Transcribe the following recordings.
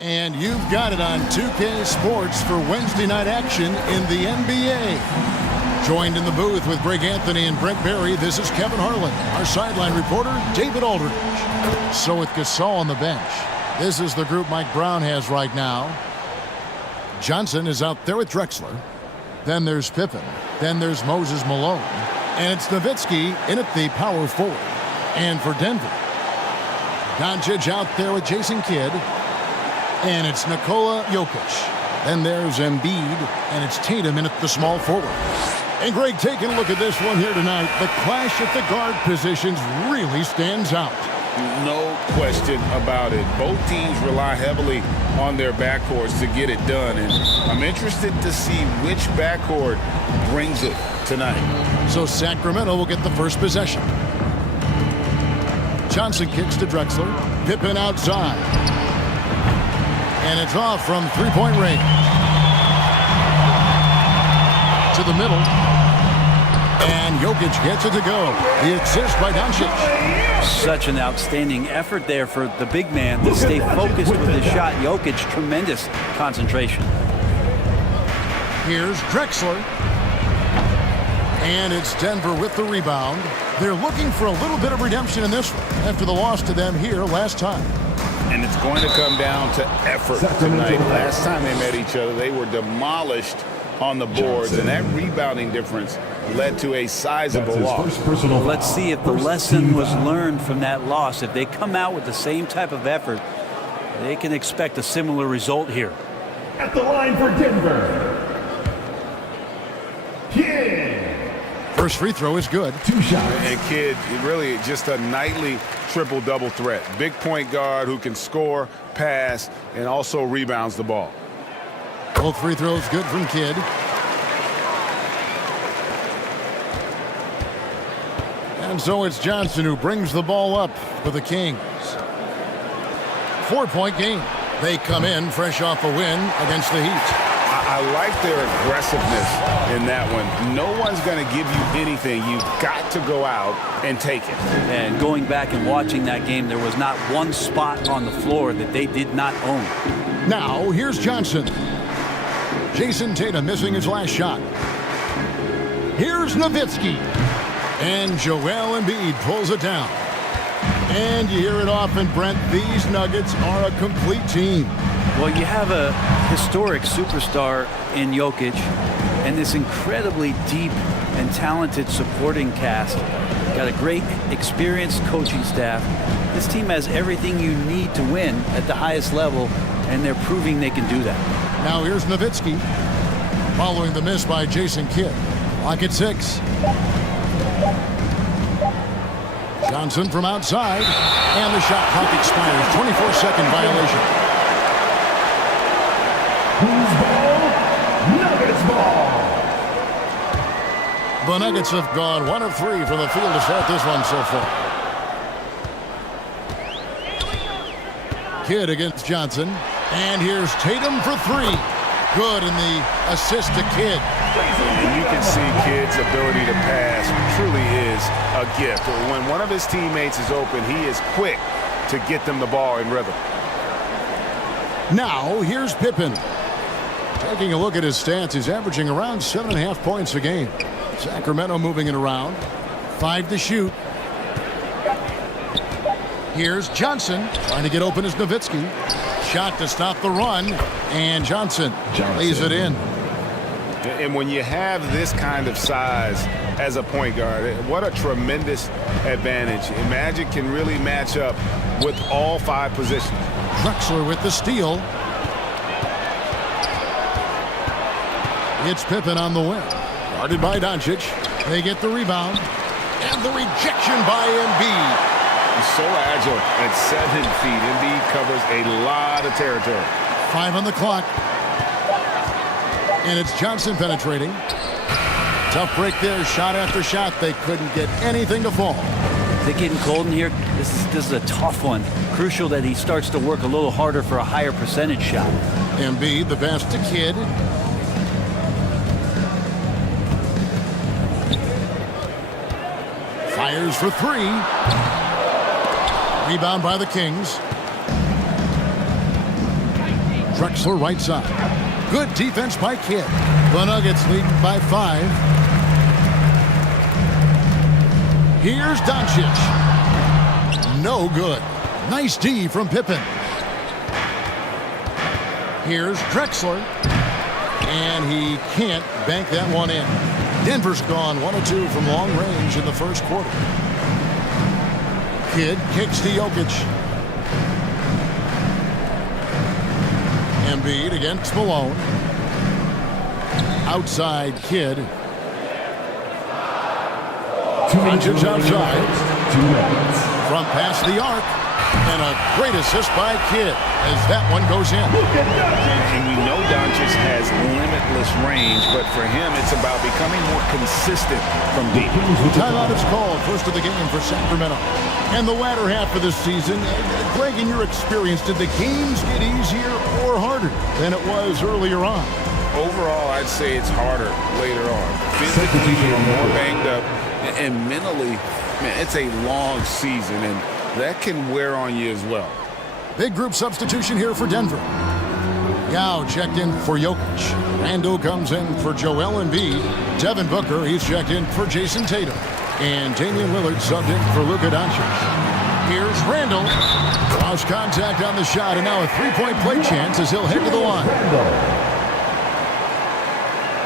And you've got it on 2K Sports for Wednesday night action in the NBA. Joined in the booth with Greg Anthony and Brent Barry, this is Kevin Harlan. Our sideline reporter, David Aldridge. So with Gasol on the bench, this is the group Mike Brown has right now. Johnson is out there with Drexler. Then there's Pippen. Then there's Moses Malone. And it's Nowitzki in at the power forward. And for Denver, Doncic out there with Jason Kidd. And it's Nikola Jokic. Then there's Embiid, and it's Tatum in at the small forward. And Greg, taking a look at this one here tonight, the clash at the guard positions really stands out. No question about it. Both teams rely heavily on their backcourts to get it done, and I'm interested to see which backcourt brings it tonight. So Sacramento will get the first possession. Johnson kicks to Drexler. Pippen outside. And it's off from three-point range. To the middle. And Jokic gets it to go. The assist by Doncic. Such an outstanding effort there for the big man to stay focused with his shot. Jokic, tremendous concentration. Here's Drexler. And it's Denver with the rebound. They're looking for a little bit of redemption in this one after the loss to them here last time. And it's going to come down to effort tonight. Last time they met each other, they were demolished on the boards, and that rebounding difference led to a sizable loss. Let's see if the lesson was learned from that loss. If they come out with the same type of effort, they can expect a similar result here. At the line for Denver, Kidd. First free throw is good. 2 shots. And Kidd, really just a nightly triple-double threat. Big point guard who can score, pass, and also rebounds the ball. Both free throws good from Kidd. And so it's Johnson who brings the ball up for the Kings. 4-point game. They come in fresh off a win against the Heat. I like their aggressiveness in that one. No one's going to give you anything. You've got to go out and take it. And going back and watching that game, there was not one spot on the floor that they did not own. Now, here's Johnson. Jason Tatum missing his last shot. Here's Nowitzki. And Joel Embiid pulls it down. And you hear it often, Brent, these Nuggets are a complete team. Well, you have a historic superstar in Jokic and this incredibly deep and talented supporting cast. Got a great experienced coaching staff. This team has everything you need to win at the highest level, and they're proving they can do that. Now here's Nowitzki following the miss by Jason Kidd. Lock at 6. Johnson from outside, and the shot clock expires. 24-second violation. Who's ball? Nuggets ball. The Nuggets have gone 1 of 3 from the field to start this one so far. Kidd against Johnson. And here's Tatum for 3. Good, and the assist to Kidd. And you can see Kidd's ability to pass truly is a gift. When one of his teammates is open, he is quick to get them the ball in rhythm. Now, here's Pippen. Taking a look at his stats, he's averaging around 7.5 points a game. Sacramento moving it around. 5 to shoot. Here's Johnson trying to get open as Nowitzki. Shot to stop the run, and Johnson lays it in. And when you have this kind of size as a point guard, what a tremendous advantage. And Magic can really match up with all 5 positions. Drexler with the steal. It's Pippen on the wing. Guarded by Doncic. They get the rebound. And the rejection by Embiid. He's so agile at 7 feet. Embiid covers a lot of territory. 5 on the clock. And it's Johnson penetrating. Tough break there. Shot after shot. They couldn't get anything to fall. Is it getting cold in here? This is a tough one. Crucial that he starts to work a little harder for a higher percentage shot. Embiid, the pass to Kidd. Fires for 3. Rebound by the Kings. Drexler right side. Good defense by Kidd. The Nuggets lead by 5. Here's Doncic. No good. Nice D from Pippen. Here's Drexler. And he can't bank that one in. Denver's gone 1 of 2 from long range in the first quarter. Kidd kicks to Jokic. Embiid against Malone. Outside Kidd. Doncic outside. From past the arc. And a great assist by Kidd as that one goes in. And we know Doncic has limitless range, but for him, it's about becoming more consistent from deep. Timeout is called, first of the game for Sacramento. And the latter half of this season, Greg, in your experience, did the games get easier or harder than it was earlier on? Overall, I'd say it's harder later on. Physically, you're more banged up, and mentally, man, it's a long season, and that can wear on you as well. Big group substitution here for Denver. Yao checked in for Jokic. Randle comes in for Joel Embiid. Devin Booker, he's checked in for Jason Tatum. And Damian Lillard subbed in for Luka Doncic. Here's Randle. Lost contact on the shot, and now a three-point play chance as he'll head to the line.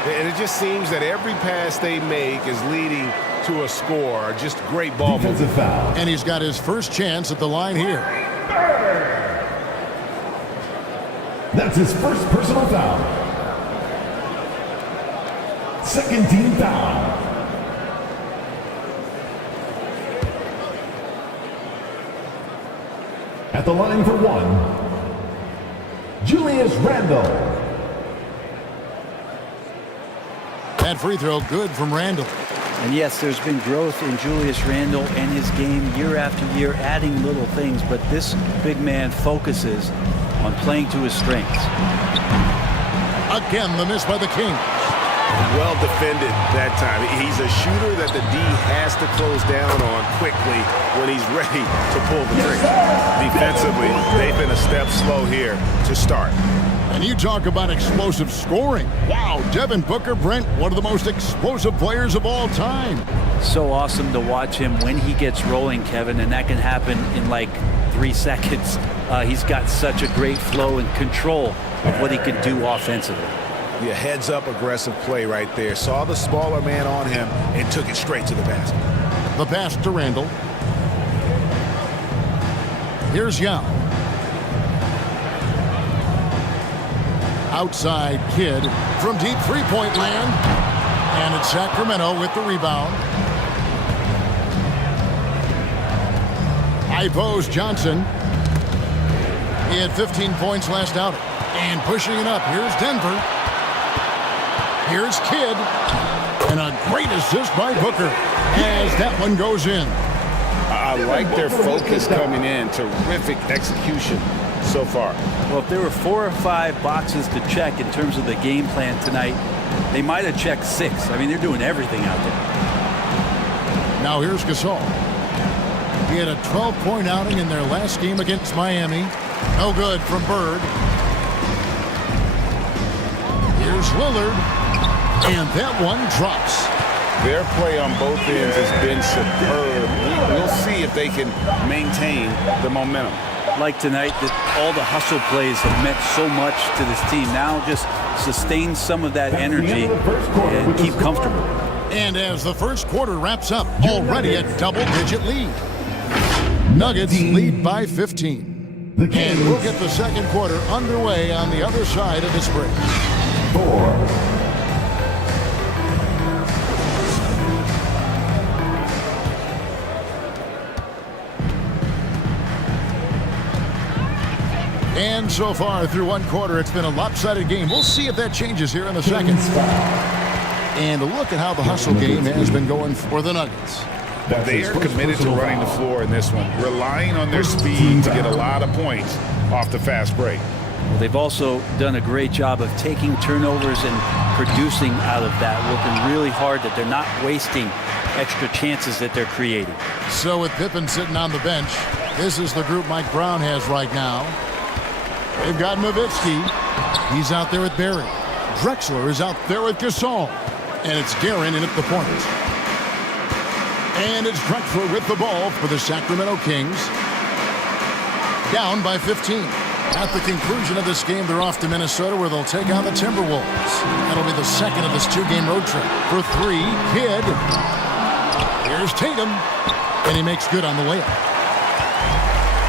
And it just seems that every pass they make is leading to a score. Just great ball movement. And he's got his first chance at the line here. That's his first personal foul. Second team foul. At the line for 1, Julius Randle. That free throw good from Randle. And yes, there's been growth in Julius Randle and his game year after year, adding little things, but this big man focuses on playing to his strengths. Again, the miss by the Kings. Well defended that time. He's a shooter that the D has to close down on quickly when he's ready to pull the trigger. Defensively, they've been a step slow here to start. And you talk about explosive scoring. Wow, Devin Booker, Brent, one of the most explosive players of all time. So awesome to watch him when he gets rolling, Kevin, and that can happen in like 3 seconds. He's got such a great flow and control of what he can do offensively. Yeah, heads up aggressive play right there. Saw the smaller man on him and took it straight to the basket. The pass to Randle. Here's Yao. Outside Kidd from deep three-point land. And it's Sacramento with the rebound. High post Johnson. He had 15 points last outing. And pushing it up, here's Denver. Here's Kidd. And a great assist by Booker as that one goes in. I like their focus coming in. Terrific execution so far. Well, if there were 4 or 5 boxes to check in terms of the game plan tonight, they might have checked 6. I mean, they're doing everything out there. Now here's Gasol. He had a 12-point outing in their last game against Miami. No good from Bird. Here's Lillard. And that one drops. Their play on both ends has been superb. We'll see if they can maintain the momentum. Like tonight, that all the hustle plays have meant so much to this team. Now just sustain some of that energy and keep comfortable. And as the first quarter wraps up, already a double-digit lead. Nuggets lead by 15. And we'll get the second quarter underway on the other side of this break. 4. And so far through one quarter, it's been a lopsided game. We'll see if that changes here in the second. And look at how the hustle game has been going for the Nuggets. They are committed to running the floor in this one, relying on their speed to get a lot of points off the fast break. Well, they've also done a great job of taking turnovers and producing out of that, working really hard that they're not wasting extra chances that they're creating. So with Pippen sitting on the bench, this is the group Mike Brown has right now. They've got Nowitzki. He's out there with Berry. Drexler is out there with Gasol. And it's Guerin in at the point. And it's Drexler with the ball for the Sacramento Kings. Down by 15. At the conclusion of this game, they're off to Minnesota where they'll take on the Timberwolves. That'll be the second of this two-game road trip. For three, Kidd. Here's Tatum. And he makes good on the layup.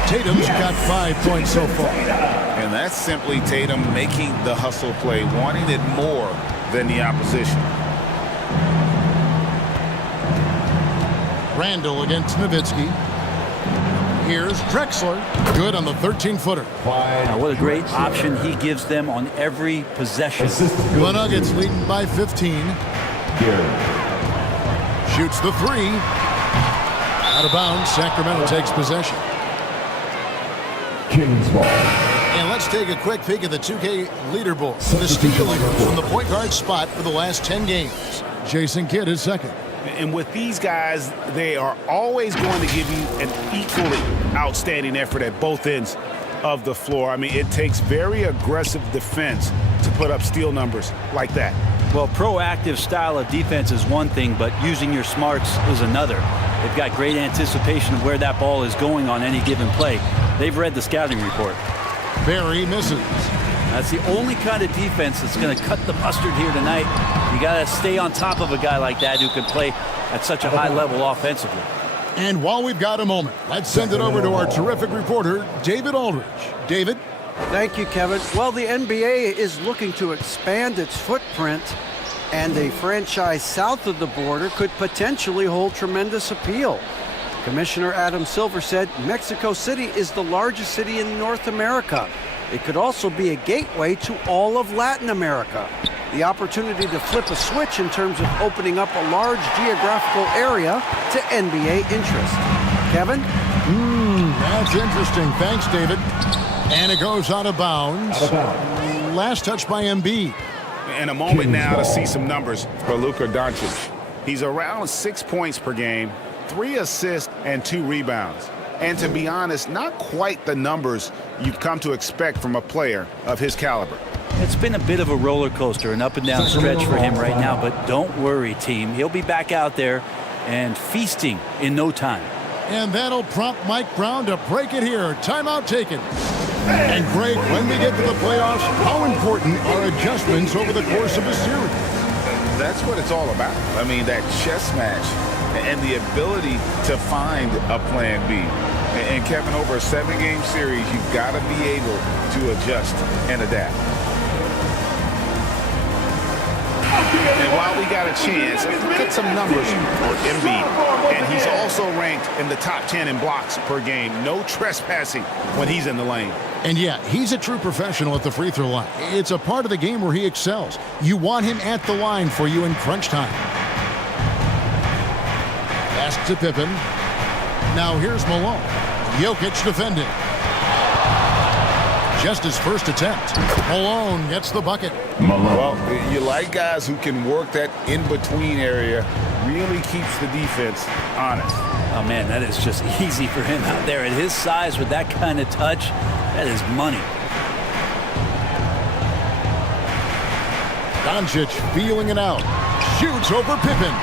Tatum's got 5 points so far. And that's simply Tatum making the hustle play, wanting it more than the opposition. Randall against Nowitzki. Here's Drexler. Good on the 13-footer. Now, what a great option he gives them on every possession. The Nuggets leading by 15. Shoots the three. Out of bounds. Sacramento takes possession. Kings ball. And let's take a quick peek at the 2K leaderboard. The steal leaders from the point guard spot for the last 10 games. Jason Kidd is second. And with these guys, they are always going to give you an equally outstanding effort at both ends of the floor. I mean, it takes very aggressive defense to put up steal numbers like that. Well, proactive style of defense is one thing, but using your smarts is another. They've got great anticipation of where that ball is going on any given play. They've read the scouting report. Berry misses. That's the only kind of defense that's going to cut the mustard here tonight. You got to stay on top of a guy like that who can play at such a high level offensively. And while we've got a moment, let's send it over to our terrific reporter, David Aldridge. David? Thank you, Kevin. Well, the NBA is looking to expand its footprint, and a franchise south of the border could potentially hold tremendous appeal. Commissioner Adam Silver said Mexico City is the largest city in North America. It could also be a gateway to all of Latin America. The opportunity to flip a switch in terms of opening up a large geographical area to NBA interest. Kevin? That's interesting. Thanks, David. And it goes out of bounds. Last touch by Embiid. And a moment now to see some numbers for Luka Doncic. He's around 6 points per game, 3 assists, and 2 rebounds. And to be honest, not quite the numbers you've come to expect from a player of his caliber. It's been a bit of a roller coaster, an up and down stretch for him right now, but don't worry, team. He'll be back out there and feasting in no time. And that'll prompt Mike Brown to break it here. Timeout taken. And Greg, when we get to the playoffs, how important are adjustments over the course of a series? That's what it's all about. I mean, that chess match and the ability to find a plan B. And Kevin, over a 7-game series, you've got to be able to adjust and adapt. And while we got a chance, look at some numbers for Embiid. And he's also ranked in the top 10 in blocks per game. No trespassing when he's in the lane. And yeah, he's a true professional at the free throw line. It's a part of the game where he excels. You want him at the line for you in crunch time. Pass to Pippen. Now here's Malone. Jokic defending. Just his first attempt. Malone gets the bucket. Well, you like guys who can work that in-between area, really keeps the defense honest. Oh, man, that is just easy for him out there. At his size with that kind of touch, that is money. Doncic feeling it out. Shoots over Pippen.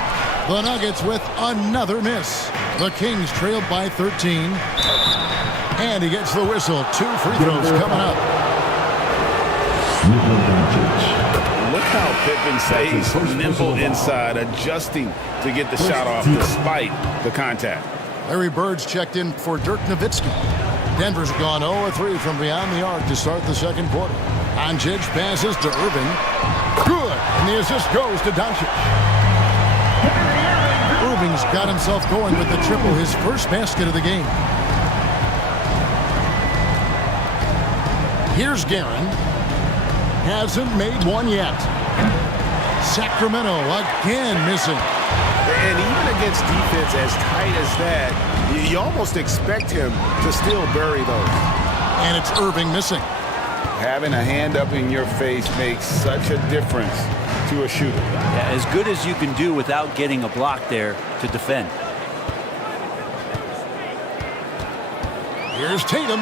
The Nuggets with another miss. The Kings trailed by 13. And he gets the whistle. 2 free throws coming up. Look how Pippen stays nimble inside, adjusting to get the shot off despite the contact. Larry Bird's checked in for Dirk Nowitzki. Denver's gone 0-3 from beyond the arc to start the second quarter. Doncic passes to Irving. Good. And the assist goes to Doncic. Irving's got himself going with the triple, his first basket of the game. Here's Guerin. Hasn't made one yet. Sacramento again missing. And even against defense as tight as that, you almost expect him to still bury those. And it's Irving missing. Having a hand up in your face makes such a difference to a shooter. Yeah, as good as you can do without getting a block there to defend. Here's Tatum.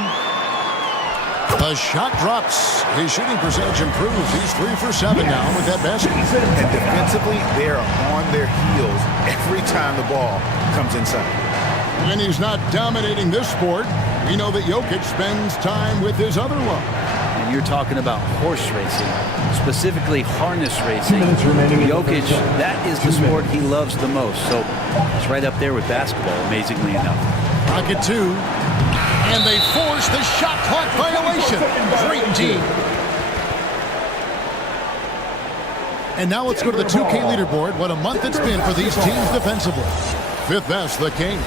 The shot drops. His shooting percentage improves. He's 3 for 7 now with that basket. And defensively, they're on their heels every time the ball comes inside. When he's not dominating this sport, we know that Jokic spends time with his other love. And you're talking about horse racing, specifically harness racing. Jokic, that is the sport he loves the most. So it's right up there with basketball, amazingly enough. Rocket 2, and they force the shot clock violation. Great team. And now let's go to the 2K leaderboard. What a month it's been for these teams defensively. Fifth best, the Kings.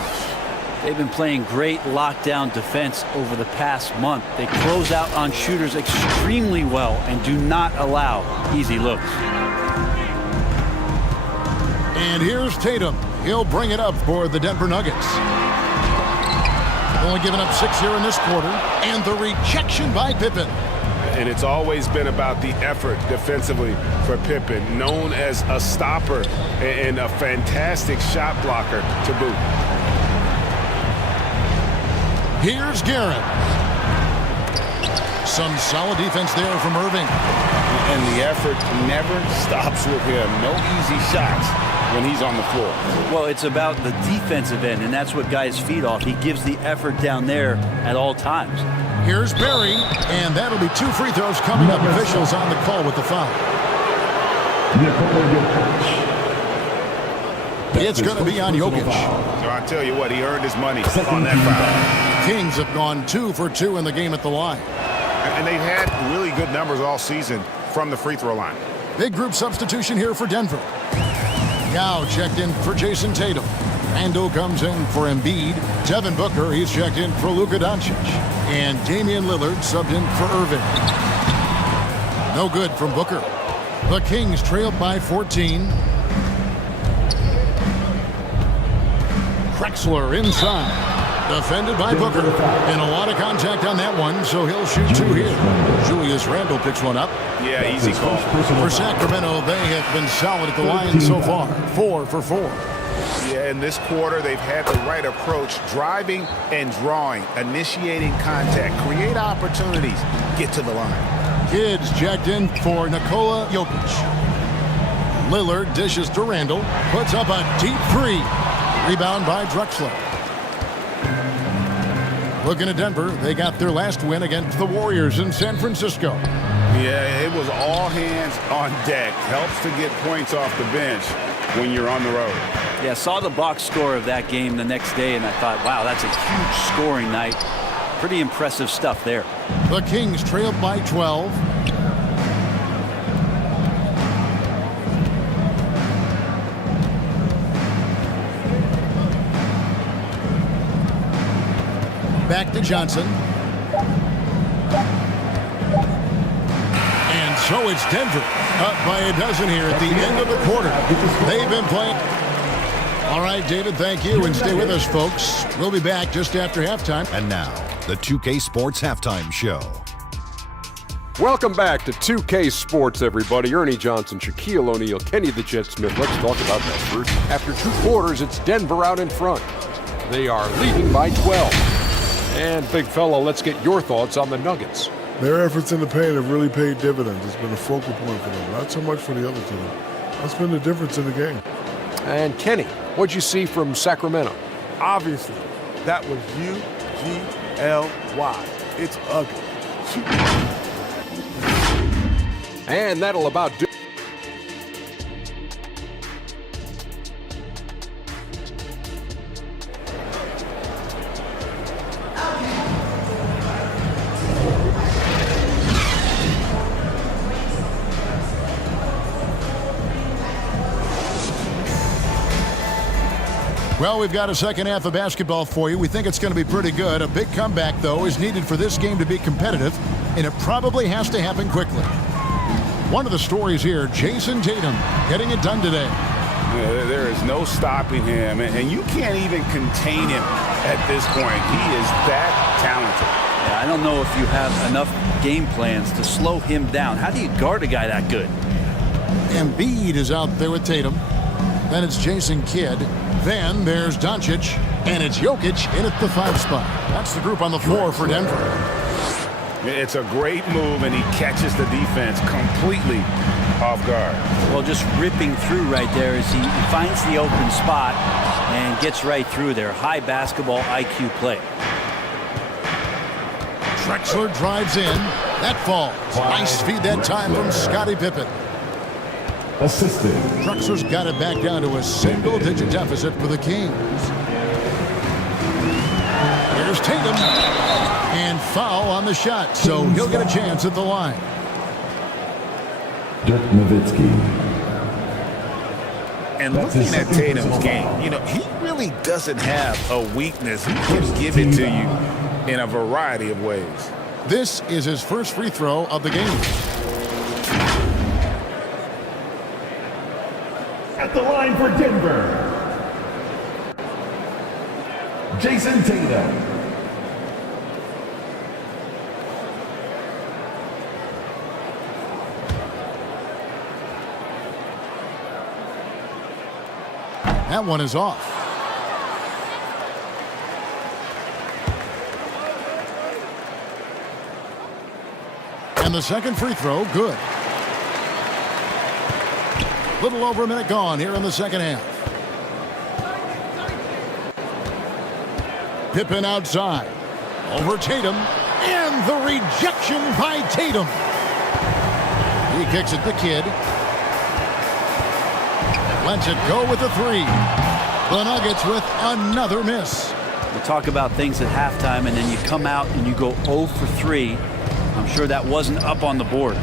They've been playing great lockdown defense over the past month. They close out on shooters extremely well and do not allow easy looks. And here's Tatum. He'll bring it up for the Denver Nuggets. Only giving up 6 here in this quarter. And the rejection by Pippen. And it's always been about the effort defensively for Pippen, known as a stopper and a fantastic shot blocker to boot. Here's Garrett. Some solid defense there from Irving. And the effort never stops with him. No easy shots when he's on the floor. Well, it's about the defensive end, and that's what guys feed off. He gives the effort down there at all times. Here's Barry, and that'll be 2 free throws coming up. Officials on the call with the foul. It's going to be on Jokic. So I tell you what, he earned his money on that foul. Kings have gone 2 for 2 in the game at the line. And they've had really good numbers all season from the free throw line. Big group substitution here for Denver. Yao checked in for Jason Tatum. Randle comes in for Embiid. Devin Booker, he's checked in for Luka Doncic. And Damian Lillard subbed in for Irving. No good from Booker. The Kings trailed by 14. Krexler inside. Defended by Booker. And a lot of contact on that one, so he'll shoot 2 here. Julius Randle picks one up. Yeah, easy call. For Sacramento, they have been solid at the line so far. 4 for 4. Yeah, in this quarter, they've had the right approach, driving and drawing, initiating contact, create opportunities, get to the line. Kids checked in for Nikola Jokic. Lillard dishes to Randle, puts up a deep 3. Rebound by Drexler. Looking at Denver, they got their last win against the Warriors in San Francisco. Yeah, it was all hands on deck. Helps to get points off the bench when you're on the road. Yeah, saw the box score of that game the next day, and I thought, wow, that's a huge scoring night. Pretty impressive stuff there. The Kings trailed by 12. Back to Johnson. And so it's Denver up by a dozen here at the end of the quarter. They've been playing. All right, David, thank you, and stay with us, folks. We'll be back just after halftime. And now, the 2K Sports Halftime Show. Welcome back to 2K Sports, everybody. Ernie Johnson, Shaquille O'Neal, Kenny the Jet Smith. Let's talk about that first. After 2 quarters, it's Denver out in front. They are leading by 12. And, big fella, let's get your thoughts on the Nuggets. Their efforts in the paint have really paid dividends. It's been a focal point for them, not so much for the other team. That's been the difference in the game. And, Kenny, what'd you see from Sacramento? Obviously, that was U-G-L-Y. It's ugly. And that'll about do. Well, we've got a second half of basketball for you. We think it's going to be pretty good. A big comeback, though, is needed for this game to be competitive, and it probably has to happen quickly. One of the stories here, Jason Tatum getting it done today. Yeah, there is no stopping him, and you can't even contain him at this point. He is that talented. Yeah, I don't know if you have enough game plans to slow him down. How do you guard a guy that good? Embiid is out there with Tatum. Then it's Jason Kidd. Then there's Doncic, and it's Jokic in at the 5 spot. That's the group on the floor for Denver. It's a great move, and he catches the defense completely off guard. Well, just ripping through right there as he finds the open spot and gets right through there. High basketball IQ play. Drexler drives in. That falls. Nice feed that time from Scottie Pippen. Assisting. Drexler's got it back down to a single-digit deficit for the Kings. Here's Tatum. And foul on the shot, so he'll get a chance at the line. Dirk Nowitzki. And looking at Tatum's game, you know, he really doesn't have a weakness. He can give it to you in a variety of ways. This is his first free throw of the game. At the line for Denver, Jason Tatum. That one is off. And the second free throw, good. Little over a minute gone here in the second half. Pippen outside. Over Tatum. And the rejection by Tatum. He kicks it to Kidd. Lets it go with the three. The Nuggets with another miss. We talk about things at halftime, and then you come out and you go 0 for 3. I'm sure that wasn't up on the board.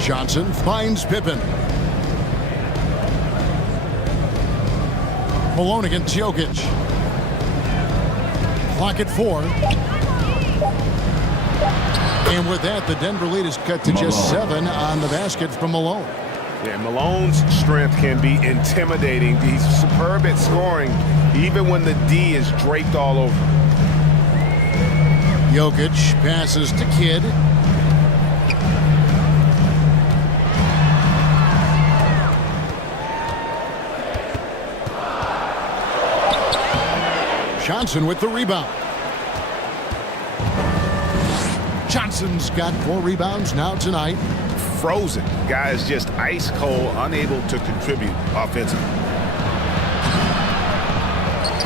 Johnson finds Pippen. Malone against Jokic. Clock at 4. And with that, the Denver lead is cut to just 7 on the basket from Malone. Yeah, Malone's strength can be intimidating. He's superb at scoring, even when the D is draped all over. Jokic passes to Kidd. Johnson with the rebound. Johnson's got 4 rebounds now tonight. Frozen. Guys just ice cold, unable to contribute offensively.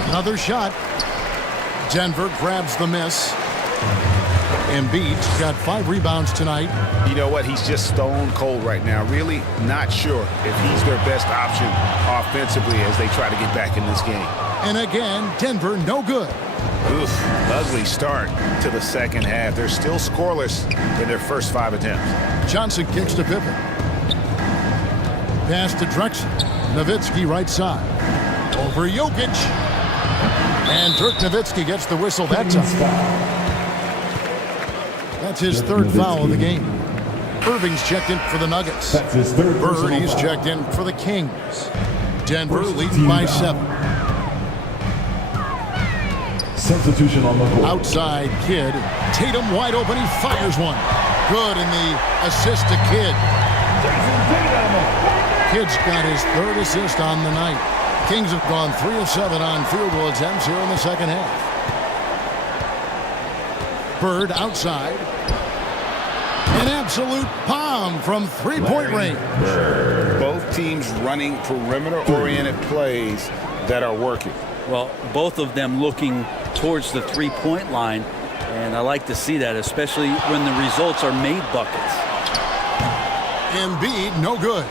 Another shot. Denver grabs the miss. Embiid's got 5 rebounds tonight. You know what? He's just stone cold right now. Really not sure if he's their best option offensively as they try to get back in this game. And again, Denver no good. Oof, ugly start to the second half. They're still scoreless in their first 5 attempts. Johnson kicks to Pippen. Pass to Drexler. Nowitzki right side. Over Jokic. And Dirk Nowitzki gets the whistle that time. That's his 3rd foul of the game. Irving's checked in for the Nuggets. That's his 3rd Birdie's checked in for the Kings. Denver leading by 7. Substitution on the board. Outside Kidd. Tatum wide open. He fires one. Good in the assist to Kidd. Kidd's got his 3rd assist on the night. Kings have gone 3 of 7 on field goal attempts here in the second half. Bird outside. An absolute bomb from 3-point range. Both teams running perimeter-oriented plays that are working. Well, both of them looking towards the 3-point line, and I like to see that, especially when the results are made buckets. Embiid, no good.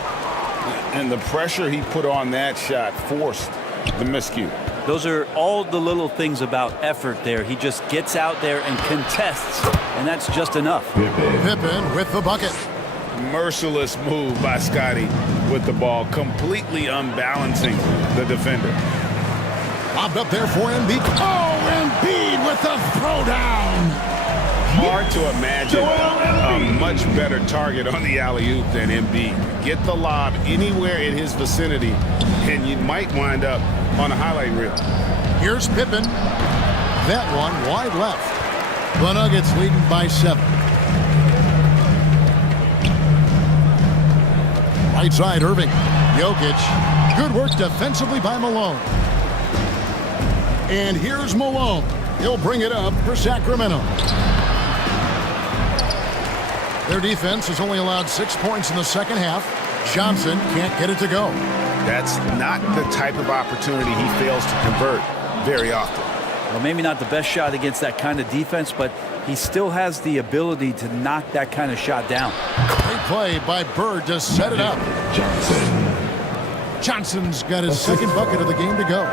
And the pressure he put on that shot forced the miscue. Those are all the little things about effort there. He just gets out there and contests, and that's just enough. Pippen with the bucket. Merciless move by Scottie with the ball, completely unbalancing the defender. Lobbed up there for Embiid. Oh, Embiid with the throwdown. Hard to imagine a much better target on the alley-oop than Embiid. Get the lob anywhere in his vicinity, and you might wind up on a highlight reel. Here's Pippen. That one wide left. The Nuggets leading by 7. Right side, Irving. Jokic. Good work defensively by Malone. And here's Malone. He'll bring it up for Sacramento. Their defense has only allowed 6 points in the second half. Johnson can't get it to go. That's not the type of opportunity he fails to convert very often. Well, maybe not the best shot against that kind of defense, but he still has the ability to knock that kind of shot down. Great play by Bird to set it up. Johnson's got his second bucket of the game to go.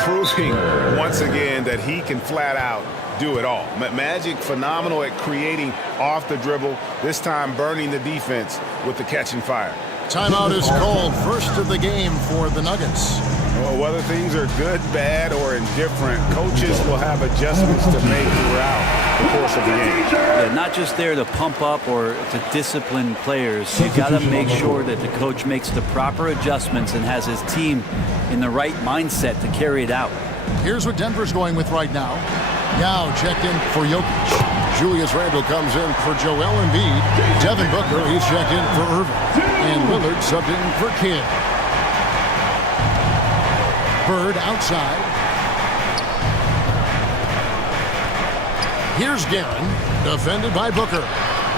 Proving once again that he can flat out do it all. Magic phenomenal at creating off the dribble, this time burning the defense with the catch and fire. Timeout is called, first of the game for the Nuggets. Well, whether things are good, bad, or indifferent, coaches will have adjustments to make throughout the course of the game. Yeah, not just there to pump up or to discipline players. You got to make sure that the coach makes the proper adjustments and has his team in the right mindset to carry it out. Here's what Denver's going with right now. Yao checked in for Jokic. Julius Randle comes in for Joel Embiid. Devin Booker, he's checked in for Irving. And Lillard subbed in for Kidd. Bird outside. Here's Guerin, defended by Booker.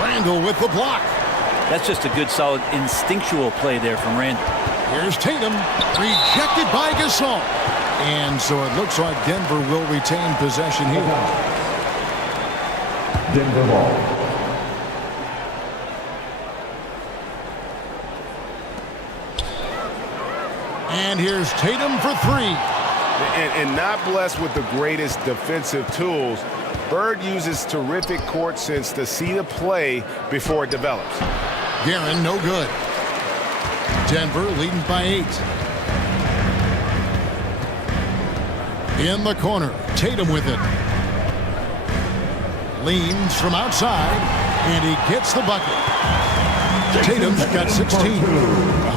Randle with the block. That's just a good, solid, instinctual play there from Randle. Here's Tatum, rejected by Gasol. And so it looks like Denver will retain possession here. Denver ball. And here's Tatum for three. And not blessed with the greatest defensive tools, Bird uses terrific court sense to see the play before it develops. Guerin, no good. Denver leading by 8. In the corner, Tatum with it. Leans from outside, and he gets the bucket. Tatum's got 16.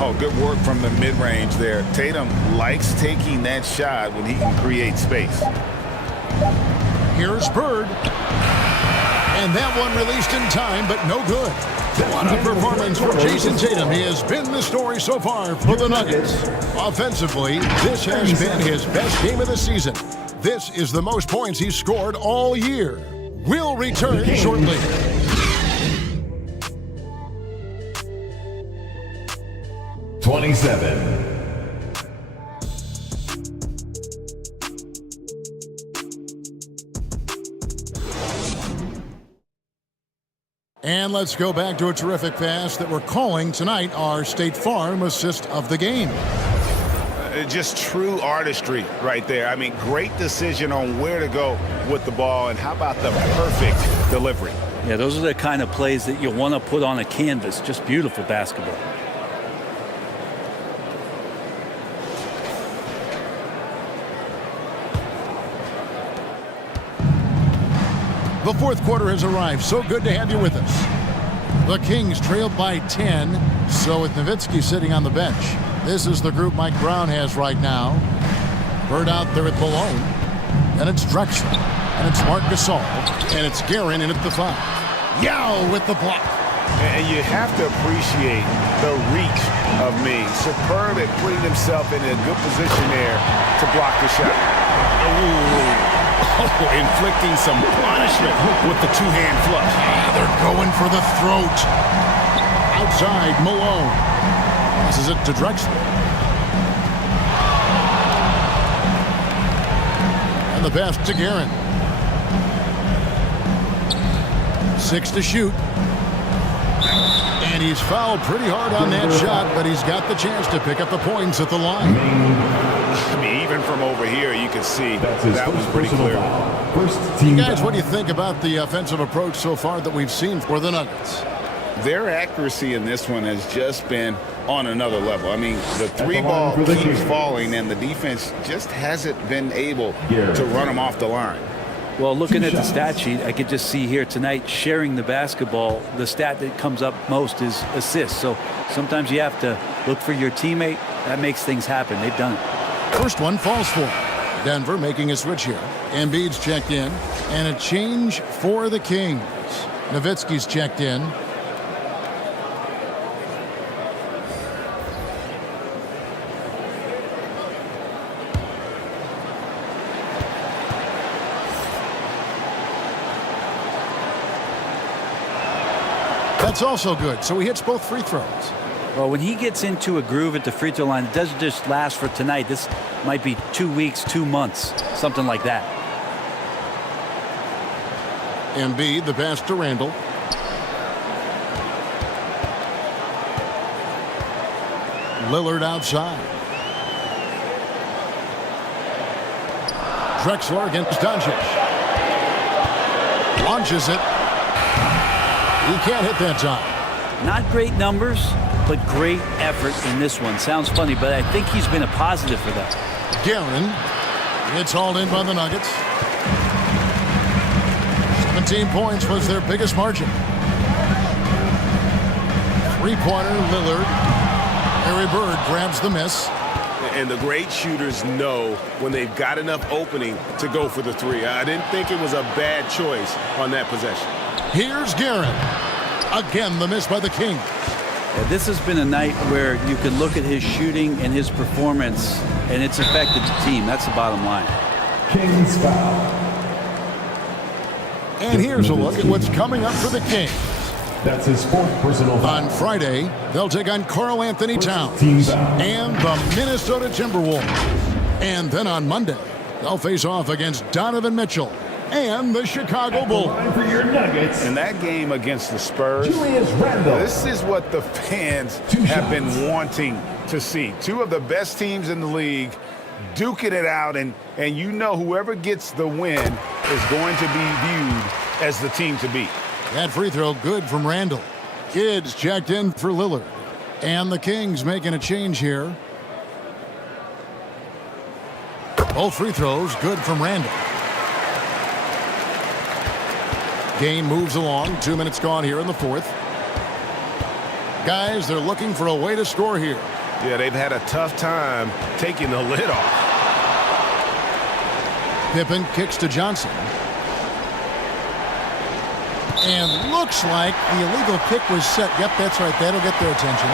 Oh, good work from the mid-range there. Tatum likes taking that shot when he can create space. Here's Bird. And that one released in time, but no good. What a performance for Jason Tatum. He has been the story so far for the Nuggets. Offensively, this has been his best game of the season. This is the most points he's scored all year. We'll return shortly. And let's go back to a terrific pass that we're calling tonight our State Farm assist of the game. Just true artistry right there. I mean, great decision on where to go with the ball, and how about the perfect delivery? Yeah, those are the kind of plays that you want to put on a canvas. Just beautiful basketball. The fourth quarter has arrived. So good to have you with us. The Kings trailed by 10, so with Nowitzki sitting on the bench. This is the group Mike Brown has right now. Bird out there at Malone. And it's Drexler. And it's Marc Gasol. And it's Guerin in at the 5. Yao with the block. And you have to appreciate the reach of Ming. Superb at putting himself in a good position there to block the shot. Inflicting some punishment with the two-hand flush. They're going for the throat. Outside, Malone. This is it to Drexler. And the pass to Guerin. 6 to shoot. And he's fouled pretty hard on that shot, but he's got the chance to pick up the points at the line. I mean, even from over here, you can see that was pretty clear. You guys, what do you think about the offensive approach so far that we've seen for the Nuggets? Their accuracy in this one has just been on another level. I mean, the three ball keeps falling, and the defense just hasn't been able to run them off the line. Well, looking at the stat sheet, I could just see here tonight sharing the basketball. The stat that comes up most is assists. So sometimes you have to look for your teammate. That makes things happen. They've done it. First one falls for Denver making a switch here. Embiid's checked in, and a change for the Kings. Nowitzki's checked in. That's also good. So he hits both free throws. Well, when he gets into a groove at the free throw line, it doesn't just last for tonight. This might be 2 weeks, 2 months, something like that. Embiid, the pass to Randall. Lillard outside. Drexler against Doncic. Launches it. He can't hit that time. Not great numbers, but great effort in this one. Sounds funny, but I think he's been a positive for them. Guerin. It's hauled in by the Nuggets. 17 points was their biggest margin. Three-pointer, Lillard. Larry Bird grabs the miss. And the great shooters know when they've got enough opening to go for the three. I didn't think it was a bad choice on that possession. Here's Guerin. Again, the miss by the Kings. Yeah, this has been a night where you can look at his shooting and his performance, and it's affected the team. That's the bottom line. Kings foul. And here's a look at what's coming up for the Kings. That's his fourth personal foul. On Friday, they'll take on Karl Anthony Towns Team foul. and the Minnesota Timberwolves. And then on Monday, they'll face off against Donovan Mitchell and the Chicago Bulls. Line for your Nuggets. In that game against the Spurs, Julius Randle. this is what the fans Two have shots. been wanting to see. Two of the best teams in the league duking it out, and you know whoever gets the win is going to be viewed as the team to beat. That free throw good from Randall. Kids checked in for Lillard. And the Kings making a change here. Both free throws good from Randall. Game moves along. 2 minutes gone here in the fourth. Guys, they're looking for a way to score here. Yeah, they've had a tough time taking the lid off. Pippen kicks to Johnson. And looks like the illegal kick was set. Yep, that's right. That'll get their attention.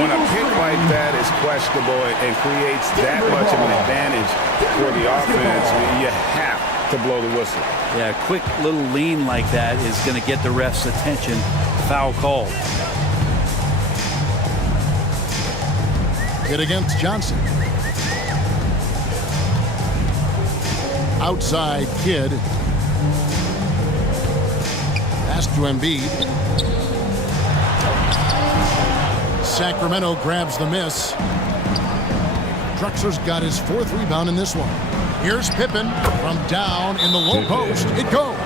When a kick like that is questionable and creates that much of an advantage for the offense, you have to blow the whistle. Yeah, a quick little lean like that is going to get the ref's attention. Foul called. Hit against Johnson. Outside Kidd. Pass to Embiid. Sacramento grabs the miss. Drexler's got his fourth rebound in this one. Here's Pippen from down in the low post. It goes.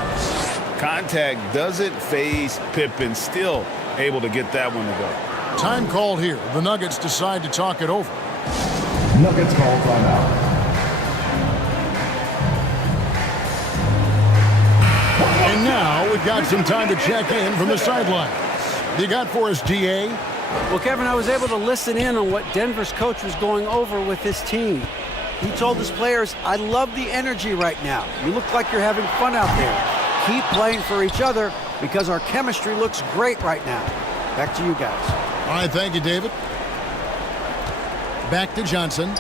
Contact doesn't phase Pippen. Still able to get that one to go. Time called here. The Nuggets decide to talk it over. Nuggets call timeout. And now we've got some time to check in from the sidelines. You got for us, DA? Well, Kevin, I was able to listen in on what Denver's coach was going over with his team. He told his players, I love the energy right now. You look like you're having fun out there. Keep playing for each other because our chemistry looks great right now. Back to you guys. All right, thank you, David. Back to Johnson.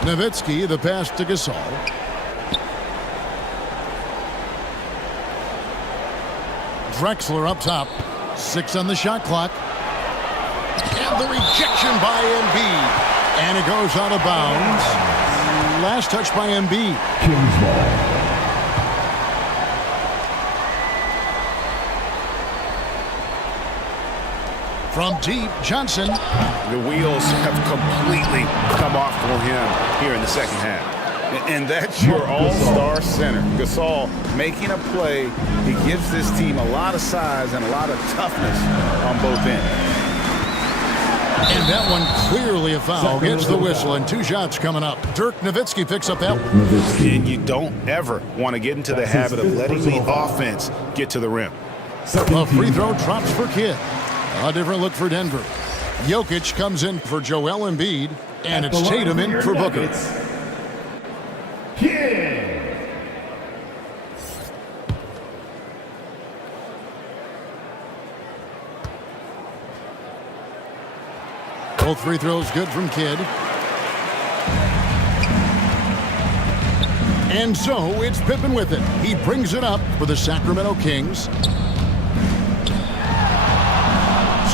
Nowitzki, the pass to Gasol. Drexler up top. 6 on the shot clock. And the rejection by Embiid. And it goes out of bounds. Last touch by Embiid. Kings ball. From deep, Johnson. The wheels have completely come off for him here in the second half. And that's your all-star center. Gasol making a play. He gives this team a lot of size and a lot of toughness on both ends. And that one clearly a foul. Gets the whistle and 2 shots coming up. Dirk Nowitzki picks up that one. And you don't ever want to get into the habit of letting the offense get to the rim. A free throw drops for Kidd. A different look for Denver. Jokic comes in for Joel Embiid, and it's Tatum in for Booker. Kidd. Both free throws good from Kidd. And so it's Pippen with it. He brings it up for the Sacramento Kings.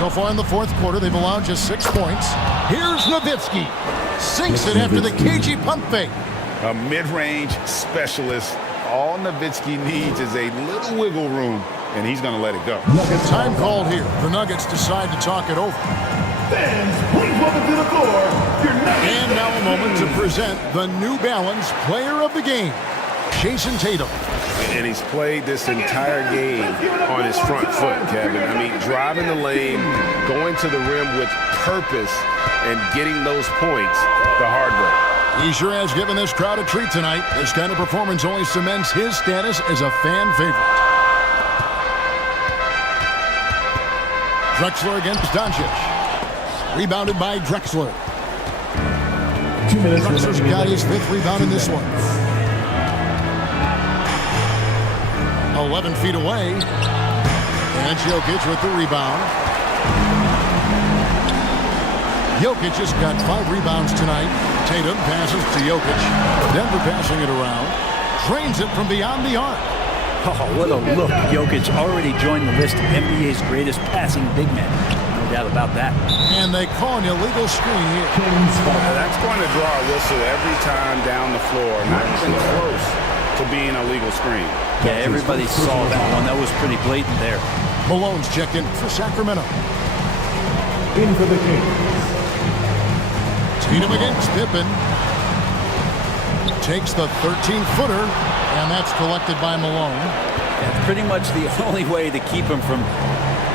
So far in the fourth quarter, they've allowed just 6 points. Here's Nowitzki. Sinks it after the cagey pump fake. A mid-range specialist. All Nowitzki needs is a little wiggle room, and he's going to let it go. Time called here. The Nuggets decide to talk it over. Fans, please welcome to the floor your Nuggets. And now a moment to present the New Balance Player of the Game, Jason Tatum. And he's played this entire game on his front foot, Kevin. I mean, driving the lane, going to the rim with purpose, and getting those points the hard way. He sure has given this crowd a treat tonight. This kind of performance only cements his status as a fan favorite. Drexler against Doncic. Rebounded by Drexler. 2 minutes. Drexler's got his 5th rebound in this one. 11 feet away. And Jokic with the rebound. Jokic just got 5 rebounds tonight. Tatum passes to Jokic. Denver passing it around. Drains it from beyond the arc. Oh, what a look. Jokic already joined the list of NBA's greatest passing big men. No doubt about that. And they call an illegal screen here. That's going to draw a whistle every time down the floor. Not even close to being a legal screen. Yeah, everybody saw that one. That was pretty blatant there. Malone's checked in for Sacramento. In for the Kings. Tatum against Pippen. Takes the 13-footer, and that's collected by Malone. That's pretty much the only way to keep him from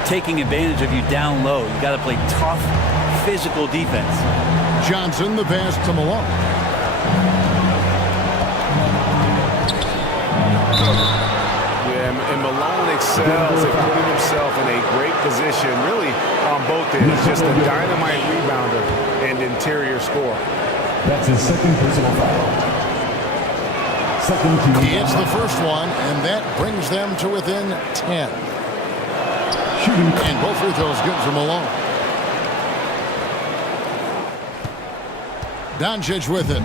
taking advantage of you down low. You got to play tough, physical defense. Johnson, the pass to Malone. Yeah, and Malone excels at putting himself in a great position, really on both ends. Just a dynamite rebounder and interior scorer. That's his 2nd personal foul. Second team. He hits the first one, and that brings them to within 10. Shooting. And both free throws good for Malone. Doncic with it.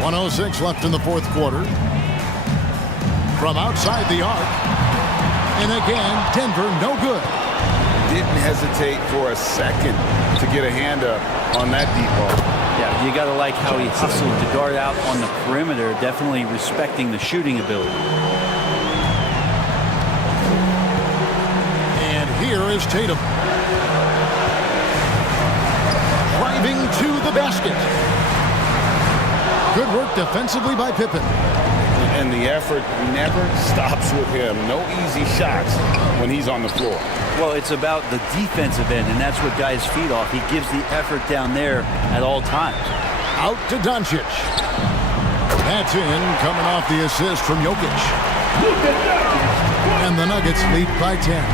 1:06 left in the fourth quarter. From outside the arc. And again, Denver no good. Didn't hesitate for a second to get a hand up on that deep ball. Yeah, you got to like how he hustled to guard out on the perimeter, definitely respecting the shooting ability. And here is Tatum. Driving to the basket. Good work defensively by Pippen. And the effort never stops with him. No easy shots when he's on the floor. Well, it's about the defensive end, and that's what guys feed off. He gives the effort down there at all times. Out to Doncic. That's in, coming off the assist from Jokic. And the Nuggets lead by 10.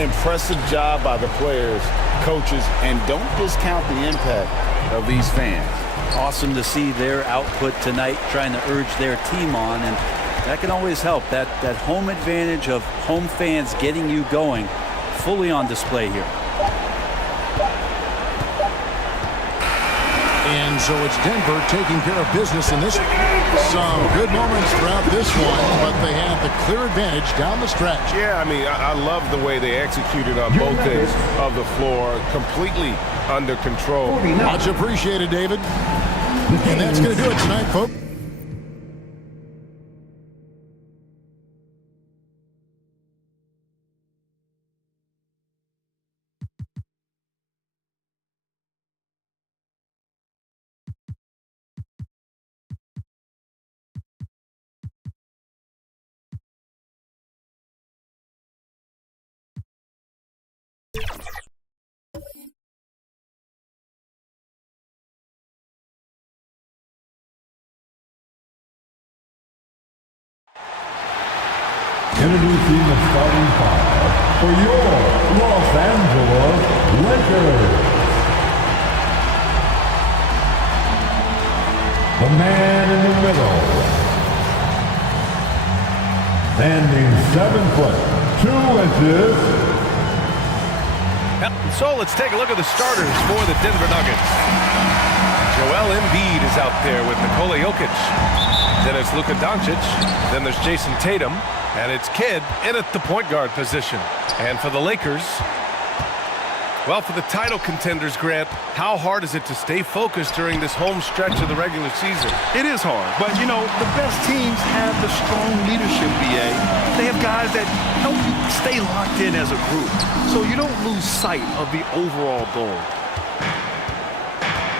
Impressive job by the players, coaches, and don't discount the impact of these fans. Awesome to see their output tonight, trying to urge their team on, and that can always help. That home advantage of home fans getting you going, fully on display here. And so it's Denver taking care of business in this. Some good moments throughout this one, but they have the clear advantage down the stretch. Yeah, I mean, I love the way they executed on both ends of the floor, completely under control. Much appreciated, David. And that's going to do it tonight, folks. Introducing the starting five for your Los Angeles Lakers. The man in the middle, standing 7 foot 2 inches. So let's take a look at the starters for the Denver Nuggets. Joel Embiid is out there with Nikola Jokic. Then it's Luka Doncic. Then there's Jason Tatum. And it's Kidd in at the point guard position. And for the Lakers, well, for the title contenders, Grant, how hard is it to stay focused during this home stretch of the regular season? It is hard, but, you know, the best teams have the strong leadership, BA. They have guys that help you stay locked in as a group, so you don't lose sight of the overall goal.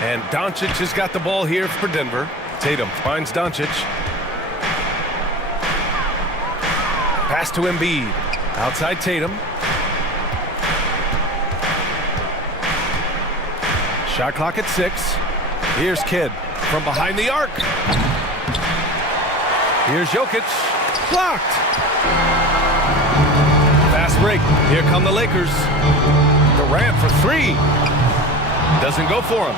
And Doncic has got the ball here for Denver. Tatum finds Doncic. Pass to Embiid. Outside Tatum. Shot clock at 6. Here's Kidd from behind the arc. Here's Jokic. Blocked. Fast break. Here come the Lakers. Durant for 3. Doesn't go for him.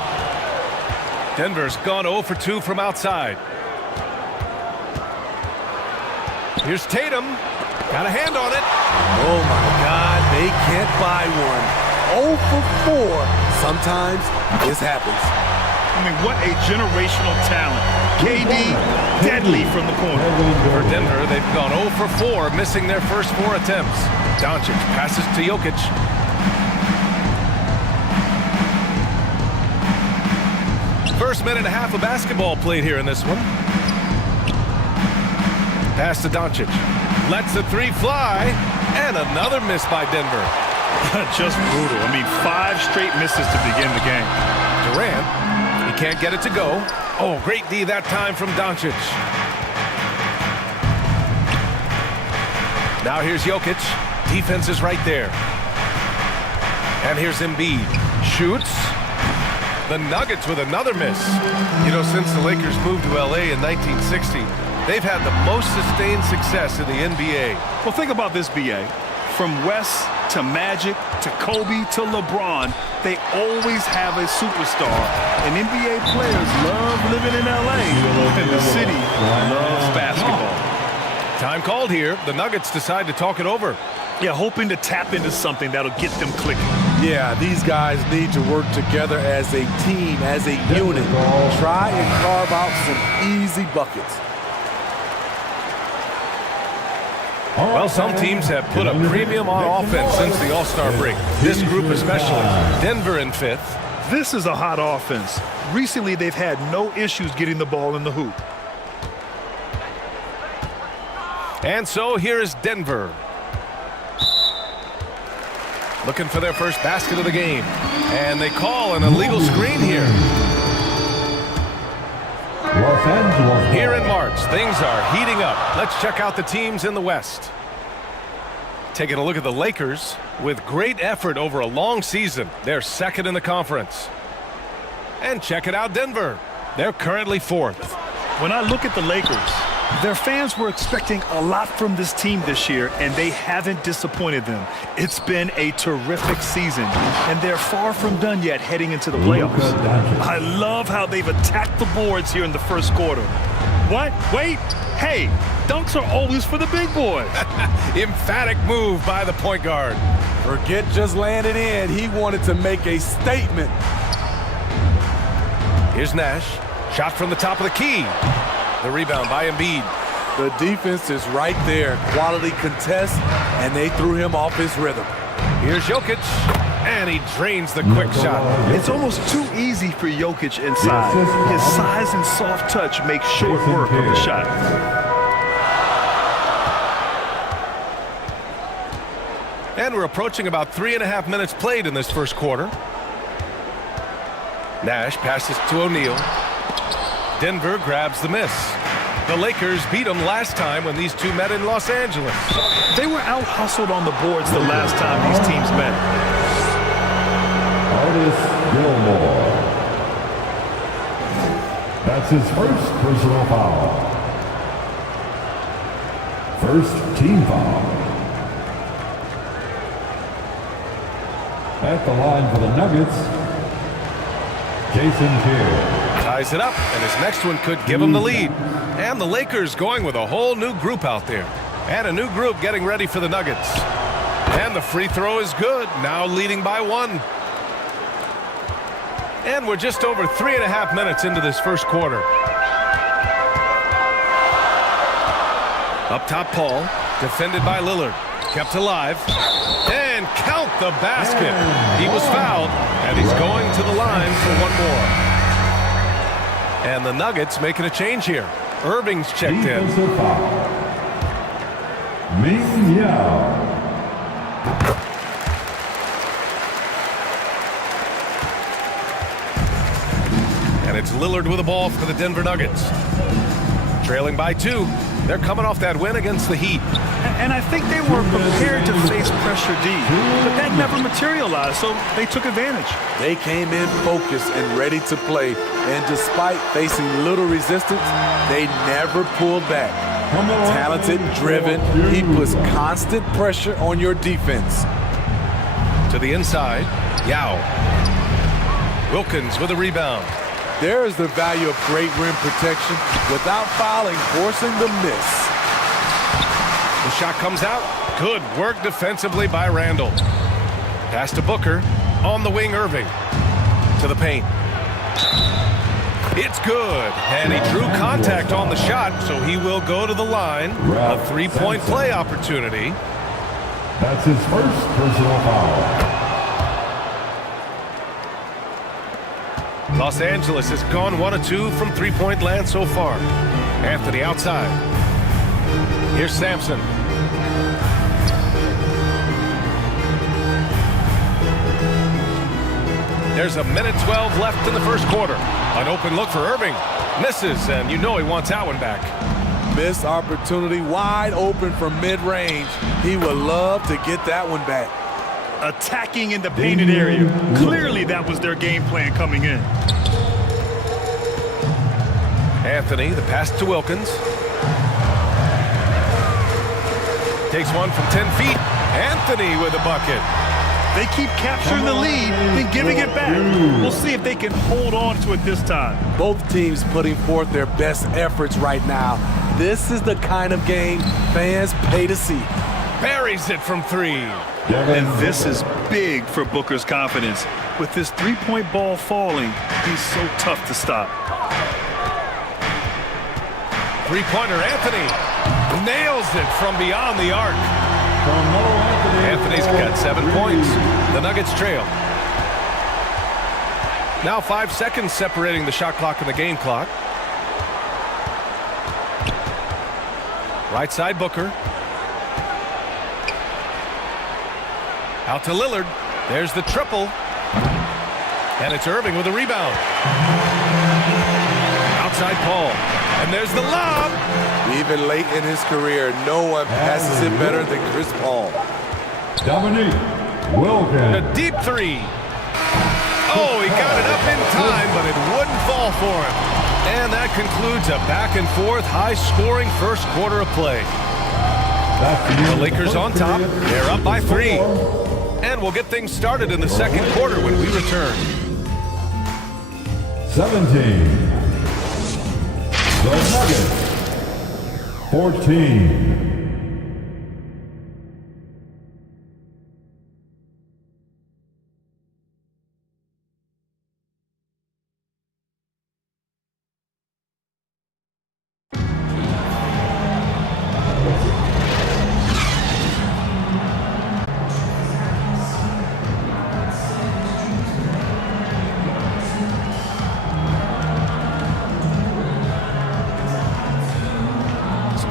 Denver's gone 0 for 2 from outside. Here's Tatum. Got a hand on it. Oh, my God. They can't buy one. 0 for 4. Sometimes this happens. I mean, what a generational talent. KD, deadly from the corner. For Denver, they've gone 0 for 4, missing their first 4 attempts. Doncic passes to Jokic. First minute and a half of basketball played here in this one. Pass to Doncic. Lets the 3 fly. And another miss by Denver. Just brutal. I mean, 5 straight misses to begin the game. Durant, he can't get it to go. Oh, great D that time from Doncic. Now here's Jokic. Defense is right there. And here's Embiid. Shoots. The Nuggets with another miss. You know, since the Lakers moved to L.A. in 1960, they've had the most sustained success in the NBA. Well, think about this, B.A. From West to Magic to Kobe to LeBron, they always have a superstar. And NBA players love living in L.A. And the city loves basketball. Time called here. The Nuggets decide to talk it over. Yeah, hoping to tap into something that'll get them clicking. Yeah, these guys need to work together as a team, as a unit. Try and carve out some easy buckets. Well, some teams have put a premium on offense since the All-Star break. This group especially. Denver in 5th. This is a hot offense. Recently, they've had no issues getting the ball in the hoop. And so here is Denver. Looking for their first basket of the game. And they call an illegal screen here. Los Angeles. Here in March, things are heating up. Let's check out the teams in the West. Taking a look at the Lakers. With great effort over a long season, they're second in the conference. And check it out, Denver. They're currently 4th. When I look at the Lakers, their fans were expecting a lot from this team this year, and they haven't disappointed them. It's been a terrific season, and they're far from done yet heading into the playoffs. I love how they've attacked the boards here in the first quarter. What? Wait. Hey, dunks are always for the big boys. Emphatic move by the point guard. Forget just laying it in. He wanted to make a statement. Here's Nash. Shot from the top of the key. The rebound by Embiid. The defense is right there. Quality contest, and they threw him off his rhythm. Here's Jokic, and he drains the quick shot. It's almost too easy for Jokic inside. His size and soft touch make short work of the shot. And we're approaching about 3.5 minutes played in this first quarter. Nash passes to O'Neal. Denver grabs the miss. The Lakers beat them last time when these two met in Los Angeles. They were out-hustled on the boards the last time these teams met. Artis Gilmore. That's his first personal foul. First team foul. At the line for the Nuggets, Jason Kidd. Ties it up, and his next one could give him the lead. And the Lakers going with a whole new group out there. And a new group getting ready for the Nuggets. And the free throw is good, now leading by 1. And we're just over 3.5 minutes into this first quarter. Up top, Paul. Defended by Lillard. Kept alive. And count the basket. He was fouled, and he's going to the line for one more. And the Nuggets making a change here. Irving's checked in. Ming Yao. And it's Lillard with the ball for the Denver Nuggets. Trailing by 2. They're coming off that win against the Heat. And I think they were prepared to face pressure D, but that never materialized, so they took advantage. They came in focused and ready to play, and despite facing little resistance, they never pulled back. Talented, driven, he puts constant pressure on your defense. To the inside, Yao. Wilkins with a rebound. There is the value of great rim protection without fouling, forcing the miss. The shot comes out. Good work defensively by Randall. Pass to Booker. On the wing, Irving. To the paint. It's good. And he drew contact on the shot, so he will go to the line. A three-point play opportunity. That's his first personal foul. Los Angeles has gone 1 of 2 from three-point land so far. Anthony outside. Here's Sampson. There's a minute 12 left in the first quarter. An open look for Irving. Misses, and you know he wants that one back. Missed opportunity, wide open from mid-range. He would love to get that one back. Attacking in the painted area. Clearly that was their game plan coming in. Anthony, the pass to Wilkins. Takes one from 10 feet. Anthony with a bucket. They keep capturing the lead and giving it back. We'll see if they can hold on to it this time. Both teams putting forth their best efforts right now. This is the kind of game fans pay to see. Buries it from 3. And this is big for Booker's confidence. With this three-point ball falling, he's so tough to stop. Three-pointer, Anthony nails it from beyond the arc. Anthony's got 7 points. The Nuggets trail. Now 5 seconds separating the shot clock and the game clock. Right side, Booker. Out to Lillard. There's the triple. And it's Irving with a rebound. Outside Paul. And there's the lob. Even late in his career, no one passes it better than Chris Paul. Dominique Wilkins. A deep 3. Oh, he got it up in time, but it wouldn't fall for him. And that concludes a back-and-forth, high-scoring first quarter of play. The Lakers on top. They're up by 3. And we'll get things started in the second quarter when we return. 17. The Nuggets. 14.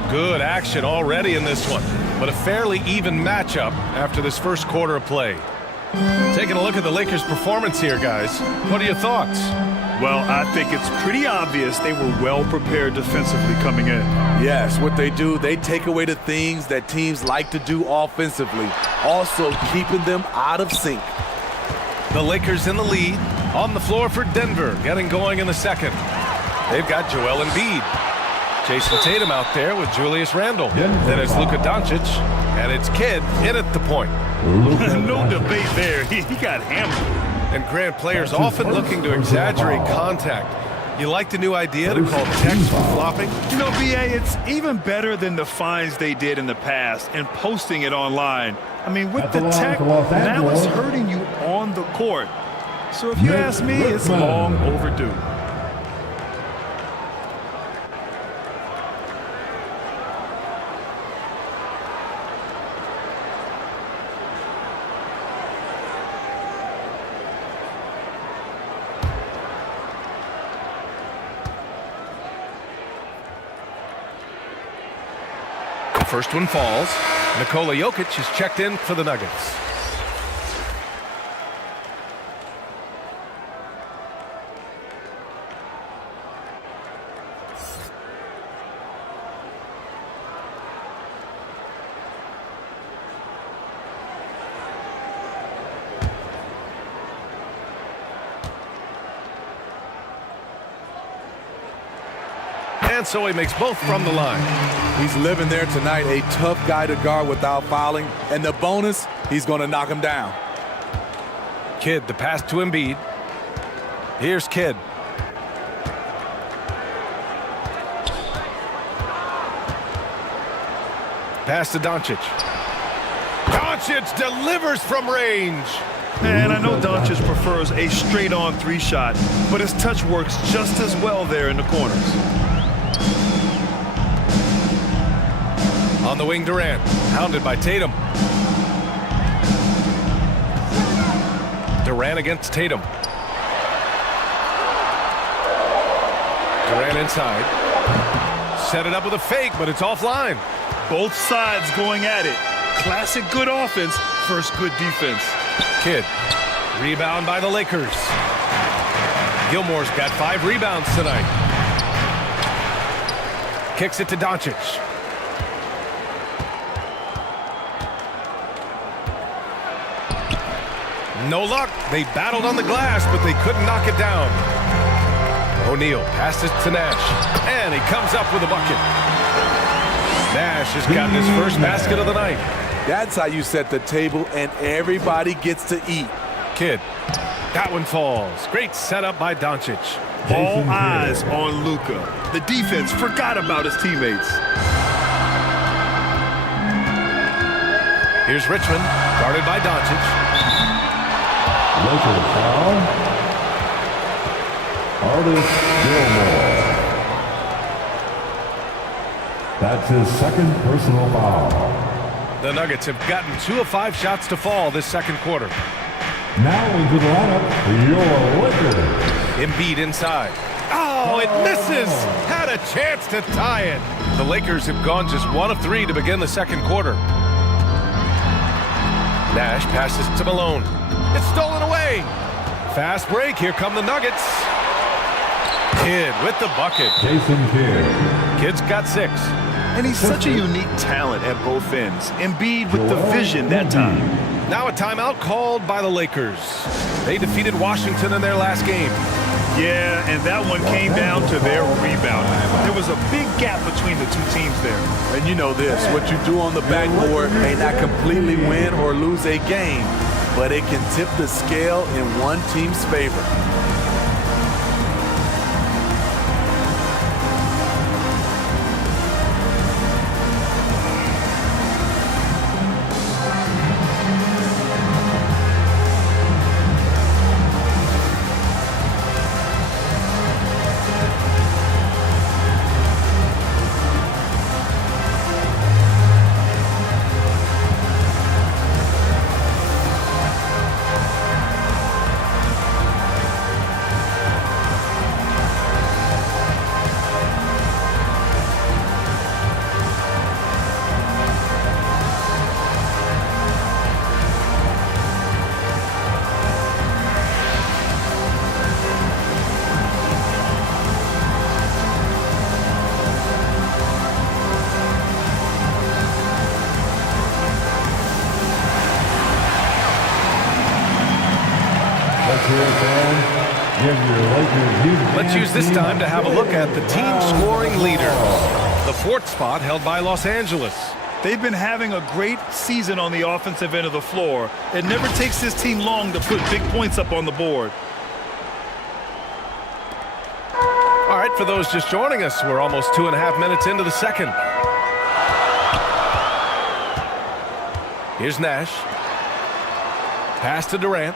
Good action already in this one, but a fairly even matchup after this first quarter of play. Taking a look at the Lakers' performance here, guys. What are your thoughts? Well, I think it's pretty obvious they were well prepared defensively coming in. Yes, what they do, they take away the things that teams like to do offensively, also keeping them out of sync. The Lakers in the lead, on the floor for Denver, getting going in the second. They've got Joel Embiid. Jason Tatum out there with Julius Randle. Then it's Luka Doncic, and it's Kidd in at the point. No debate there. He got hammered. And Grant, players often looking to exaggerate contact. You like the new idea to call text for flopping? You know, B.A., it's even better than the fines they did in the past and posting it online. I mean, with the tech, now it's hurting you on the court. So if you ask me, it's long overdue. first one falls. Nikola Jokic is checked in for the Nuggets. And so he makes both from the line. He's living there tonight, a tough guy to guard without fouling. And the bonus, he's going to knock him down. Kidd, the pass to Embiid. Here's Kidd. Pass to Doncic. Doncic delivers from range. And I know Doncic prefers a straight-on three-shot, but his touch works just as well there in the corners. On the wing, Durant, hounded by Tatum. Durant against Tatum. Durant inside. Set it up with a fake, but it's offline. Both sides going at it. Classic good offense versus good defense. Kidd. Rebound by the Lakers. Gilmore's got 5 rebounds tonight. Kicks it to Doncic. No luck. They battled on the glass, but they couldn't knock it down. O'Neal passes to Nash, and he comes up with a bucket. Nash has gotten his first basket of the night. That's how you set the table, and everybody gets to eat. Kidd. That one falls. Great setup by Doncic. All eyes on Luka. The defense forgot about his teammates. Here's Richmond, guarded by Doncic. Local foul. Artis Gilmore. That's his second personal foul. The Nuggets have gotten 2 of 5 shots to fall this second quarter. Now into the lineup for your Lakers. Embiid inside. Oh, it misses! Had a chance to tie it. The Lakers have gone just 1 of 3 to begin the second quarter. Nash passes to Malone. It's stolen away. Fast break. Here come the Nuggets. Kidd with the bucket. Jason Kidd. Kidd's got 6. And he's such a unique talent at both ends. Embiid with the vision that time. Now a timeout called by the Lakers. They defeated Washington in their last game. Yeah, and that one came down to their rebound. There was a big gap between the two teams there. And you know this, what you do on the backboard may not completely win or lose a game, but it can tip the scale in one team's favor. Let's use this time to have a look at the team scoring leaders. The 4th spot held by Los Angeles. They've been having a great season on the offensive end of the floor. It never takes this team long to put big points up on the board. All right, for those just joining us, we're almost 2.5 minutes into the second. Here's Nash. Pass to Durant.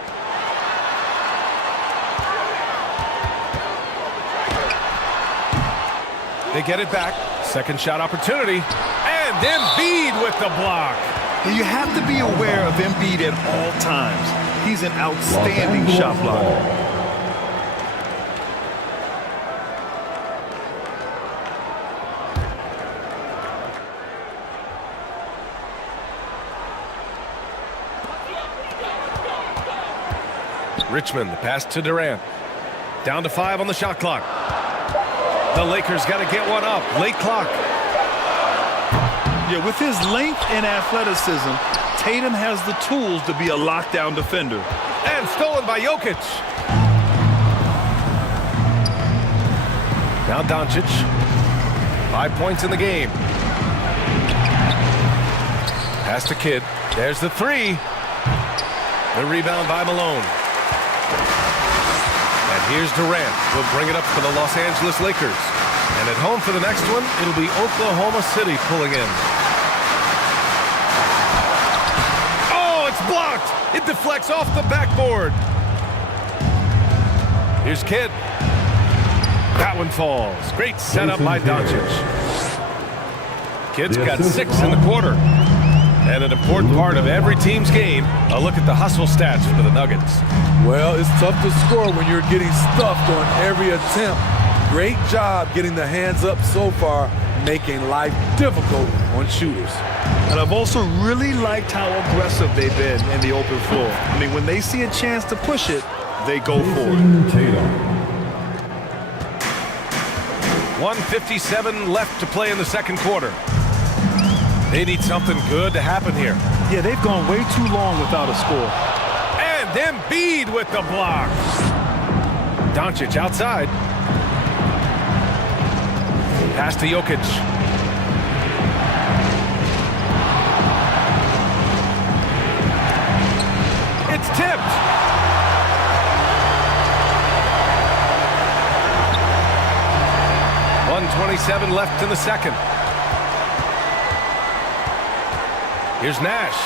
They get it back. Second shot opportunity. And Embiid with the block. You have to be aware of Embiid at all times. He's an outstanding shot blocker. Richmond, the pass to Durant. Down to 5 on the shot clock. The Lakers got to get one up. Late clock. Yeah, with his length and athleticism, Tatum has the tools to be a lockdown defender. And stolen by Jokic. Now Doncic. 5 points in the game. Pass to Kidd. There's the 3. The rebound by Malone. And here's Durant. He'll bring it up for the Los Angeles Lakers. And at home for the next one, it'll be Oklahoma City pulling in. Oh, it's blocked. It deflects off the backboard. Here's Kidd. That one falls. Great setup by Doncic. Kidd's got 6 in the quarter. And an important part of every team's game, a look at the hustle stats for the Nuggets. Well, it's tough to score when you're getting stuffed on every attempt. Great job getting the hands up so far, making life difficult on shooters. And I've also really liked how aggressive they've been in the open floor. I mean, when they see a chance to push it, they go for it. 1:57 left to play in the second quarter. They need something good to happen here. Yeah, they've gone way too long without a score. And Embiid with the block. Doncic outside. Pass to Jokic. It's tipped. .127 left in the second. Here's Nash.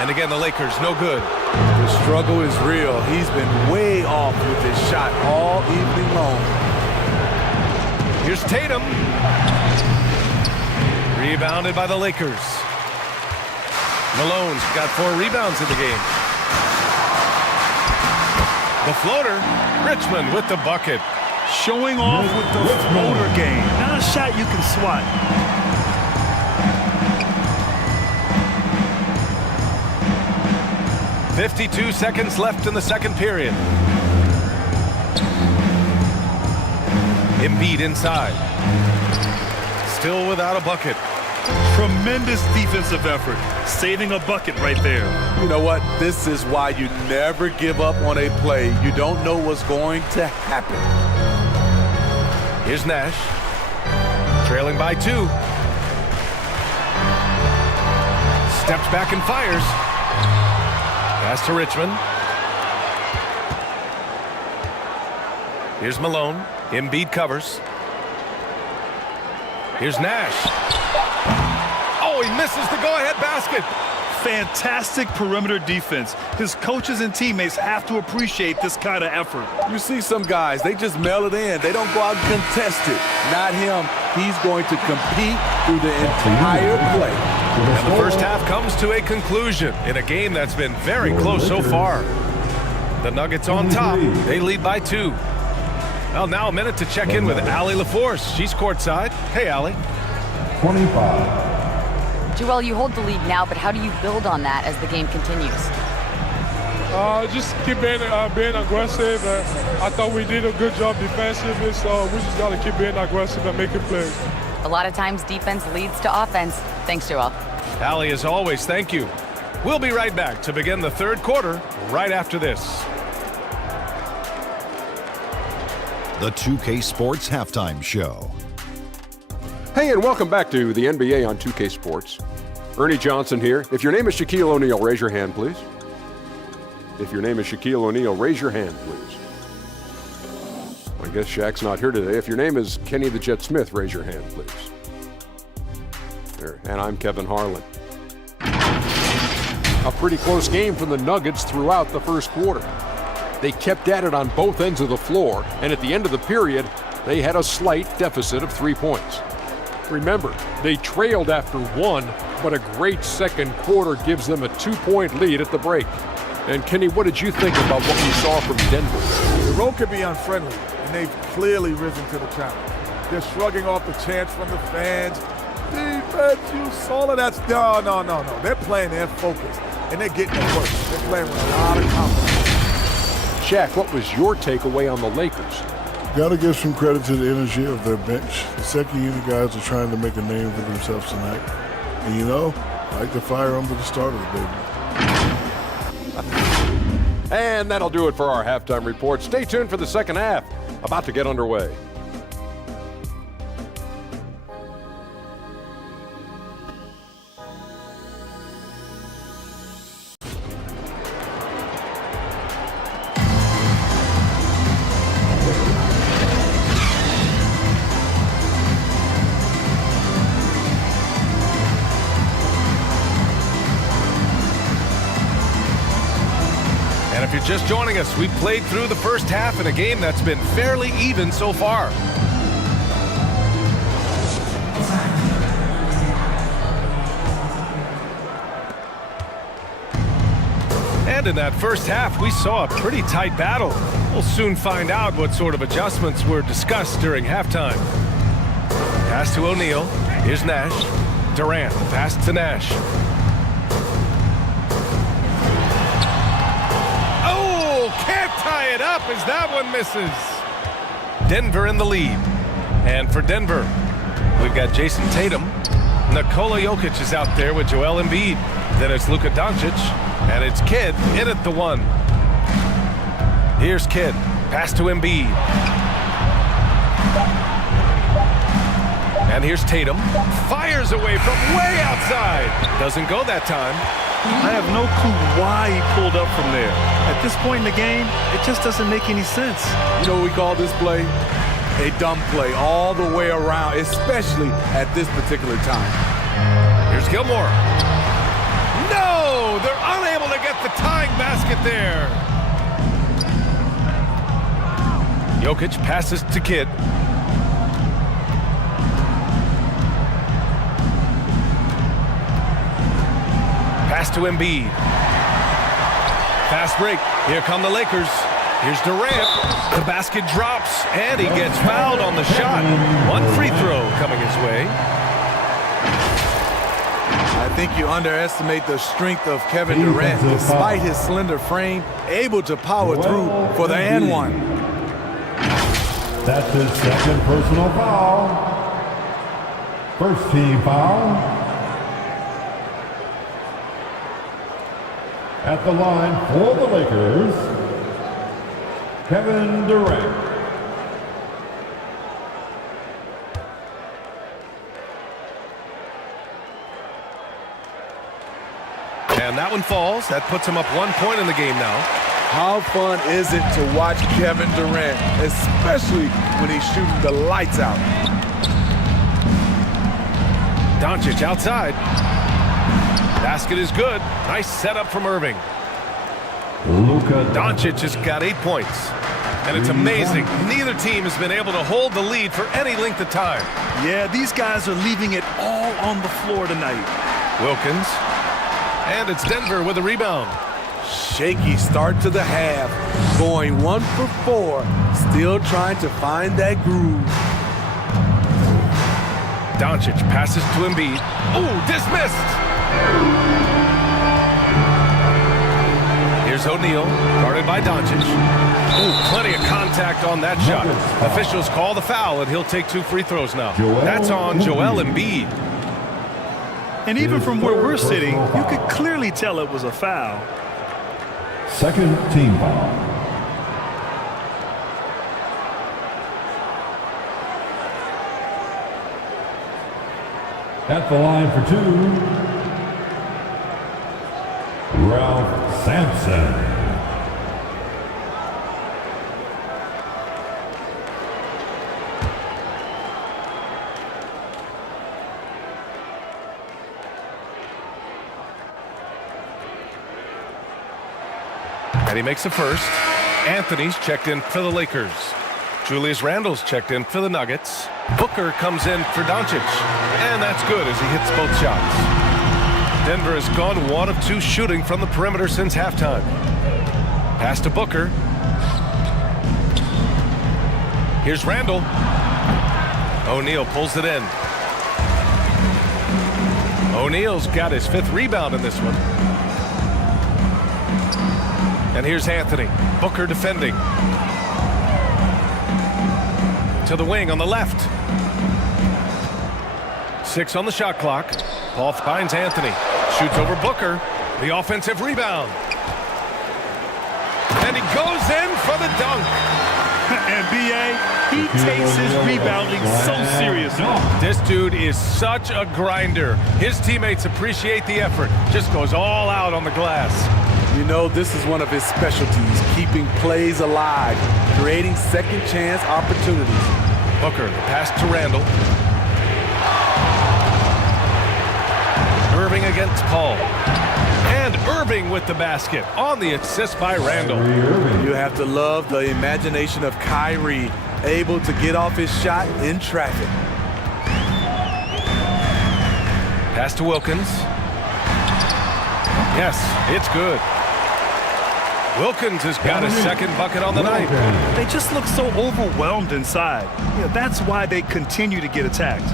And again, the Lakers, no good. The struggle is real. He's been way off with his shot all evening long. Here's Tatum. Rebounded by the Lakers. Malone's got 4 rebounds in the game. The floater. Richmond with the bucket. Showing off with the floater game. Not a shot you can swat. .52 seconds left in the second period. Embiid inside. Still without a bucket. Tremendous defensive effort. Saving a bucket right there. You know what? This is why you never give up on a play. You don't know what's going to happen. Here's Nash. Trailing by 2. Steps back and fires. Pass to Richmond. Here's Malone. Embiid covers. Here's Nash. Oh, he misses the go-ahead basket. Fantastic perimeter defense. His coaches and teammates have to appreciate this kind of effort. You see some guys, they just mail it in. They don't go out and contest it. Not him. He's going to compete through the entire play. And the first half comes to a conclusion in a game that's been very close so far. The Nuggets on top. They lead by 2. Well, now a minute to check in with Allie LaForce. She's courtside. Hey, Allie. 25. Joel, you hold the lead now, but how do you build on that as the game continues? Just keep being aggressive. I thought we did a good job defensively, so we just got to keep being aggressive and making plays. A lot of times defense leads to offense. Thanks, Joel. Allie, as always, thank you. We'll be right back to begin the third quarter right after this. The 2K Sports Halftime Show. Hey, and welcome back to the NBA on 2K Sports. Ernie Johnson here. If your name is Shaquille O'Neal, raise your hand, please. If your name is Shaquille O'Neal, raise your hand, please. I guess Shaq's not here today. If your name is Kenny the Jet Smith, raise your hand, please. There. And I'm Kevin Harlan. A pretty close game from the Nuggets throughout the first quarter. They kept at it on both ends of the floor, and at the end of the period, they had a slight deficit of 3 points. Remember, they trailed after 1, but a great second quarter gives them a 2-point lead at the break. And Kenny, what did you think about what we saw from Denver? The road could be unfriendly, and they've clearly risen to the challenge. They're shrugging off the chants from the fans. Defense, you saw it. That's no. They're playing their focus, and they're getting it work. They're playing with a lot of confidence. Shaq, what was your takeaway on the Lakers? Got to give some credit to the energy of their bench. The second unit guys are trying to make a name for themselves tonight. And you know, I like to fire them to the starters, baby. And that'll do it for our halftime report. Stay tuned for the second half, about to get underway. And if you're just joining us, we've played through the first half in a game that's been fairly even so far. And in that first half, we saw a pretty tight battle. We'll soon find out what sort of adjustments were discussed during halftime. Pass to O'Neal. Here's Nash. Durant, pass to Nash. Can't tie it up as that one misses. Denver in the lead. And for Denver, we've got Jason Tatum. Nikola Jokic is out there with Joel Embiid. Then it's Luka Doncic. And it's Kidd in at the one. Here's Kidd. Pass to Embiid. And here's Tatum. Fires away from way outside. Doesn't go that time. I have no clue why he pulled up from there. At this point in the game, it just doesn't make any sense. You know what we call this play? A dumb play all the way around, especially at this particular time. Here's Gilmore. No! They're unable to get the tying basket there. Jokic passes to Kidd. Pass to Embiid. Fast break. Here come the Lakers. Here's Durant. The basket drops, and he gets fouled on the shot. One free throw coming his way. I think you underestimate the strength of Kevin Durant. Despite his slender frame, able to power through for the and one. That's his second personal foul. First team foul. At the line for the Lakers, Kevin Durant. And that one falls. That puts him up 1 point in the game now. How fun is it to watch Kevin Durant, especially when he's shooting the lights out? Doncic outside. Basket is good. Nice setup from Irving. Luka Doncic has got 8 points. And it's amazing. Neither team has been able to hold the lead for any length of time. Yeah, these guys are leaving it all on the floor tonight. Wilkins. And it's Denver with a rebound. Shaky start to the half. Going 1 for 4. Still trying to find that groove. Doncic passes to Embiid. Ooh, dismissed. Here's O'Neal, guarded by Doncic. Ooh, plenty of contact on that shot. Officials call the foul, and he'll take 2 free throws now. That's on Joel Embiid. And even from where we're sitting, you could clearly tell it was a foul. Second team foul. At the line for 2. Ralph Sampson. And he makes the first. Anthony's checked in for the Lakers. Julius Randle's checked in for the Nuggets. Booker comes in for Doncic. And that's good as he hits both shots. Denver has gone 1 of 2 shooting from the perimeter since halftime. Pass to Booker. Here's Randle. O'Neal pulls it in. O'Neal's got his 5th rebound in this one. And here's Anthony. Booker defending. To the wing on the left. 6 on the shot clock. Paul finds Anthony. Shoots over Booker. The offensive rebound. And he goes in for the dunk. And B.A., he takes his rebounding so seriously. This dude is such a grinder. His teammates appreciate the effort. Just goes all out on the glass. You know, this is one of his specialties, keeping plays alive, creating second chance opportunities. Booker, the pass to Randall. Irving against Paul. And Irving with the basket on the assist by Randall. You have to love the imagination of Kyrie, able to get off his shot in traffic. Pass to Wilkins. Yes, it's good. Wilkins has got his second bucket on the night. They just look so overwhelmed inside. Yeah, that's why they continue to get attacked.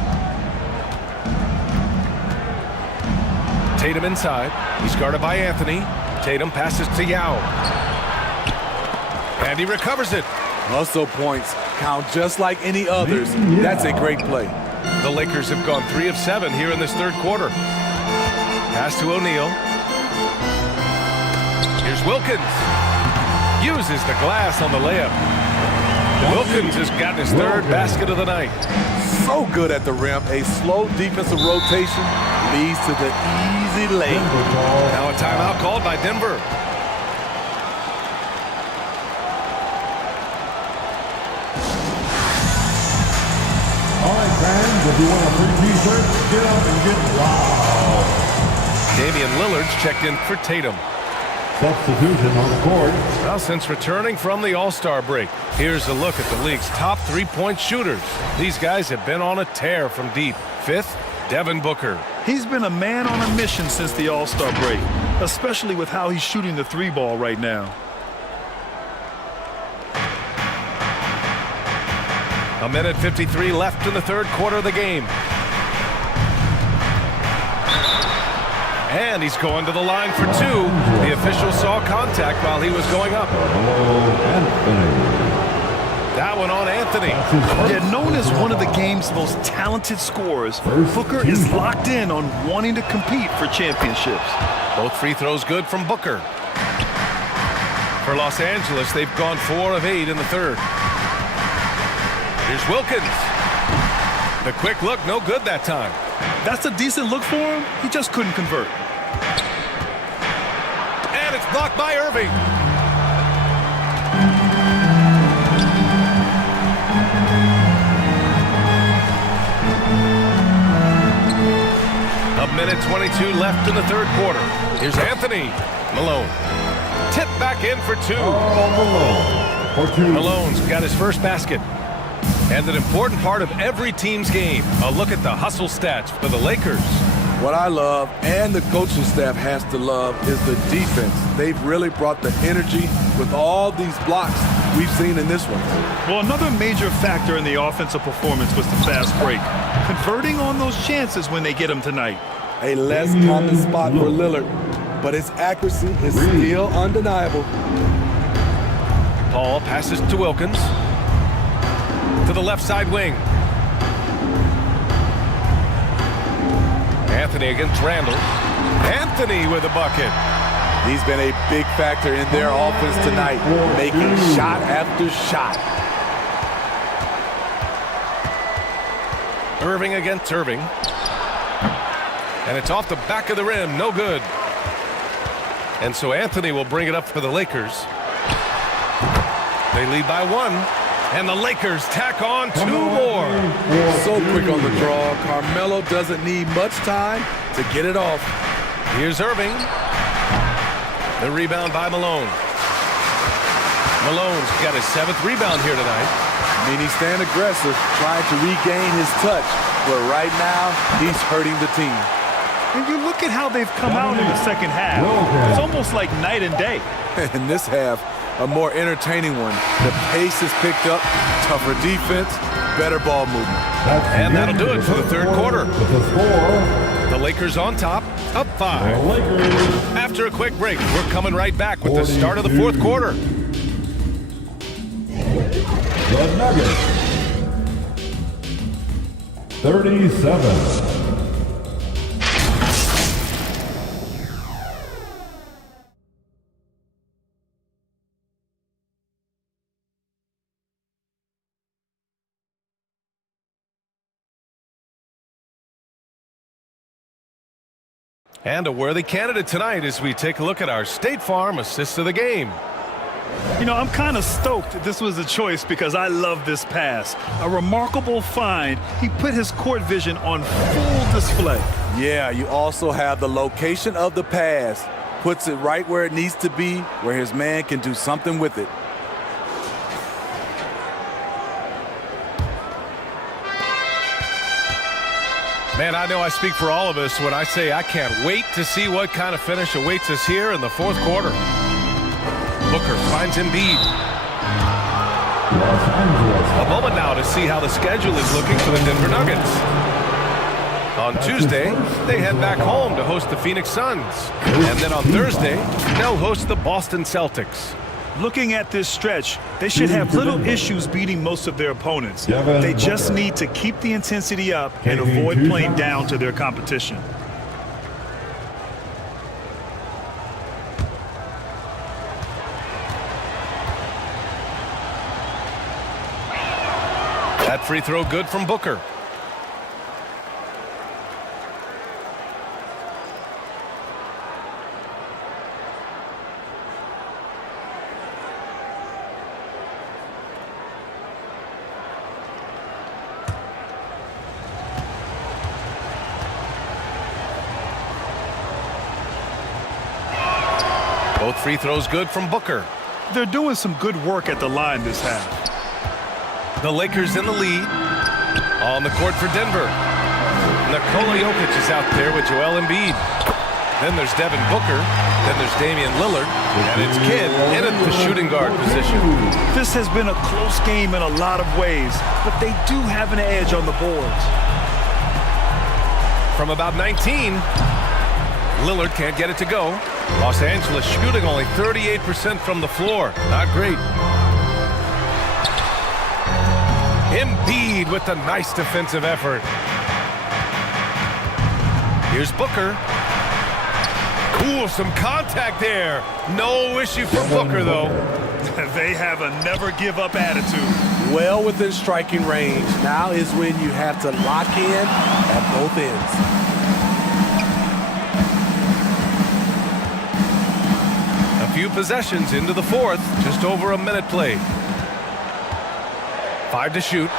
Tatum inside. He's guarded by Anthony. Tatum passes to Yao. And he recovers it. Muscle points count just like any others. That's a great play. The Lakers have gone 3 of 7 here in this third quarter. Pass to O'Neal. Here's Wilkins. Uses the glass on the layup. Wilkins has gotten his third basket of the night. So good at the rim. A slow defensive rotation leads to the easy lay. Now a timeout called by Denver. All right, fans, if you want a free t-shirt, get up and get loud. Damian Lillard's checked in for Tatum. Substitution on the court. Well, since returning from the All-Star break, here's a look at the league's top three-point shooters. These guys have been on a tear from deep. 5th, Devin Booker. He's been a man on a mission since the All-Star break, especially with how he's shooting the 3-ball right now. A minute 53 left in the third quarter of the game. And he's going to the line for 2. The official saw contact while he was going up. That one on Anthony. Yeah, known as one of the game's most talented scorers, Booker is locked in on wanting to compete for championships. Both free throws good from Booker. For Los Angeles, they've gone 4 of 8 in the third. Here's Wilkins. The quick look, no good that time. That's a decent look for him. He just couldn't convert. And it's blocked by Irving. A minute 22 left in the third quarter. Here's Anthony. Malone. Tip back in for 2. Malone's got his first basket. And an important part of every team's game, a look at the hustle stats for the Lakers. What I love, and the coaching staff has to love, is the defense. They've really brought the energy with all these blocks we've seen in this one. Well, another major factor in the offensive performance was the fast break. Converting on those chances when they get them tonight. A less common spot for Lillard, but his accuracy is still undeniable. Paul passes to Wilkins. To the left side wing. Anthony against Randall. Anthony with a bucket. He's been a big factor in their offense tonight, making shot after shot. Irving against Irving. And it's off the back of the rim, no good. And so Anthony will bring it up for the Lakers. They lead by 1. And the Lakers tack on 2 more. So quick on the draw. Carmelo doesn't need much time to get it off. Here's Irving. The rebound by Malone. Malone's got his 7th rebound here tonight. I mean, he's staying aggressive, trying to regain his touch. But right now, he's hurting the team. And you look at how they've come out in the second half. It's almost like night and day. In this half, a more entertaining one. The pace is picked up, tougher defense, better ball movement. And that'll do it for the third quarter. The Lakers on top, up 5. After a quick break, we're coming right back with the start of the fourth quarter. The Nuggets, 37. And a worthy candidate tonight as we take a look at our State Farm assist of the game. You know, I'm kind of stoked that this was a choice because I love this pass. A remarkable find. He put his court vision on full display. Yeah, you also have the location of the pass. Puts it right where it needs to be, where his man can do something with it. Man, I know I speak for all of us when I say I can't wait to see what kind of finish awaits us here in the fourth quarter. Booker finds Embiid. A moment now to see how the schedule is looking for the Denver Nuggets. On Tuesday, they head back home to host the Phoenix Suns. And then on Thursday, they'll host the Boston Celtics. Looking at this stretch, they should have little issues beating most of their opponents. They just need to keep the intensity up and avoid playing down to their competition. That free throw good from Booker. Both free throws good from Booker. They're doing some good work at the line this half. The Lakers in the lead. On the court for Denver. Nikola Jokic is out there with Joel Embiid. Then there's Devin Booker. Then there's Damian Lillard. And it's Kidd in at the shooting guard position. This has been a close game in a lot of ways, but they do have an edge on the boards. From about 19, Lillard can't get it to go. Los Angeles shooting only 38% from the floor. Not great. Embiid with the nice defensive effort. Here's Booker. Ooh, some contact there. No issue for Booker, though. They have a never-give-up attitude. Well within striking range. Now is when you have to lock in at both ends. Few possessions into the fourth, just over a minute played. 5 to shoot,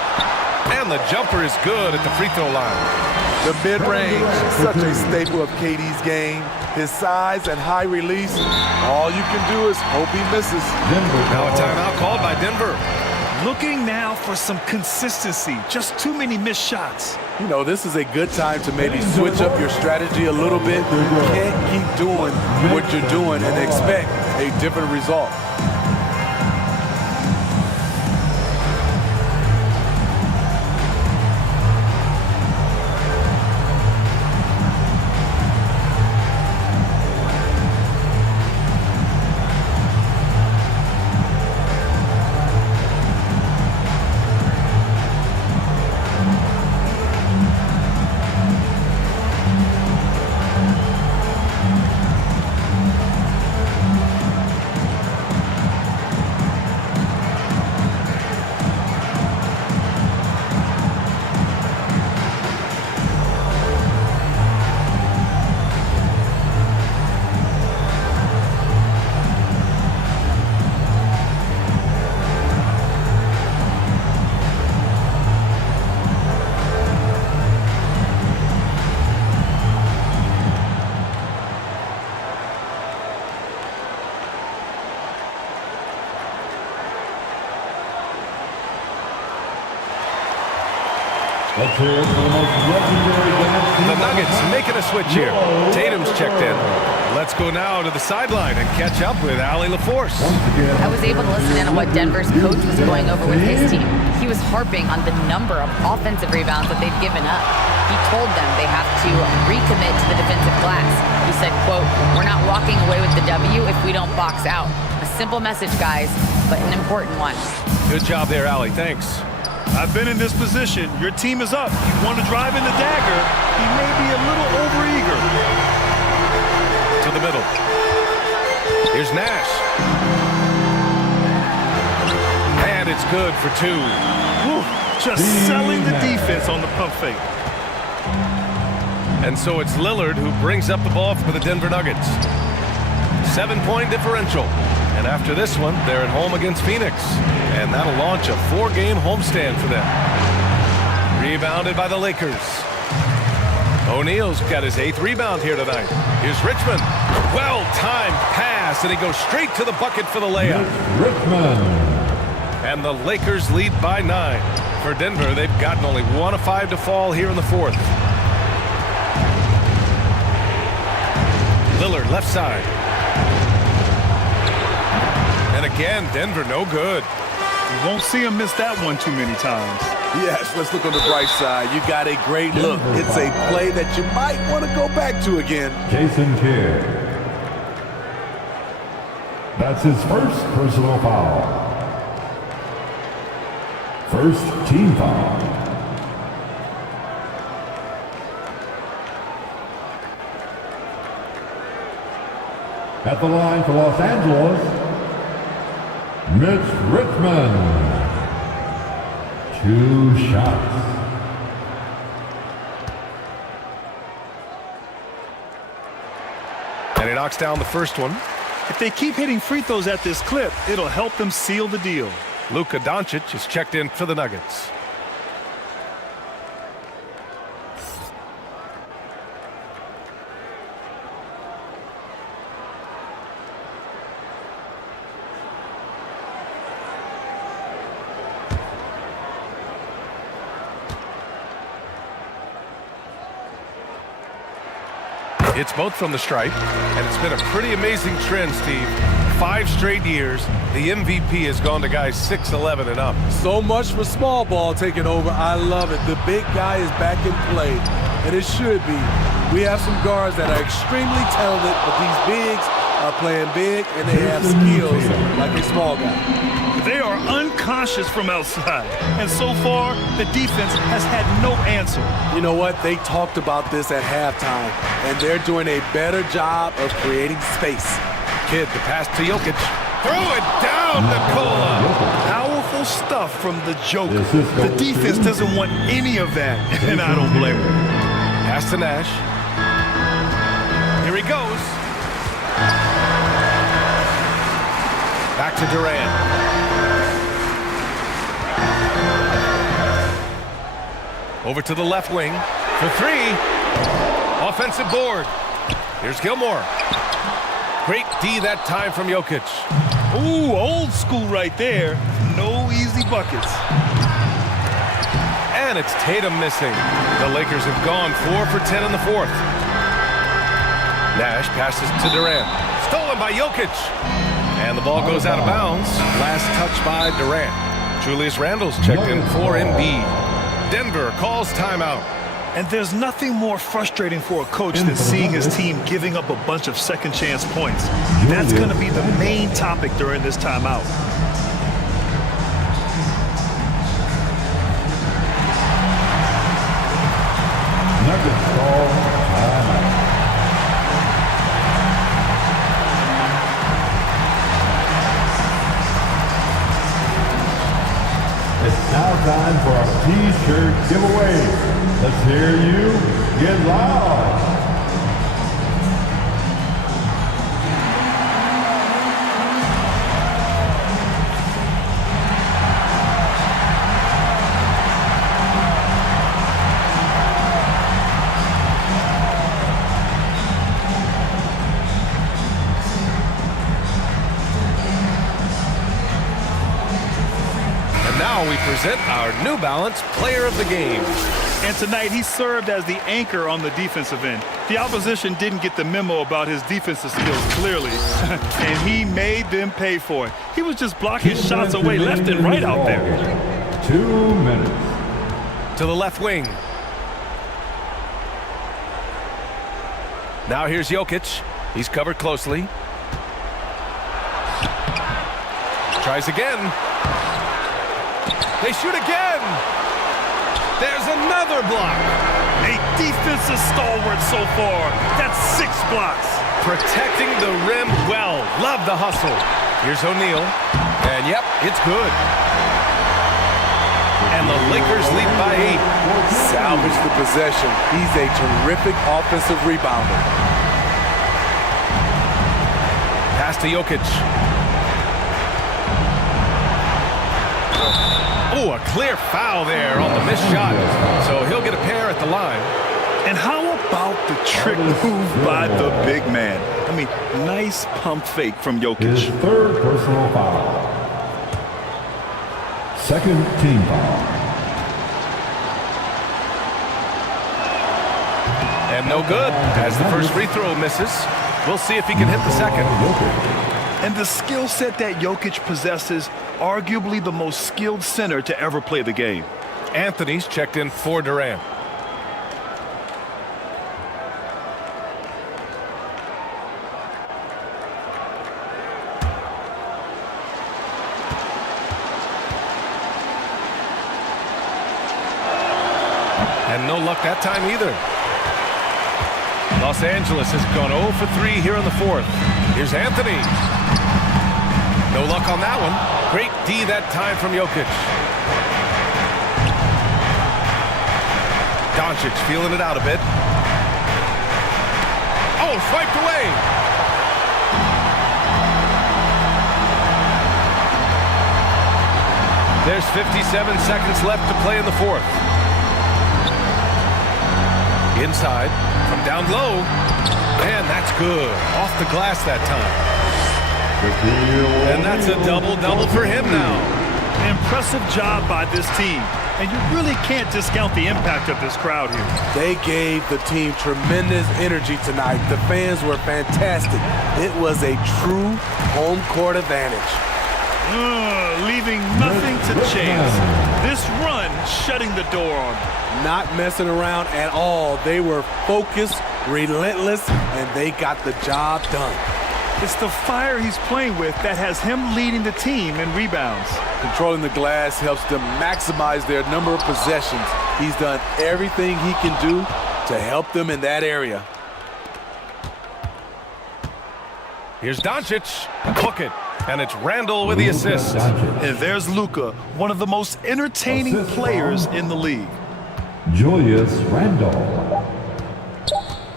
and the jumper is good at the free throw line. The mid-range, such a staple of KD's game. His size and high release, all you can do is hope he misses. Now a timeout called by Denver. Looking now for some consistency, just too many missed shots. You know, this is a good time to maybe switch up your strategy a little bit. You can't keep doing what you're doing and expect a different result. The Nuggets making a switch here. Tatum's checked in. Let's go now to the sideline and catch up with Allie LaForce. I was able to listen in on what Denver's coach was going over with his team. He was harping on the number of offensive rebounds that they've given up. He told them they have to recommit to the defensive glass. He said, quote, "We're not walking away with the W if we don't box out." A simple message, guys, but an important one. Good job there, Allie. Thanks. I've been in this position. Your team is up. You want to drive in the dagger. He may be a little overeager. To the middle. Here's Nash. And it's good for 2. Whew, just selling the defense on the pump fake. And so it's Lillard who brings up the ball for the Denver Nuggets. 7-point differential. And after this one, they're at home against Phoenix. And that'll launch a 4-game homestand for them. Rebounded by the Lakers. O'Neal's got his 8th rebound here tonight. Here's Richmond. Well-timed pass, and he goes straight to the bucket for the layup. Richmond. And the Lakers lead by 9. For Denver, they've gotten only 1 of 5 to fall here in the 4th. Lillard, left side. And again, Denver no good. You won't see him miss that one too many times. Yes, let's look on the bright side. You got a great look. It's a play that you might want to go back to again. Jason Kidd. That's his first personal foul. First team foul. At the line for Los Angeles, Mitch Richmond. 2 shots. And he knocks down the first one. If they keep hitting free throws at this clip, it'll help them seal the deal. Luka Doncic is checked in for the Nuggets. It's both from the stripe, and it's been a pretty amazing trend, Steve. 5 straight years, the MVP has gone to guys 6'11" and up. So much for small ball taking over. I love it. The big guy is back in play, and it should be. We have some guards that are extremely talented, but these bigs are playing big, and they have skills like a small guy. They are unconscious from outside, and so far, the defense has had no answer. You know what? They talked about this at halftime, and they're doing a better job of creating space. Kidd, the pass to Jokic. Throw it down, Nikola. Powerful stuff from the Joker. The defense doesn't want any of that, and I don't blame them. Pass to Nash. Here he goes. Back to Durant. Over to the left wing for 3. Offensive board. Here's Gilmore. Great D that time from Jokic. Ooh, old school right there. No easy buckets. And it's Tatum missing. The Lakers have gone 4 for 10 in the 4th. Nash passes to Durant. Stolen by Jokic. And the ball goes out of bounds. Last touch by Durant. Julius Randle's checked in for Embiid. Denver calls timeout. And there's nothing more frustrating for a coach than seeing his team giving up a bunch of second chance points. That's going to be the main topic during this timeout. Nuggets call timeout. It's now time for our T-shirt giveaway. Let's hear you get loud. Now we present our New Balance Player of the Game. And tonight he served as the anchor on the defensive end. The opposition didn't get the memo about his defensive skills clearly, and he made them pay for it. He was just blocking shots away left and right out there. 2 minutes. To the left wing. Now here's Jokic. He's covered closely. Tries again. They shoot again. There's another block. A defensive stalwart so far. That's 6 blocks. Protecting the rim well. Love the hustle. Here's O'Neal. And yep, it's good. And the Lakers lead by 8. Salvage the possession. He's a terrific offensive rebounder. Pass to Jokic. Oh, a clear foul there on the missed shot. So he'll get a pair at the line. And how about the trick move by the big man? I mean, nice pump fake from Jokic. His 3rd personal foul. 2nd team foul. And no good as the first free throw misses. We'll see if he can hit the second. And the skill set that Jokic possesses, arguably the most skilled center to ever play the game. Anthony's checked in for Durant. And no luck that time either. Los Angeles has gone 0 for 3 here in the 4th. Here's Anthony. No luck on that one. Great D that time from Jokic. Doncic feeling it out a bit. Oh, swiped away. There's 57 seconds left to play in the 4th. Inside, from down low, and that's good. Off the glass that time. And that's a double-double for him now. Impressive job by this team. And you really can't discount the impact of this crowd here. They gave the team tremendous energy tonight. The fans were fantastic. It was a true home court advantage. Leaving nothing to chance. This run shutting the door on them. Not messing around at all. They were focused, relentless, and they got the job done. It's the fire he's playing with that has him leading the team in rebounds. Controlling the glass helps them maximize their number of possessions. He's done everything he can do to help them in that area. Here's Doncic. Book it. And it's Randall with the assist. And there's Luka, one of the most entertaining players in the league. Julius Randle.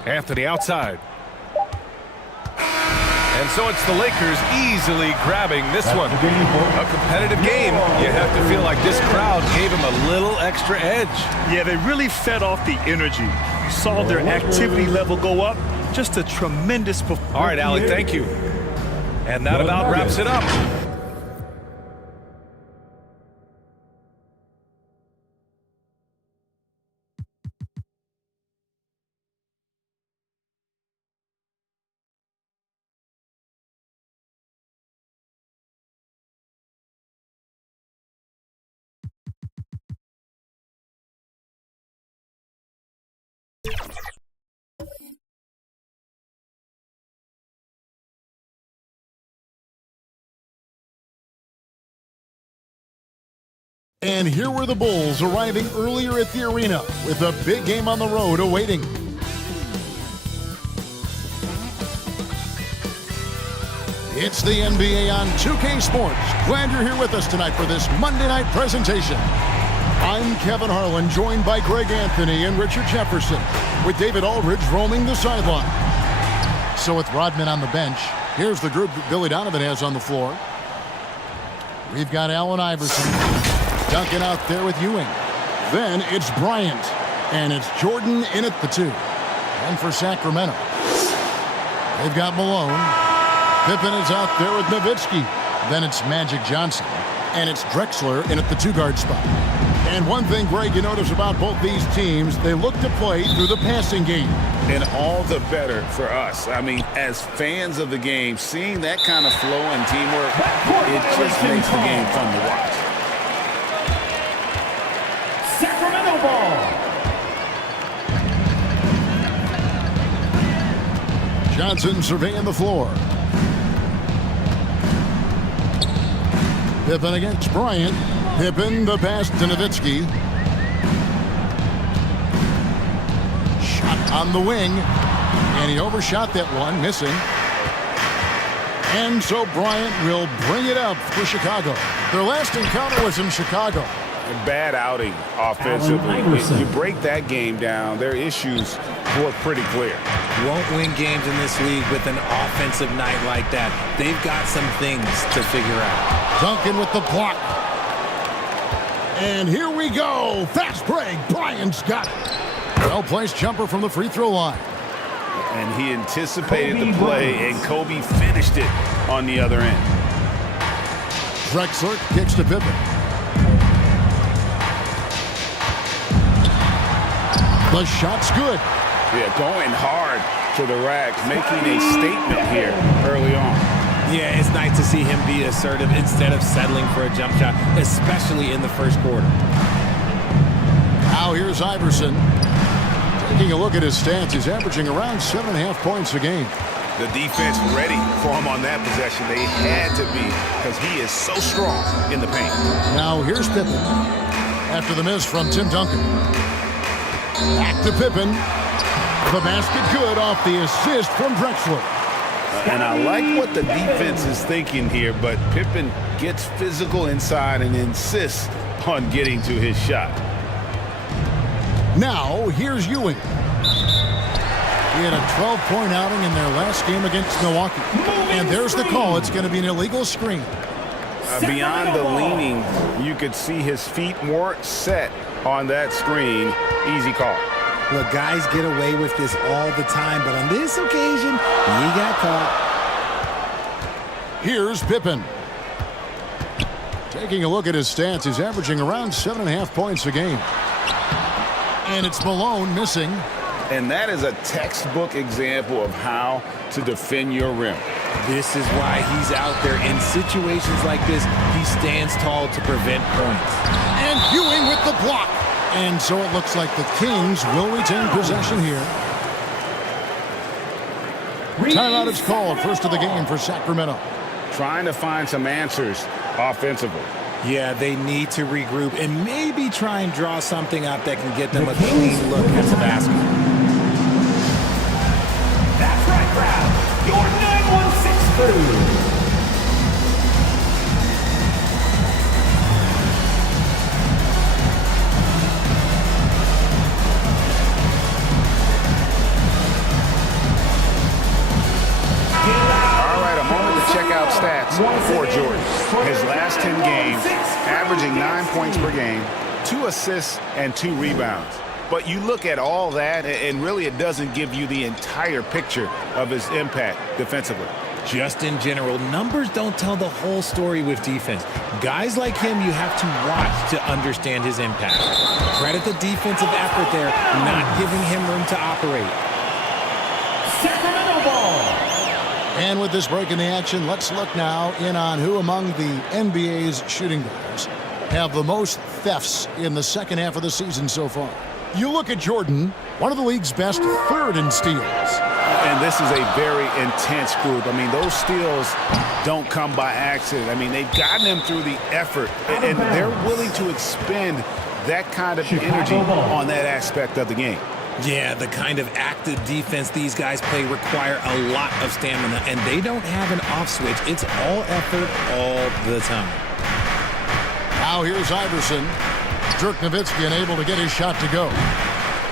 Anthony outside. And so it's the Lakers easily grabbing this one. A competitive game. You have to feel like this crowd gave him a little extra edge. Yeah, they really fed off the energy. You saw their activity level go up. Just a tremendous performance. All right, Alec, thank you. And that about wraps it up. And here were the Bulls arriving earlier at the arena with a big game on the road awaiting. It's the NBA on 2K Sports. Glad you're here with us tonight for this Monday night presentation. I'm Kevin Harlan, joined by Greg Anthony and Richard Jefferson, with David Aldridge roaming the sideline. So with Rodman on the bench, here's the group that Billy Donovan has on the floor. We've got Allen Iverson. Duncan out there with Ewing. Then it's Bryant. And it's Jordan in at the 2. And for Sacramento, they've got Malone. Pippen is out there with Nowitzki. Then it's Magic Johnson. And it's Drexler in at the 2-guard spot. And one thing, Greg, you notice about both these teams, they look to play through the passing game. And all the better for us. I mean, as fans of the game, seeing that kind of flow and teamwork, it just makes the game fun to watch. Sacramento ball. Johnson surveying the floor. Pippen against Bryant. Pippen, the pass to Nowitzki. Shot on the wing. And he overshot that one, missing. And so Bryant will bring it up for Chicago. Their last encounter was in Chicago. A bad outing offensively. You break that game down, their issues were pretty clear. Won't win games in this league with an offensive night like that. They've got some things to figure out. Duncan with the block. And here we go. Fast break. Bryant's got it. Well-placed jumper from the free throw line. And he anticipated the play, and Kobe finished it on the other end. Drexler kicks to Pippen. The shot's good. Yeah, going hard to the rack, making a statement here early on. Yeah, it's nice to see him be assertive instead of settling for a jump shot, especially in the first quarter. Now here's Iverson. Taking a look at his stats, he's averaging around 7.5 points a game. The defense ready for him on that possession. They had to be because he is so strong in the paint. Now here's Pippen. After the miss from Tim Duncan. Back to Pippen. The basket good off the assist from Drexler. And I like what the defense is thinking here, but Pippen gets physical inside and insists on getting to his shot. Now, here's Ewing. He had a 12-point outing in their last game against Milwaukee. And there's the call. It's going to be an illegal screen. Beyond the leaning, you could see his feet more set on that screen. Easy call. Look, guys get away with this all the time, but on this occasion, he got caught. Here's Pippen. Taking a look at his stats, he's averaging around 7.5 points a game. And it's Malone missing. And that is a textbook example of how to defend your rim. This is why he's out there. In situations like this, he stands tall to prevent points. And Ewing with the block. And so it looks like the Kings will retain possession here. Timeout is called. First of the game for Sacramento. Trying to find some answers offensively. Yeah, they need to regroup and maybe try and draw something up that can get them a clean look at the basket. That's right, crowd. Your 916 crew. Stats for Jordan. His last 10 games, averaging 9 points per game, 2 assists, and 2 rebounds. But you look at all that, and really it doesn't give you the entire picture of his impact defensively. Just in general, numbers don't tell the whole story with defense. Guys like him, you have to watch to understand his impact. Credit the defensive effort there, not giving him room to operate. Sacramento ball. And with this break in the action, let's look now in on who among the NBA's shooting guards have the most thefts in the second half of the season so far. You look at Jordan, one of the league's best, third in steals. And this is a very intense group. I mean, those steals don't come by accident. I mean, they've gotten them through the effort, and they're willing to expend that kind of energy on that aspect of the game. Yeah, the kind of active defense these guys play require a lot of stamina, and they don't have an off switch. It's all effort all the time. Now here's Iverson. Dirk Nowitzki unable to get his shot to go.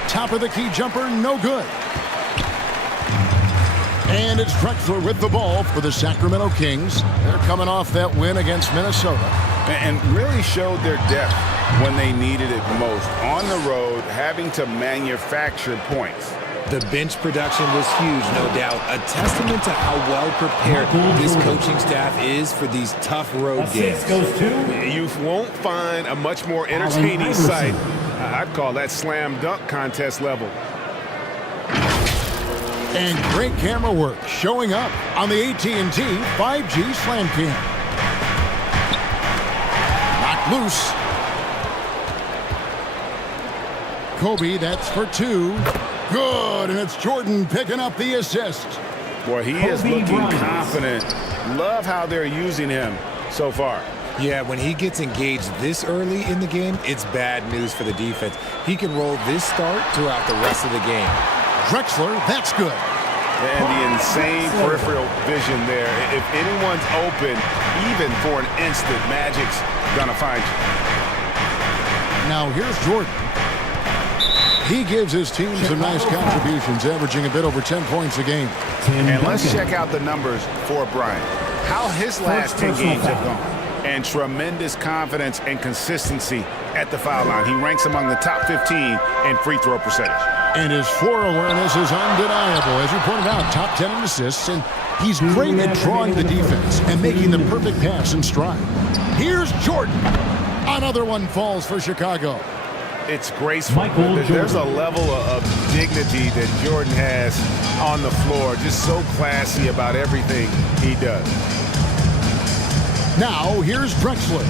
Top of the key jumper, no good. And it's Drexler with the ball for the Sacramento Kings. They're coming off that win against Minnesota. And really showed their depth when they needed it most. On the road, having to manufacture points. The bench production was huge, no doubt. A testament to how well prepared this coaching staff is for these tough road games. You won't find a much more entertaining sight. I'd call that slam dunk contest level. And great camera work showing up on the AT&T 5G Slam Cam. Knocked loose. Kobe, that's for two. Good, and it's Jordan picking up the assist. Boy, he is looking confident. Love how they're using him so far. Yeah, when he gets engaged this early in the game, it's bad news for the defense. He can roll this start throughout the rest of the game. Drexler, that's good. And the insane peripheral vision there. If anyone's open, even for an instant, Magic's gonna find you. Now here's Jordan. He gives his team some nice contributions, averaging a bit over 10 points a game. And let's check out the numbers for Bryant. How his last 10 games have gone. And tremendous confidence and consistency at the foul line. He ranks among the top 15 in free throw percentage. And his floor awareness is undeniable. As you pointed out, top 10 in assists, and he's great at drawing the defense and making the perfect pass in stride. Here's Jordan. Another one falls for Chicago. It's graceful. There's a level of dignity that Jordan has on the floor. Just so classy about everything he does. Now, here's Drexler.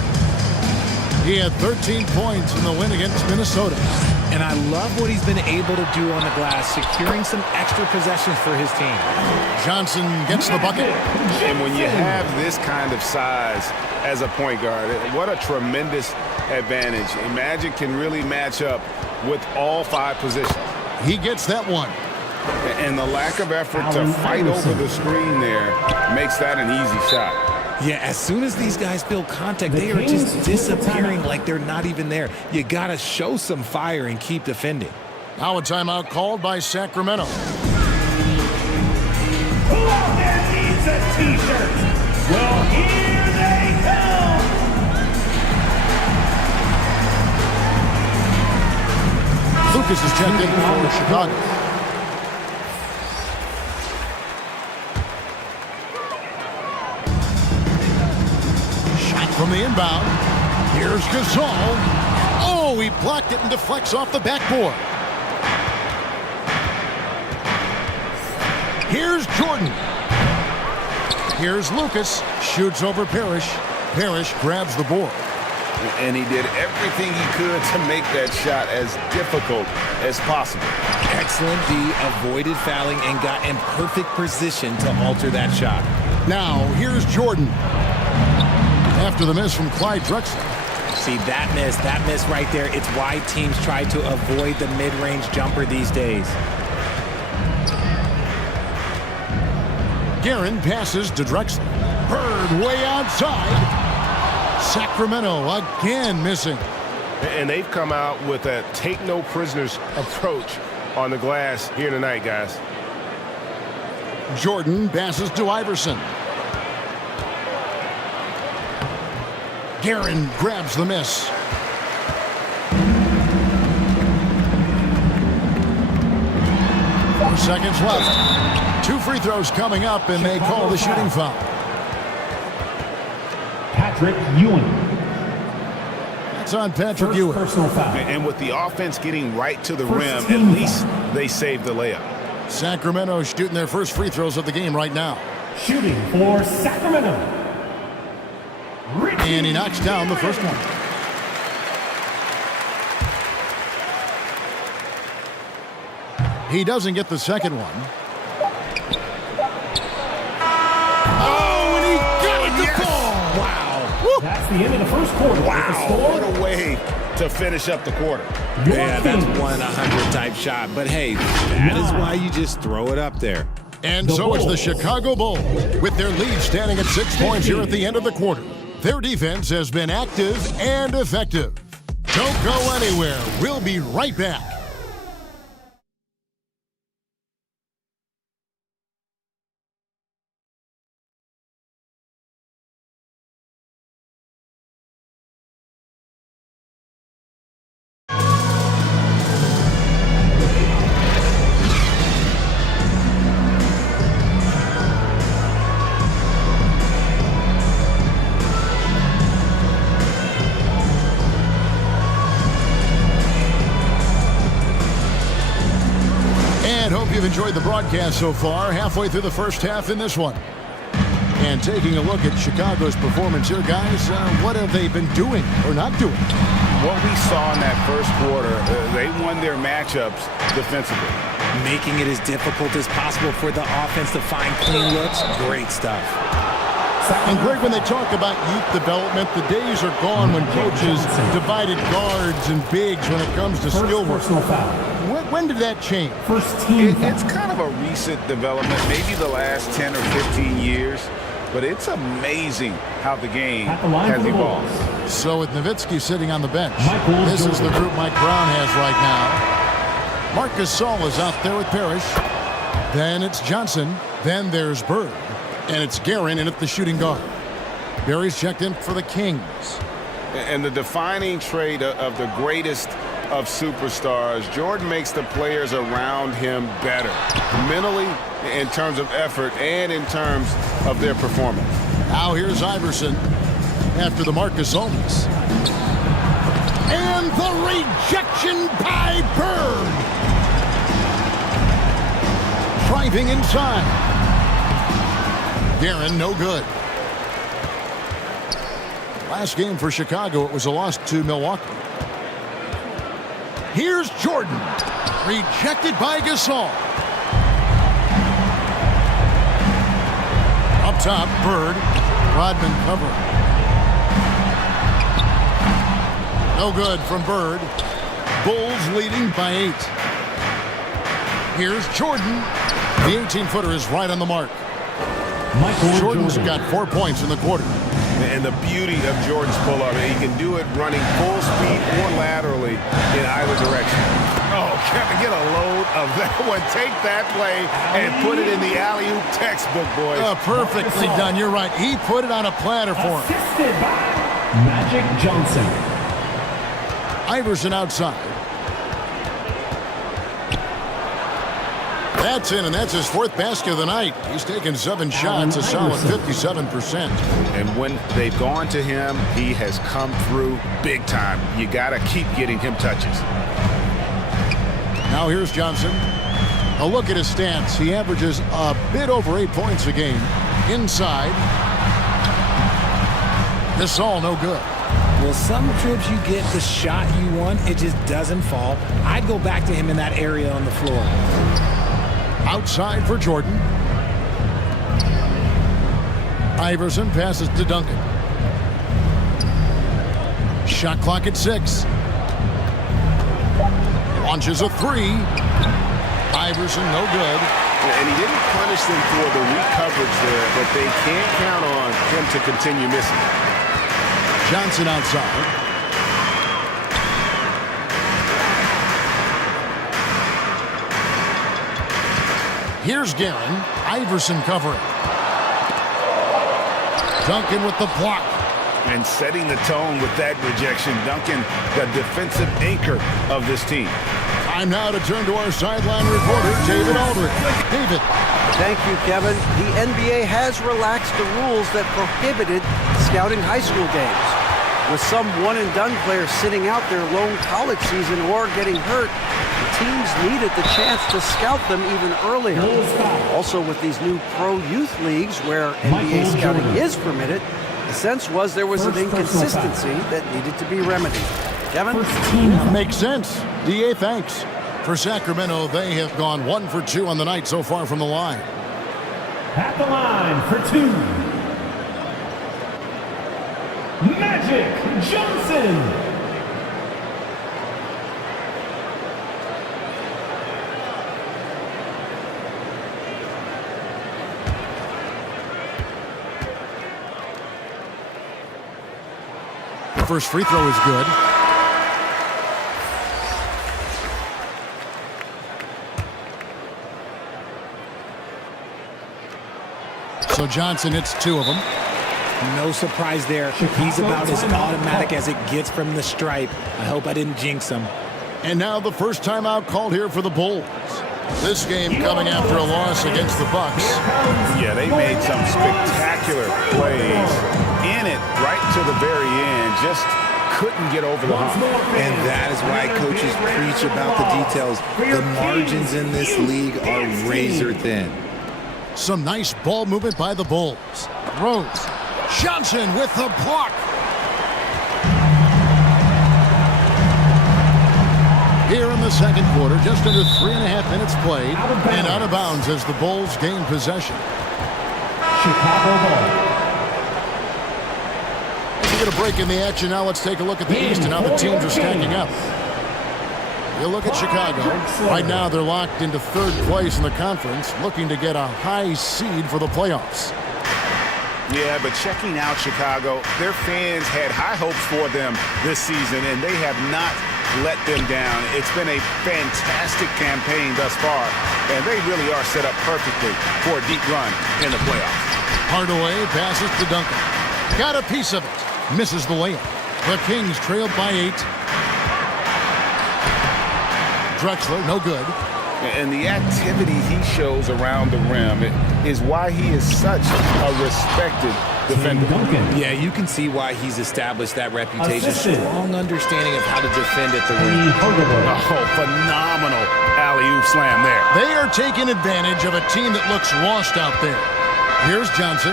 He had 13 points in the win against Minnesota. And I love what he's been able to do on the glass, securing some extra possessions for his team. Johnson gets the bucket. And when you have this kind of size as a point guard, what a tremendous advantage. And Magic can really match up with all five positions. He gets that one. And the lack of effort to fight over the screen there makes that an easy shot. Yeah, as soon as these guys feel contact, they are just disappearing like they're not even there. You got to show some fire and keep defending. Now a timeout called by Sacramento. Who out there needs a T-shirt? Well, here they come. Lucas is checked in for Chicago. From the inbound, here's Gasol. Oh, he blocked it and deflects off the backboard. Here's Jordan. Here's Lucas, shoots over Parrish. Parrish grabs the board. And he did everything he could to make that shot as difficult as possible. Excellent D, avoided fouling and got in perfect position to alter that shot. Now, here's Jordan. After the miss from Clyde Drexler. See, that miss right there, it's why teams try to avoid the mid-range jumper these days. Guerin passes to Drexler. Bird way outside. Sacramento again missing. And they've come out with a take-no-prisoners approach on the glass here tonight, guys. Jordan passes to Iverson. Guerin grabs the miss. Four seconds left. 2 free throws coming up, and they call the shooting foul. Patrick Ewing. That's on Patrick Ewing. Personal foul. And with the offense getting right to the rim, at least they saved the layup. Sacramento shooting their first free throws of the game right now. Shooting for Sacramento. And he knocks down the first one. He doesn't get the second one. Oh, and he got it to fall. Wow. That's the end of the first quarter. Wow, what a way to finish up the quarter. Yeah, that's 1-100 type shot. But hey, that is why you just throw it up there. And so it's the Chicago Bulls, with their lead standing at 6 points here at the end of the quarter. Their defense has been active and effective. Don't go anywhere. We'll be right back. you've enjoyed the broadcast so far. Halfway through the first half in this one. And taking a look at Chicago's performance here, guys, what have they been doing or not doing? What we saw in that first quarter, they won their matchups defensively. Making it as difficult as possible for the offense to find clean looks. Great stuff. And Greg, when they talk about youth development, the days are gone when coaches divided guards and bigs when it comes to skill work. When did that change? It's kind of a recent development, maybe the last 10 or 15 years. But it's amazing how the game has evolved. So with Nowitzki sitting on the bench, this is the group Mike Brown has right now. Marcus Gasol is out there with Parrish. Then it's Johnson. Then there's Bird. And it's Guerin in at the shooting guard. Barry's checked in for the Kings. And the defining trait of the greatest of superstars, Jordan makes the players around him better. Mentally, in terms of effort, and in terms of their performance. Now here's Iverson after the Marcus Gasol. And the rejection by Bird. Driving inside. Guerin, no good. Last game for Chicago, it was a loss to Milwaukee. Here's Jordan. Rejected by Gasol. Up top, Bird. Rodman covering. No good from Bird. Bulls leading by 8. Here's Jordan. The 18-footer is right on the mark. Jordan's got 4 points in the quarter. And the beauty of Jordan's pull-up, he can do it running full speed or laterally in either direction. Oh, Kevin, get a load of that one. Take that play and put it in the alley-oop textbook, boys. Perfectly done. You're right. He put it on a platter for him. Assisted by Magic Johnson. Iverson outside. That's in, and that's his 4th basket of the night. He's taken 7 shots, a solid 57%. And when they've gone to him, he has come through big time. You got to keep getting him touches. Now here's Johnson. A look at his stats. He averages a bit over 8 points a game. Inside. Gasol, no good. Well, some trips you get the shot you want, it just doesn't fall. I'd go back to him in that area on the floor. Outside for Jordan. Iverson passes to Duncan. Shot clock at 6. Launches a 3. Iverson, no good. And he didn't punish them for the weak coverage there, but they can't count on him to continue missing. Johnson outside. Here's Guerin. Iverson covering. Duncan with the block. And setting the tone with that rejection. Duncan, the defensive anchor of this team. Time now to turn to our sideline reporter, David Aldridge. David. Thank you, Kevin. The NBA has relaxed the rules that prohibited scouting high school games. With some one-and-done players sitting out their lone college season or getting hurt, teams needed the chance to scout them even earlier. Also, with these new pro youth leagues where NBA scouting is permitted, the sense was there was an inconsistency that needed to be remedied. Kevin? Makes sense. DA, thanks. For Sacramento, they have gone 1 for 2 on the night so far from the line. At the line for 2. Magic Johnson. The first free throw is good. So Johnson hits 2 of them. No surprise there. He's about as automatic as it gets from the stripe. I hope I didn't jinx him. And now the first timeout called here for the Bulls. This game coming after a loss against the Bucks. Yeah, they made some spectacular plays in it right to the very end. Just couldn't get over the hump. And that is why coaches preach about the details. The margins in this league are razor thin. Some nice ball movement by the Bulls. Rose. Johnson with the block. Here in the second quarter, just under 3.5 minutes played, and out of bounds as the Bulls gain possession. Chicago ball. As we get a break in the action, now let's take a look at the East and how the teams are stacking up. You look at Chicago. Right now, they're locked into third place in the conference, looking to get a high seed for the playoffs. Yeah, but checking out Chicago, their fans had high hopes for them this season, and they have not let them down. It's been a fantastic campaign thus far, and they really are set up perfectly for a deep run in the playoffs. Hardaway passes to Duncan. Got a piece of it. Misses the layup. The Kings trailed by 8. Drexler, no good. And the activity he shows around the rim is why he is such a respected defender. Yeah, you can see why he's established that reputation. Strong understanding of how to defend at the rim. Oh, phenomenal alley-oop slam there. They are taking advantage of a team that looks lost out there. Here's Johnson,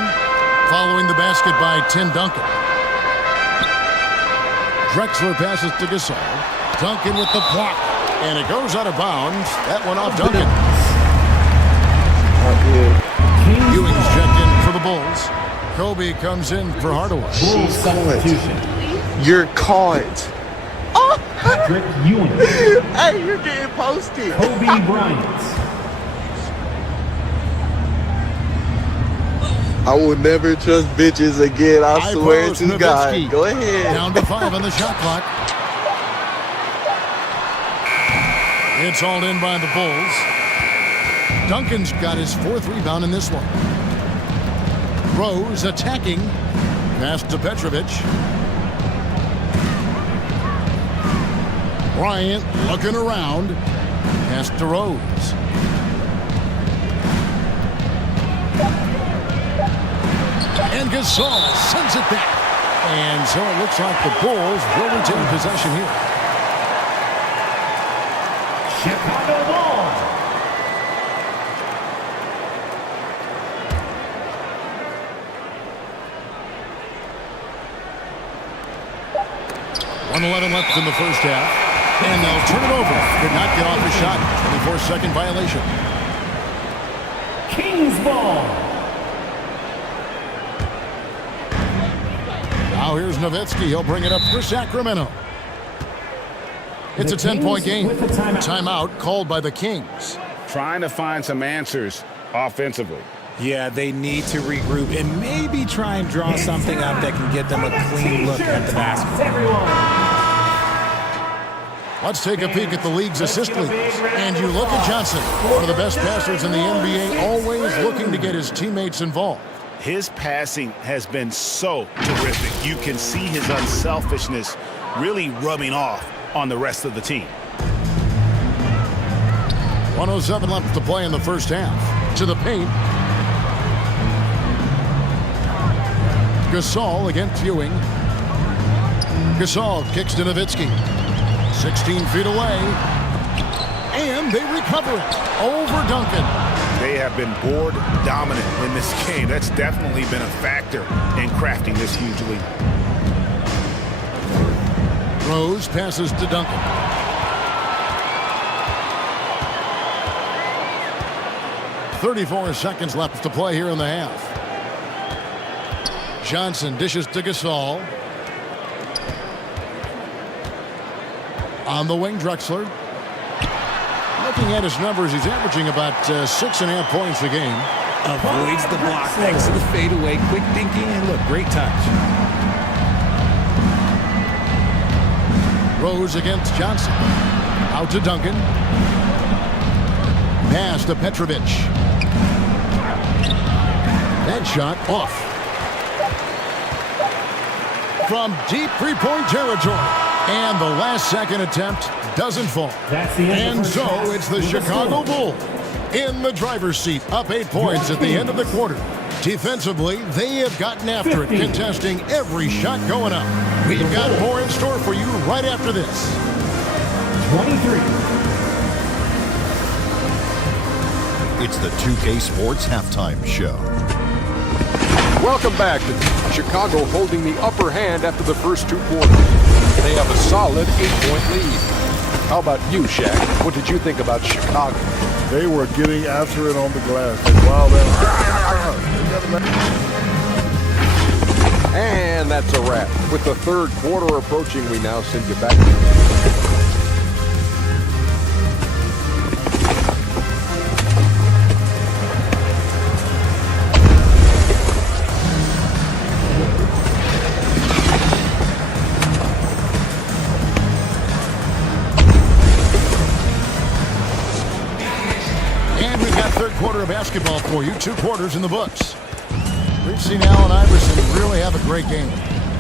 following the basket by Tim Duncan. Drexler passes to Gasol. Duncan with the block. And it goes out of bounds. That one off Duncan. Ewing's checked in for the Bulls. Kobe comes in for Hardaway. You're caught. Oh! Patrick Ewing. Hey, you're getting posted. Kobe Bryant. I will never trust bitches again. I swear to God. Go ahead. Down to 5 on the shot clock. It's hauled in by the Bulls. Duncan's got his 4th rebound in this one. Rose attacking. Pass to Petrovic. Bryant looking around. Pass to Rose. And Gasol sends it back. And so it looks like the Bulls will retain possession here. Chicago ball. .11 left in the first half. And they'll turn it over. Could not get off a shot. 24-second violation. Kings ball. Now here's Nowitzki. He'll bring it up for Sacramento. It's a 10-point game. Timeout called by the Kings. Trying to find some answers offensively. Yeah, they need to regroup and maybe try and draw something up that can get them a clean look at the basket. Let's take a peek at the league's assist leaders. And you look at Johnson, one of the best passers in the NBA, always looking to get his teammates involved. His passing has been so terrific. You can see his unselfishness really rubbing off on the rest of the team. 107 left to play in the first half. To the paint. Gasol against Ewing. Gasol kicks to Nowitzki. 16 feet away. And they recover it over Duncan. They have been board dominant in this game. That's definitely been a factor in crafting this huge lead. Rose passes to Duncan. .34 seconds left to play here in the half. Johnson dishes to Gasol. On the wing, Drexler. Looking at his numbers, he's averaging about 6.5 points a game. Avoids the block, thanks to the fadeaway, quick thinking, and look, great touch. Rose against Johnson. Out to Duncan. Pass to Petrovic. That shot off. From deep three-point territory. And the last second attempt doesn't fall. And so it's the Chicago Bulls in the driver's seat, up 8 points at the end of the quarter. Defensively, they have gotten after it, contesting every shot going up. We've got more in store for you right after this. 23. It's the 2K Sports Halftime Show. Welcome back to Chicago holding the upper hand after the first 2 quarters. They have a solid 8-point lead. How about you, Shaq? What did you think about Chicago? They were getting after it on the glass. Like, wow, And that's a wrap. With the third quarter approaching, we now send you back. And we've got third quarter of basketball for you. 2 quarters in the books. We've seen Allen Iverson really have a great game.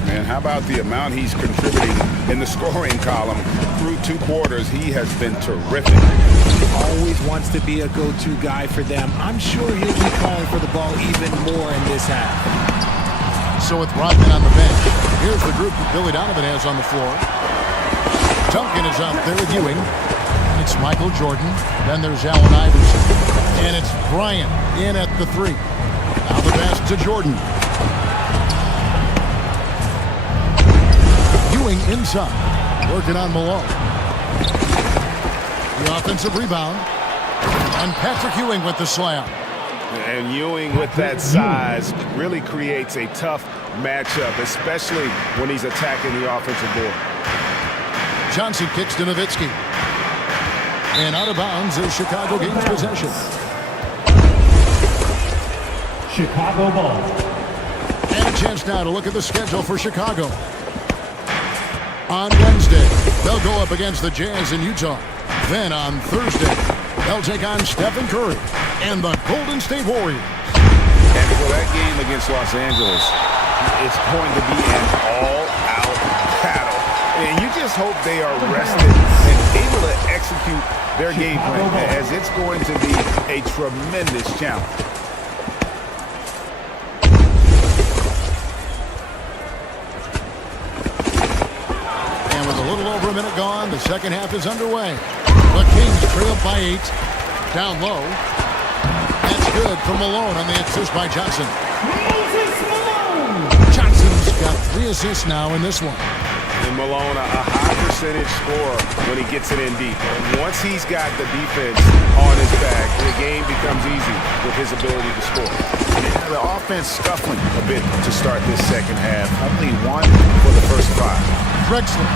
Man, how about the amount he's contributing in the scoring column? Through 2 quarters, he has been terrific. He always wants to be a go-to guy for them. I'm sure he'll be calling for the ball even more in this half. So with Rodman on the bench, here's the group that Billy Donovan has on the floor. Duncan is out there with Ewing. It's Michael Jordan. Then there's Allen Iverson. And it's Bryant in at the 3. Now the pass to Jordan. Ewing inside. Working on Malone. The offensive rebound. And Patrick Ewing with the slam. And Ewing with that size really creates a tough matchup, especially when he's attacking the offensive board. Johnson kicks to Nowitzki. And out of bounds as Chicago gains possession. Chicago ball. And a chance now to look at the schedule for Chicago. On Wednesday, they'll go up against the Jazz in Utah. Then on Thursday, they'll take on Stephen Curry and the Golden State Warriors. And for that game against Los Angeles, it's going to be an all-out battle. And you just hope they are rested and able to execute their game plan, as it's going to be a tremendous challenge. And with a little over a minute gone, the second half is underway. The Kings trail by 8. Down low. That's good for Malone on the assist by Johnson. Johnson's got 3 assists now in this one. And Malone, a high percentage scorer when he gets it in deep. And once he's got the defense on his back, the game becomes easy with his ability to score. Yeah, the offense scuffling a bit to start this second half. Only 1 for the first 5. Drexler.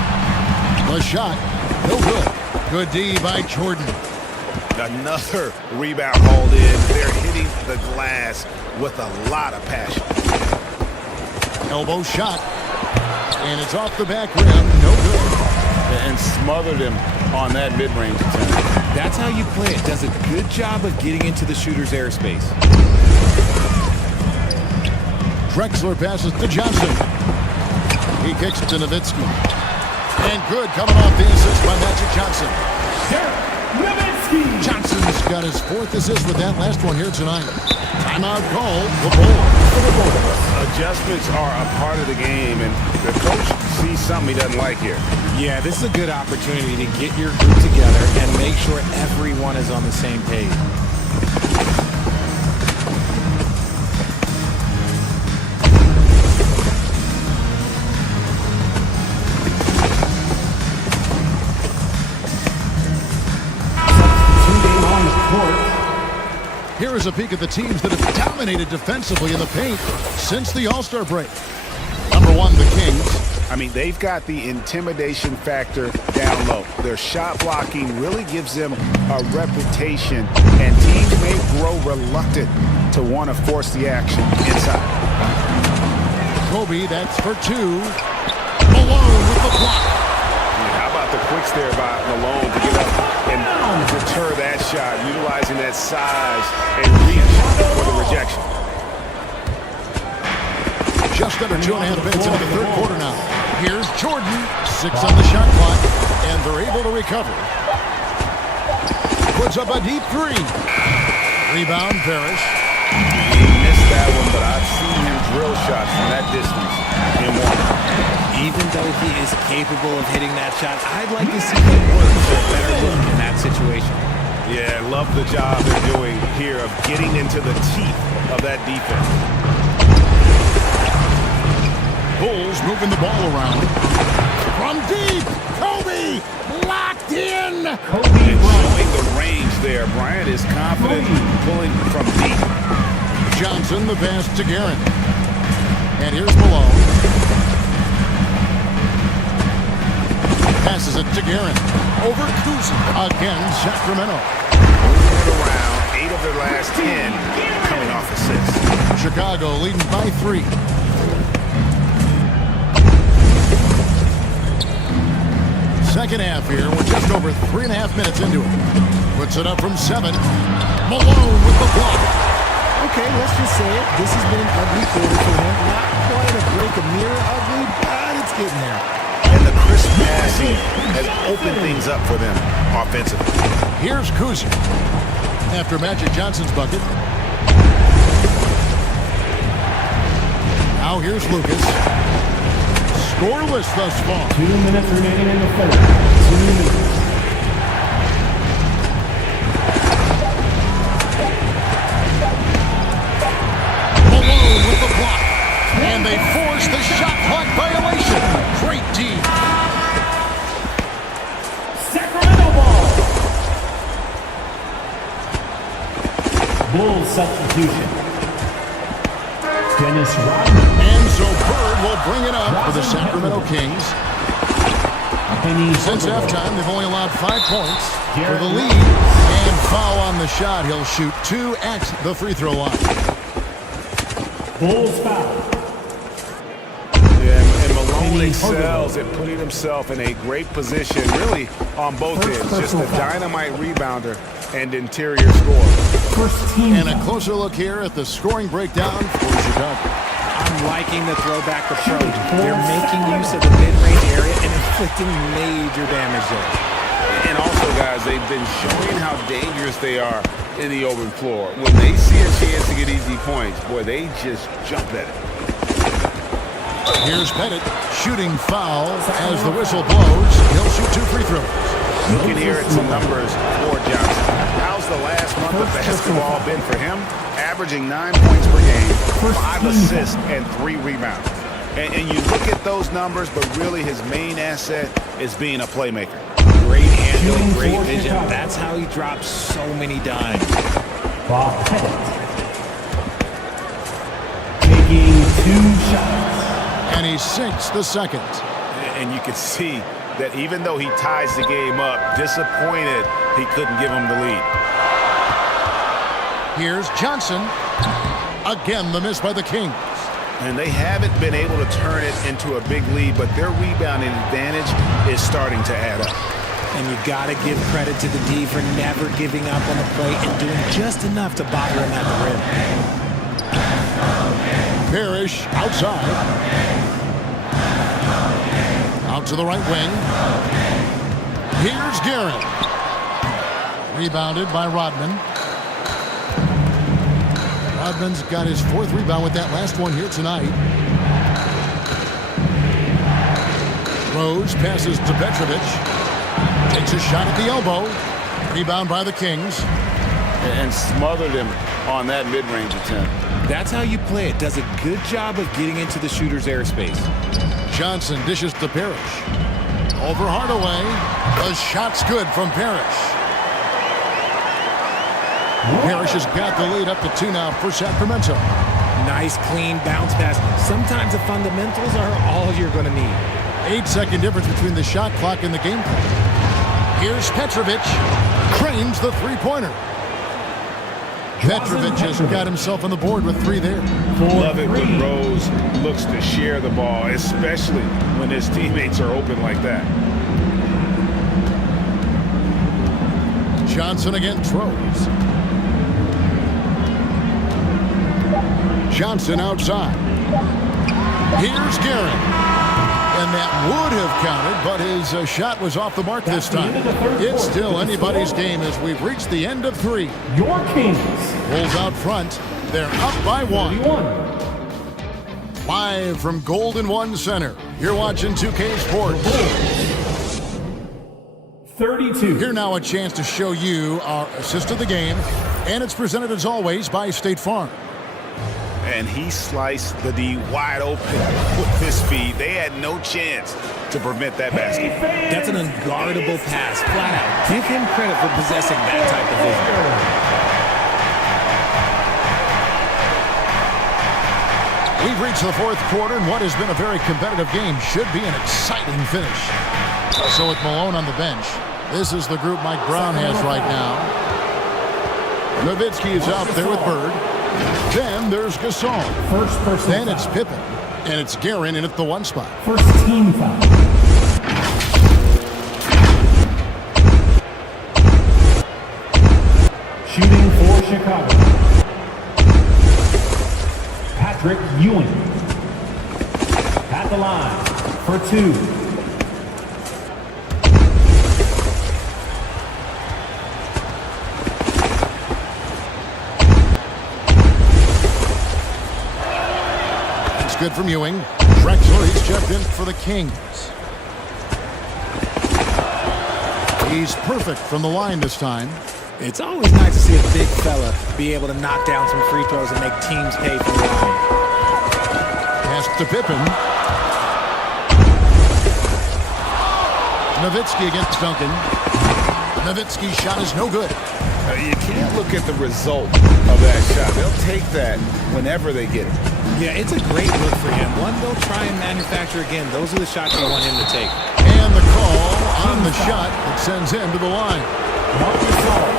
The shot. No good. Good D by Jordan. Another rebound hauled in. They're hitting the glass with a lot of passion. Elbow shot. And it's off the back rim. No good. And smothered him on that mid-range attempt. That's how you play it. Does a good job of getting into the shooter's airspace. Drexler passes to Johnson. He kicks to Nowitzki. And good coming off the assist by Magic Johnson. Johnson's got his 4th assist with that last one here tonight. Timeout call. The Bulls. Adjustments are a part of the game, and the coach sees something he doesn't like here. Yeah, this is a good opportunity to get your group together and make sure everyone is on the same page. Here is a peek at the teams that have dominated defensively in the paint since the All-Star break. Number 1, the Kings. I mean, they've got the intimidation factor down low. Their shot blocking really gives them a reputation, and teams may grow reluctant to want to force the action inside. Kobe, that's for 2. Malone with the block. How about the quicks there by Malone to get up and deter that shot, utilizing that size and reach for the rejection. Just under 2.5 minutes into the third quarter now. Here's Jordan, 6 on the shot clock, and they're able to recover. Puts up a deep 3. Rebound, Parrish. He missed that one, but I've seen him drill shots from that distance in one. Even though he is capable of hitting that shot, I'd like to see him work for a better look in that situation. Yeah, I love the job they're doing here of getting into the teeth of that defense. Bulls moving the ball around. From deep, Kobe locked in. And showing the range there. Bryant is confident pulling from deep. Johnson, the pass to Guerin. And here's Malone. Passes it to Guerin. Over Kuzma. Again, Sacramento. Moving it around. 8 of their last 10 coming off assists. Chicago leading by 3. Second half here. We're just over 3.5 minutes into it. Puts it up from 7. Malone with the block. Okay, let's just say it. This has been an ugly quarter for him. Not quite a break a mirror ugly, but it's getting there. And the crisp passing has opened things up for them offensively. Here's Kuzma. After Magic Johnson's bucket. Now here's Lucas. Scoreless thus far. 2 minutes remaining in the third. 2 minutes. Malone with the block. And they force the shot clock violation. Great D. Sacramento ball. Bulls substitution. Dennis Rodman. And so Bird will bring it up for the Sacramento Kings. Since halftime, they've only allowed 5 points for the lead. And foul on the shot. He'll shoot 2 at the free throw line. Bulls foul. Yeah, and Malone excels at putting himself in a great position, really on both ends. Just a dynamite rebounder and interior scorer. And a closer look here at the scoring breakdown for Chicago. I'm liking the throwback approach. They're making use of the mid-range area and inflicting major damage there. And also, guys, they've been showing how dangerous they are in the open floor. When they see a chance to get easy points, boy, they just jump at it. Here's Pettit shooting foul as the whistle blows. He'll shoot 2 free throws. You can hear it some numbers for Johnson. How's the last month of basketball been for him? Averaging 9 points per game, 5 assists, and 3 rebounds. And you look at those numbers, but really his main asset is being a playmaker. Great handle, great vision. That's how he drops so many dimes. Bob Pettit. Taking 2 shots. And he sinks the second. And you can see that even though he ties the game up, disappointed he couldn't give him the lead. Here's Johnson. Again, the miss by the Kings. And they haven't been able to turn it into a big lead, but their rebounding advantage is starting to add up. And you got to give credit to the D for never giving up on the play and doing just enough to bother him at the rim. Parrish outside. Out to the right wing. Here's Guerin. Rebounded by Rodman. Rodman's got his 4th rebound with that last one here tonight. Rose passes to Petrovic. Takes a shot at the elbow. Rebound by the Kings. And smothered him on that mid-range attempt. That's how you play it. Does a good job of getting into the shooter's airspace. Johnson dishes to Parrish. Over Hardaway. The shot's good from Parrish. Parrish has got the lead up to 2 now for Sacramento. Nice, clean bounce pass. Sometimes the fundamentals are all you're going to need. 8-second difference between the shot clock and the game clock. Here's Petrovic. Cranes the 3-pointer. Petrovic has got himself on the board with 3 there. Love it when Rose looks to share the ball, especially when his teammates are open like that. Johnson again throws. Johnson outside. Here's Guerin. And that would have counted, but his shot was off the mark this time. It's still anybody's game as we've reached the end of 3. Your Kings. Bulls out front. They're up by 1. Live from Golden One Center, you're watching 2K Sports. 32. Here now a chance to show you our assist of the game, and it's presented as always by State Farm. And he sliced the D wide open with his feet. They had no chance to prevent that basket. That's an unguardable pass, flat out. Give him credit for possessing that type of vision. We've reached the fourth quarter, and what has been a very competitive game should be an exciting finish. So with Malone on the bench, this is the group Mike Brown has right now. Nowitzki is out there with Bird. Then there's Gasol. First person Then foul. it's Pippen. And it's Guerin in at the one spot. First team foul. Shooting for Chicago. Patrick Ewing. At the line for 2. Good from Ewing. Drexler, he's checked in for the Kings. He's perfect from the line this time. It's always nice to see a big fella be able to knock down some free throws and make teams pay for the line. Pass to Pippen. Nowitzki against Duncan. Nowitzki's shot is no good. You can't look at the result of that shot. They'll take that whenever they get it. Yeah, it's a great look for him. One they'll try and manufacture again. Those are the shots you want him to take. And the call on the shot that sends him to the line. Marc Gasol.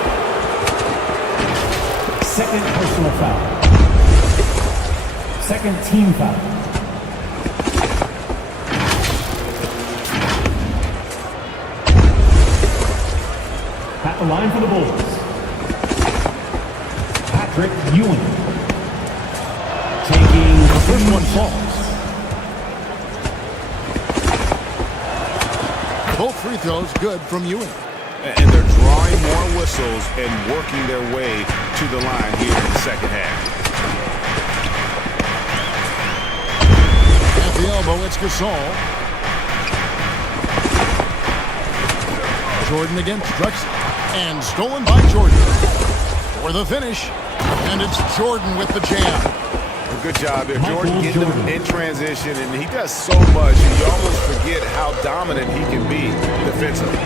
Second personal foul. Second team foul. At the line for the Bulls. Patrick Ewing. Taking the first one falls. Both free throws good from Ewing. And they're drawing more whistles and working their way to the line here in the second half. At the elbow, it's Gasol. Jordan against Drexler. And stolen by Jordan. For the finish. And it's Jordan with the jam. Good job there. Jordan getting them in transition, and he does so much, and you almost forget how dominant he can be defensively.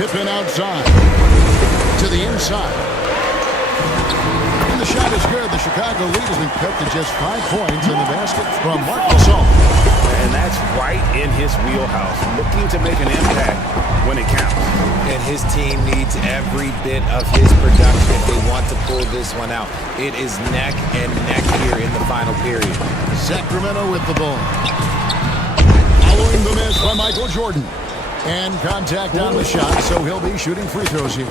Pippen outside. To the inside. And the shot is good. The Chicago lead has been cut to just 5 points in the basket from Marc Gasol. And that's right in his wheelhouse, looking to make an impact when it counts. And his team needs every bit of his production if they want to pull this one out. It is neck and neck here in the final period. Sacramento with the ball. Following the miss by Michael Jordan. And contact on the shot, so he'll be shooting free throws here.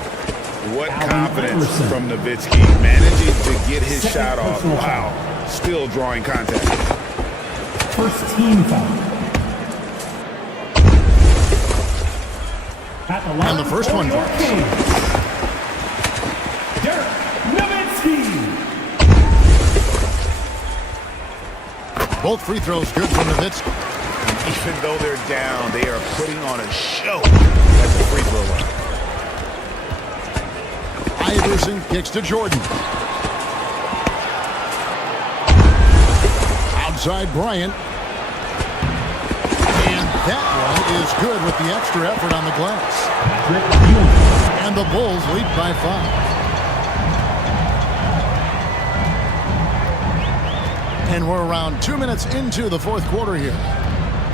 What confidence from Nowitzki, managing to get his shot off. Wow, still drawing contact. First team foul. At the line and the first one falls. Dirk Nowitzki. Both free throws good from Nowitzki. Even though they're down, they are putting on a show at the free throw line. Iverson kicks to Jordan. Outside Bryant. And that one is good with the extra effort on the glass. And the Bulls lead by 5. And we're around 2 minutes into the fourth quarter here.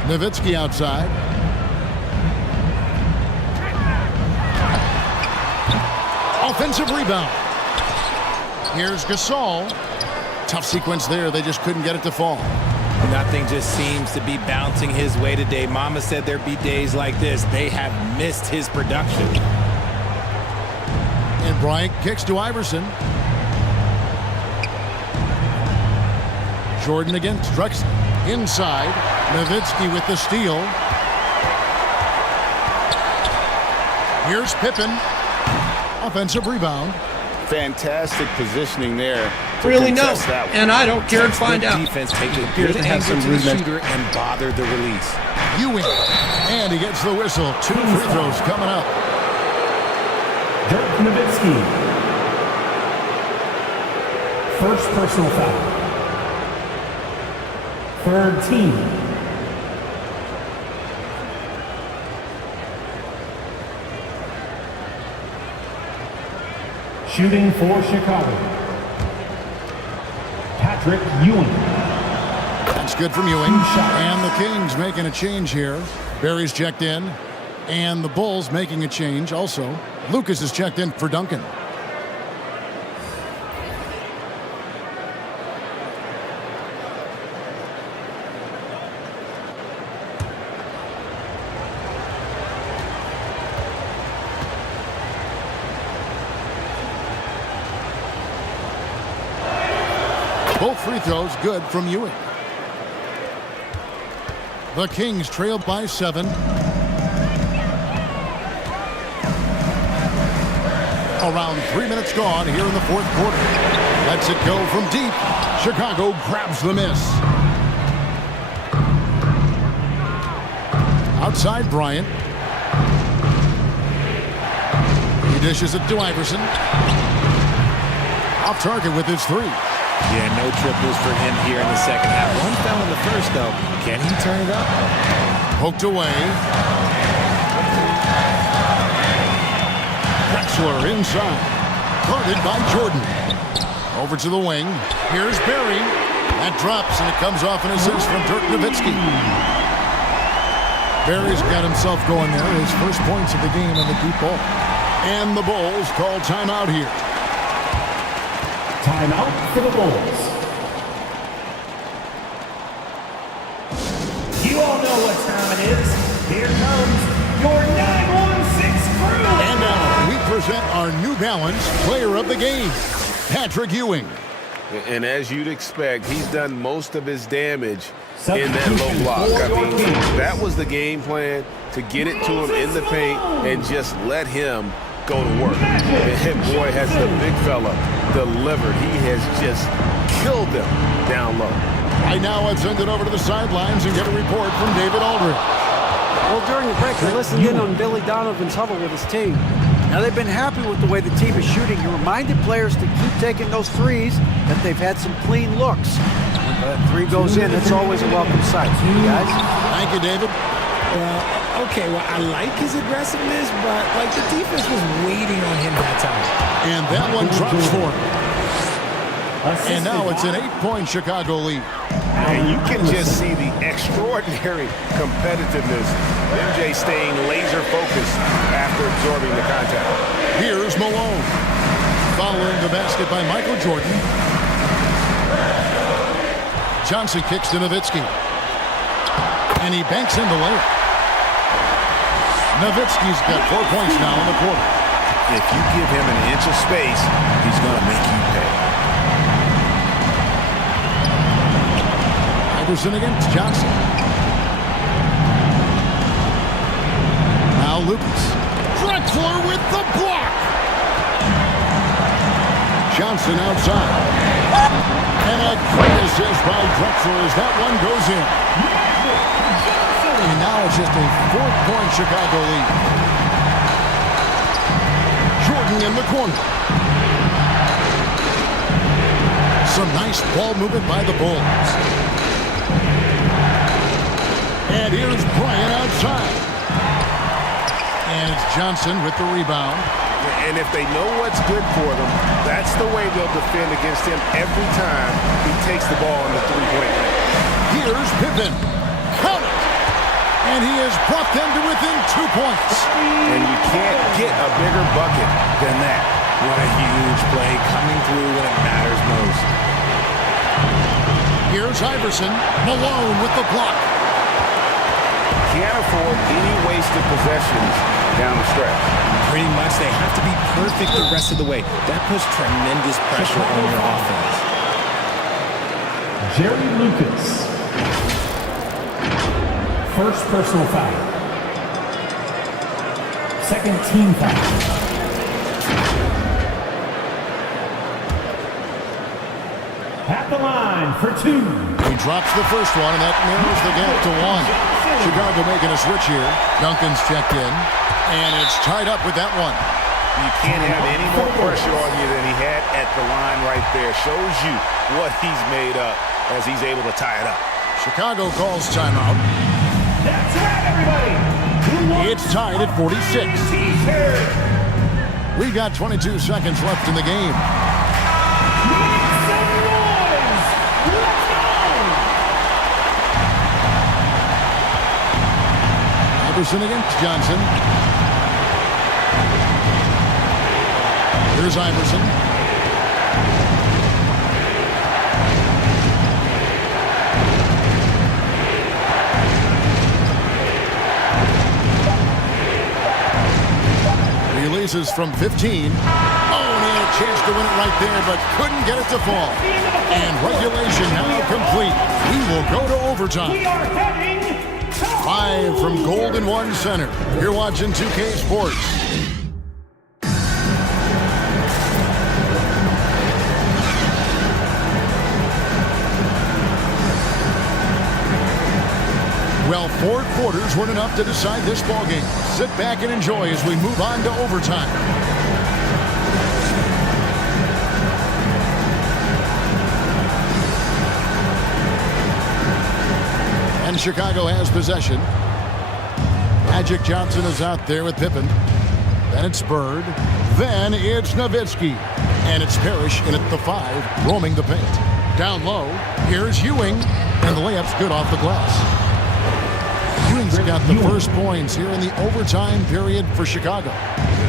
Nowitzki outside. Offensive rebound. Here's Gasol. Tough sequence there. They just couldn't get it to fall. Nothing just seems to be bouncing his way today. Mama said there'd be days like this. They have missed his production. And Bryant kicks to Iverson. Jordan against Drexler. Inside. Nowitzki with the steal. Here's Pippen. Offensive rebound. Fantastic positioning there Really, no. contest that one. And I don't care to find out. Defense take a Appears good to have angle some to the rudeness. shooter and bother the release. Ewing. And he gets the whistle. 2 free throws coming up. Dirk Nowitzki. First personal foul. Third team. Shooting for Chicago. Patrick Ewing. That's good from Ewing. And the Kings making a change here. Barry's checked in. And the Bulls making a change also. Lucas is checked in for Duncan. Both free throws good from Ewing. The Kings trail by 7. Around 3 minutes gone here in the fourth quarter. Lets it go from deep. Chicago grabs the miss. Outside Bryant. He dishes it to Iverson. Off target with his 3. Yeah, no triples for him here in the second half. One fell in the first, though. Can he turn it up? Poked away. Drexler inside. Guarded by Jordan. Over to the wing. Here's Barry. That drops, and it comes off an assist from Dirk Nowitzki. Barry's got himself going there. His first points of the game on the deep ball. And the Bulls call timeout here. Timeout for the Bulls. You all know what time it is. Here comes your 916 crew. And now we present our New Balance player of the game, Patrick Ewing. And as you'd expect, he's done most of his damage in that low block. I mean, that was the game plan, to get it to him in the paint and just let him go to work. And boy, has the big fella delivered. He has just killed them down low. Right now, let's send it over to the sidelines and get a report from David Aldridge. Well, during the break, I listened in on Billy Donovan's huddle with his team. Now, they've been happy with the way the team is shooting. He reminded players to keep taking those threes, that they've had some clean looks. When that 3 goes in, it's always a welcome sight. Guys? Thank you, David. Okay, well, I like his aggressiveness, but, like, the defense was waiting on him that time. And that one drops for him. And now it's an 8-point Chicago lead. And you can just see the extraordinary competitiveness. MJ staying laser focused after absorbing the contact. Here's Malone. Following the basket by Michael Jordan. Johnson kicks to Nowitzki. And he banks in the layup. Nowitzki's got 4 points now in the quarter. If you give him an inch of space, he's going to make you pay. Iverson against Johnson. Now Lucas. Drexler with the block. Johnson outside. And a great assist by Drexler as that one goes in. And now it's just a 4-point Chicago lead. Jordan in the corner. Some nice ball movement by the Bulls. And here's Bryant outside. And it's Johnson with the rebound. And if they know what's good for them, that's the way they'll defend against him every time he takes the ball in the 3-point range. Here's Pippen. Count it. And he has brought them to within 2 points. And you can't get a bigger bucket than that. What a huge play coming through when it matters most. Here's Iverson. Malone with the block. Can't afford any wasted possessions down the stretch. Pretty much, they have to be perfect the rest of the way. That puts tremendous pressure on your offense. Jerry Lucas. First personal foul. Second team foul. at the line for 2. He drops the first one, and that narrows the gap to 1. Chicago making a switch here. Duncan's checked in, and it's tied up with that one. You can't have any more pressure on you than he had at the line right there. Shows you what he's made up as he's able to tie it up. Chicago calls timeout. That's right, everybody. It's tied at 46. We got 22 seconds left in the game. Make some noise. Let's go. Iverson against Johnson. Here's Iverson. Releases from 15. Oh, and he had a chance to win it right there, but couldn't get it to fall. And regulation now complete. We will go to overtime. We are heading to 5 from Golden One Center. You're watching 2K Sports. Well, 4 quarters weren't enough to decide this ballgame. Sit back and enjoy as we move on to overtime. And Chicago has possession. Magic Johnson is out there with Pippen. Then it's Bird. Then it's Nowitzki. And it's Parrish in at the 5, roaming the paint. Down low, here's Ewing. And the layup's good off the glass. Ewing's got the first points here in the overtime period for Chicago.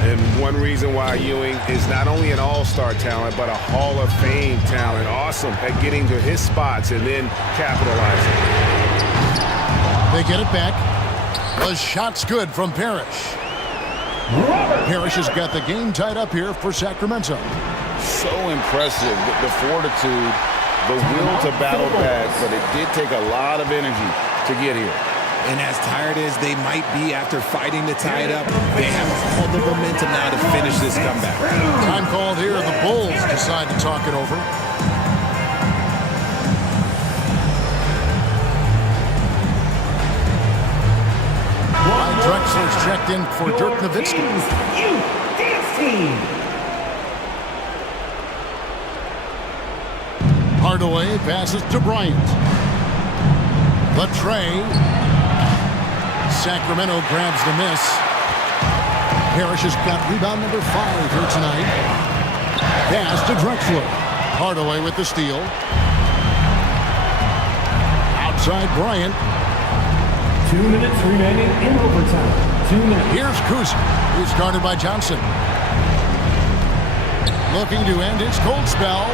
And one reason why Ewing is not only an all-star talent, but a Hall of Fame talent. Awesome at getting to his spots and then capitalizing. They get it back. The shot's good from Parrish. Parrish has got the game tied up here for Sacramento. So impressive, the fortitude, the will to battle back, but it did take a lot of energy to get here. And as tired as they might be after fighting to tie it up, they have all the momentum now to finish this comeback. Time called here. The Bulls decide to talk it over. Drexler's checked in for Dirk Nowitzki. Hardaway passes to Bryant. The tray. Sacramento grabs the miss. Parrish has got rebound number 5 here tonight. Pass to Drexler. Hardaway with the steal. Outside Bryant. 2 minutes remaining in overtime. 2 minutes. Here's Kuz, who's guarded by Johnson. Looking to end his cold spell.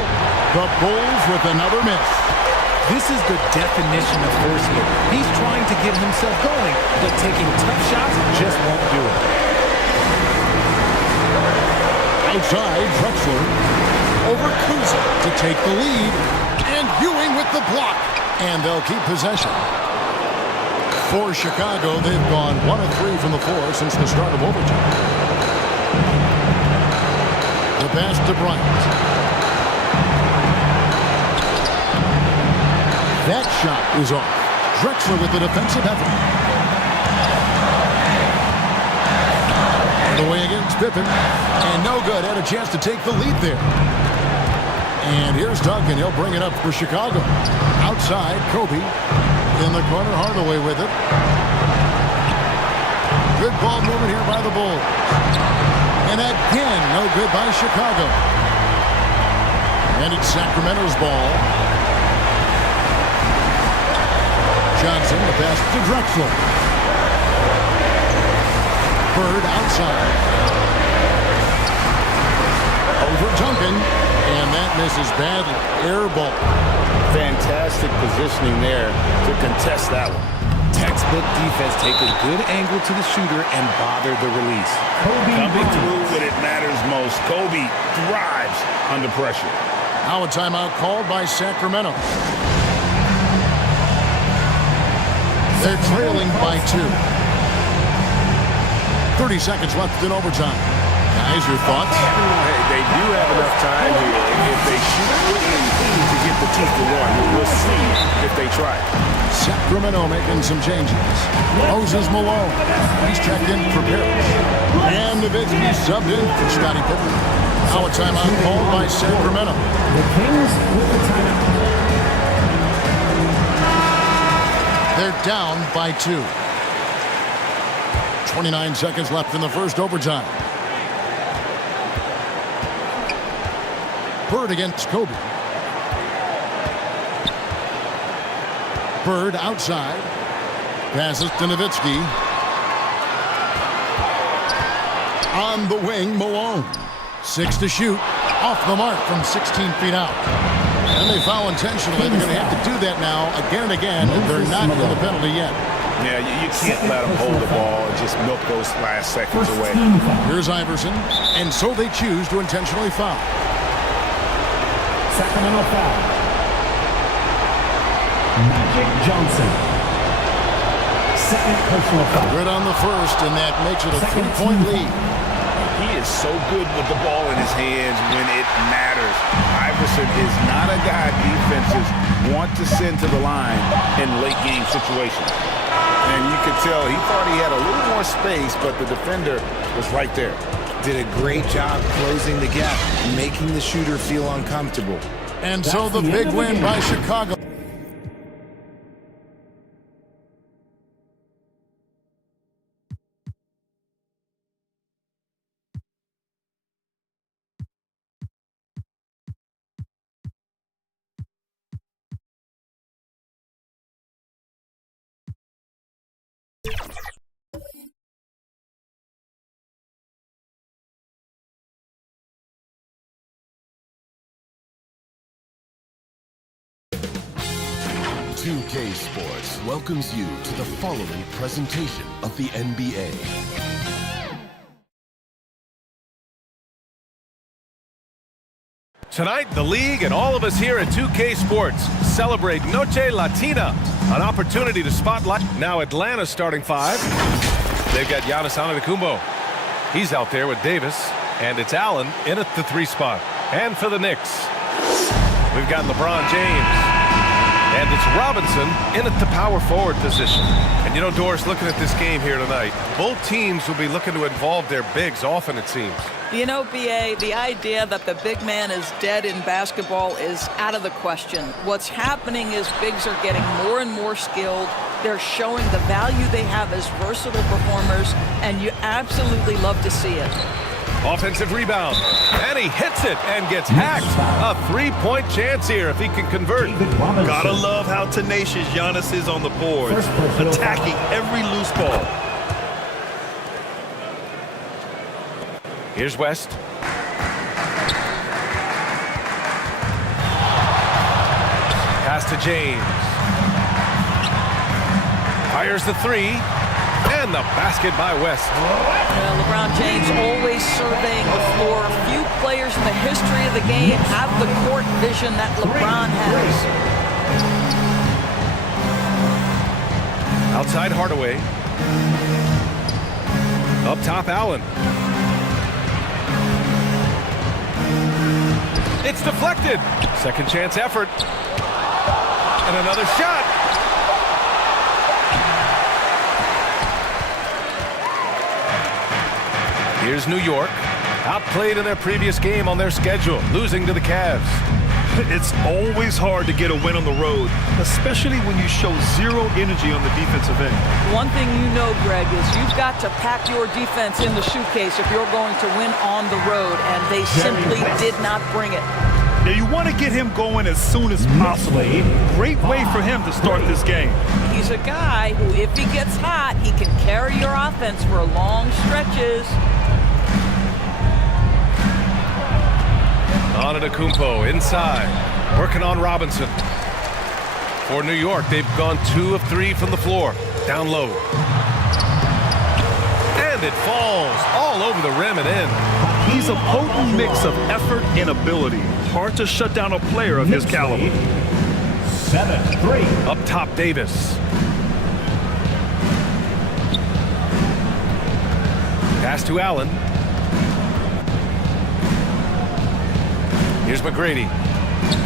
The Bulls with another miss. This is the definition of forcing it. He's trying to get himself going, but taking tough shots just won't do it. Outside, Drexler over Kuz to take the lead. And Ewing with the block. And they'll keep possession. For Chicago, they've gone 1 of 3 from the floor since the start of overtime. The pass to Bryant. That shot is off. Drexler with the defensive effort. And away against Pippen. And no good. Had a chance to take the lead there. And here's Duncan. He'll bring it up for Chicago. Outside, Kobe. In the corner, Hardaway with it. Good ball movement here by the Bulls. And again, no good by Chicago. And it's Sacramento's ball. Johnson, the pass to Drexler. Bird outside. Over Duncan. And that misses badly. Air ball. Fantastic positioning there to contest that one. Textbook defense, take a good angle to the shooter and bother the release. Coming through when it matters most. Kobe thrives under pressure. Now a timeout called by Sacramento. They're trailing by 2. 30 seconds left in overtime. Guys, your thoughts? Hey, they do have enough time here. If they shoot quickly to get get the 2 for 1. We'll see if they try. Sacramento making some changes. Moses Malone. He's checked in for Paris. And Nowitzki subbed in for Scottie Pippen. Now a timeout called by Sacramento. The Kings with the timeout. They're down by 2. 29 seconds left in the first overtime. Bird against Kobe. Bird outside. Passes to Nowitzki. On the wing, Malone. 6 to shoot. Off the mark from 16 feet out. And they foul intentionally. They're going to have to do that now again and again. They're not in the penalty yet. Yeah, you can't let them hold the ball and just milk those last seconds away. Here's Iverson. And so they choose to intentionally foul. Sacramento foul. Magic Johnson. Second personal foul. Good on the first, and that makes it a 3-point lead. He is so good with the ball in his hands when it matters. Iverson is not a guy defenses want to send to the line in late game situations. And you could tell he thought he had a little more space, but the defender was right there. Did a great job closing the gap, making the shooter feel uncomfortable. And so the big win by Chicago. K Sports welcomes you to the following presentation of the NBA. Tonight, the league and all of us here at 2K Sports celebrate Noche Latina, an opportunity to spotlight. Now Atlanta's starting 5. They've got Giannis Antetokounmpo. He's out there with Davis, and it's Allen in at the 3 spot. And for the Knicks, we've got LeBron James. And it's Robinson in at the power forward position. And you know, Doris, looking at this game here tonight, both teams will be looking to involve their bigs often, it seems. You know, B.A., the idea that the big man is dead in basketball is out of the question. What's happening is bigs are getting more and more skilled. They're showing the value they have as versatile performers, and you absolutely love to see it. Offensive rebound, and he hits it and gets hacked. A 3-point chance here if he can convert. Gotta love how tenacious Giannis is on the boards, attacking every loose ball. Here's West. Pass to James. Fires the 3. And the basket by West. LeBron James always surveying the floor. Few players in the history of the game have the court vision that LeBron has. Outside Hardaway. Up top Allen. It's deflected. Second chance effort. And another shot. Here's New York, outplayed in their previous game on their schedule, losing to the Cavs. It's always hard to get a win on the road, especially when you show zero energy on the defensive end. One thing you know, Greg, is you've got to pack your defense in the suitcase if you're going to win on the road, and they simply did not bring it. Now you want to get him going as soon as possible. Great way for him to start this game. He's a guy who, if he gets hot, he can carry your offense for long stretches. Antetokounmpo inside, working on Robinson. For New York, they've gone 2 of 3 from the floor, down low. And it falls all over the rim and in. He's a potent mix of effort and ability. Hard to shut down a player of his caliber. 7-3. Up top, Davis. Pass to Allen. Here's McGrady.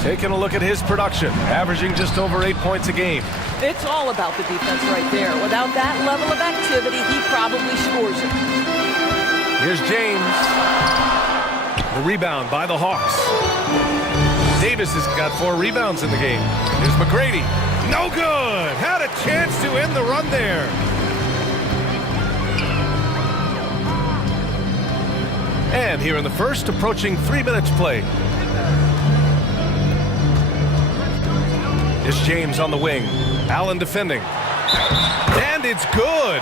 Taking a look at his production, averaging just over 8 points a game. It's all about the defense right there. Without that level of activity, he probably scores it. Here's James. The rebound by the Hawks. Davis has got 4 rebounds in the game. Here's McGrady. No good. Had a chance to end the run there. And here in the first, approaching 3 minutes play. It's James on the wing. Allen defending. And it's good.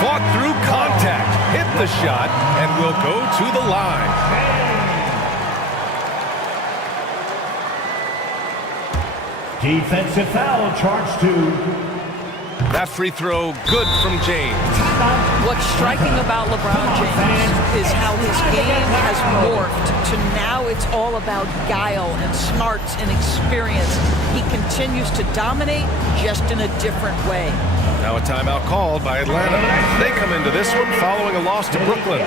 Fought through contact. Hit the shot and will go to the line. Defensive foul charged to. That free throw good from James. What's striking about LeBron James is how his game has morphed to now it's all about guile and smarts and experience. He continues to dominate just in a different way. Now a timeout called by Atlanta. They come into this one following a loss to Brooklyn.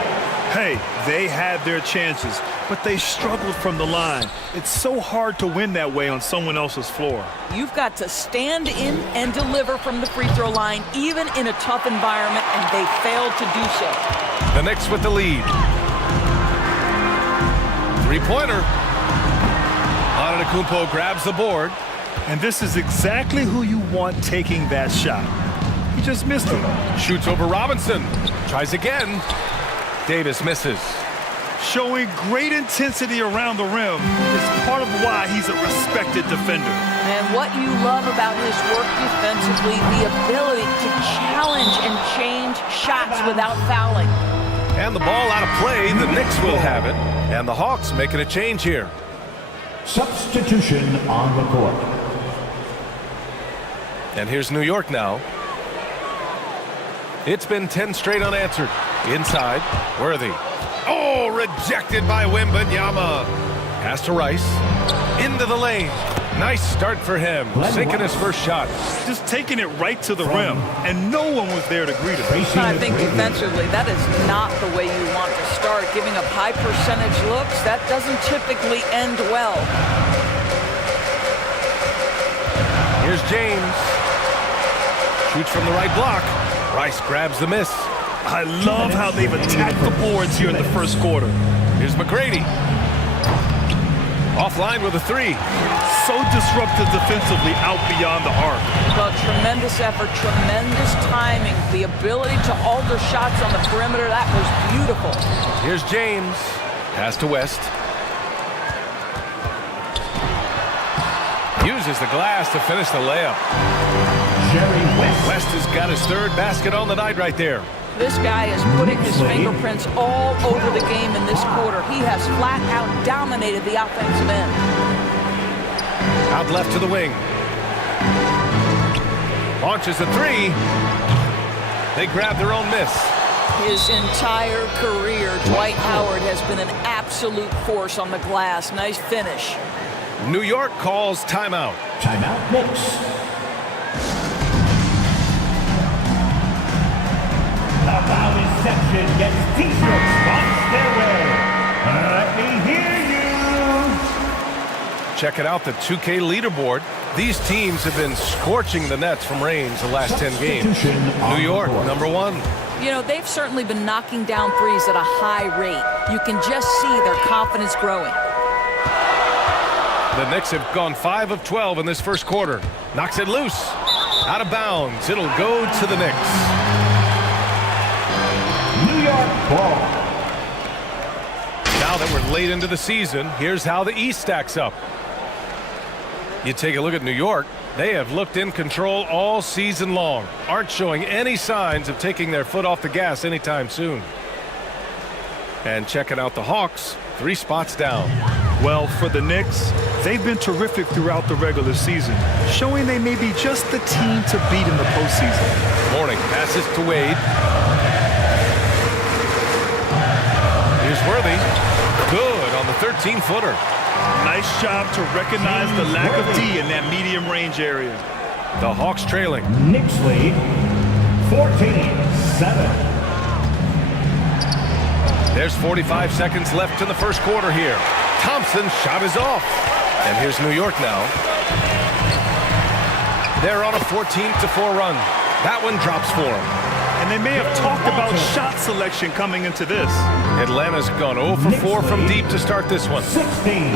Hey, they had their chances, but they struggled from the line. It's so hard to win that way on someone else's floor. You've got to stand in and deliver from the free throw line, even in a tough environment, and they failed to do so. The Knicks with the lead. Three-pointer. Antetokounmpo grabs the board. And this is exactly who you want taking that shot. He just missed it. Shoots over Robinson. Tries again. Davis misses. Showing great intensity around the rim is part of why he's a respected defender. And what you love about his work defensively, the ability to challenge and change shots without fouling. And the ball out of play. The Knicks will have it. And the Hawks making a change here. Substitution on the court. And here's New York now. It's been 10 straight unanswered. Inside, Worthy. Oh, rejected by Wembanyama. Pass to Rice. Into the lane. Nice start for him. Sinking his first shot. Just taking it right to the rim, and no one was there to greet him. I think defensively, that is not the way you want to start. Giving up high percentage looks, that doesn't typically end well. Here's James. Shoots from the right block. Rice grabs the miss. I love how they've attacked the boards here in the first quarter. Here's McGrady. Offline with a 3. So disruptive defensively out beyond the arc. Well, tremendous effort, tremendous timing. The ability to alter shots on the perimeter, that was beautiful. Here's James. Pass to West. Uses the glass to finish the layup. West has got his 3rd basket on the night right there. This guy is putting his fingerprints all over the game in this quarter. He has flat out dominated the offensive end. Out left to the wing. Launches a 3. They grab their own miss. His entire career, Dwight Howard has been an absolute force on the glass. Nice finish. New York calls timeout. Timeout, Knicks. The foul reception gets T-shirts lost their way. Let me hear you. Checking out the 2K leaderboard. These teams have been scorching the nets from range the last 10 games. New York, number 1. You know, they've certainly been knocking down threes at a high rate. You can just see their confidence growing. The Knicks have gone 5 of 12 in this first quarter. Knocks it loose. Out of bounds. It'll go to the Knicks. New York ball. Now that we're late into the season, here's how the East stacks up. You take a look at New York. They have looked in control all season long. Aren't showing any signs of taking their foot off the gas anytime soon. And checking out the Hawks, 3 spots down. Well, for the Knicks, they've been terrific throughout the regular season, showing they may be just the team to beat in the postseason. Morning passes to Wade. Here's Worthy. Good on the 13-footer. Nice job to recognize the lack of D in that medium range area. The Hawks trailing. Knicks lead 14-7. There's 45 seconds left in the first quarter here. Thompson's shot is off. And here's New York now. They're on a 14-4 run. That one drops for them. And they may have talked about shot selection coming into this. Atlanta's gone 0 for 4 from deep to start this one. 16-7.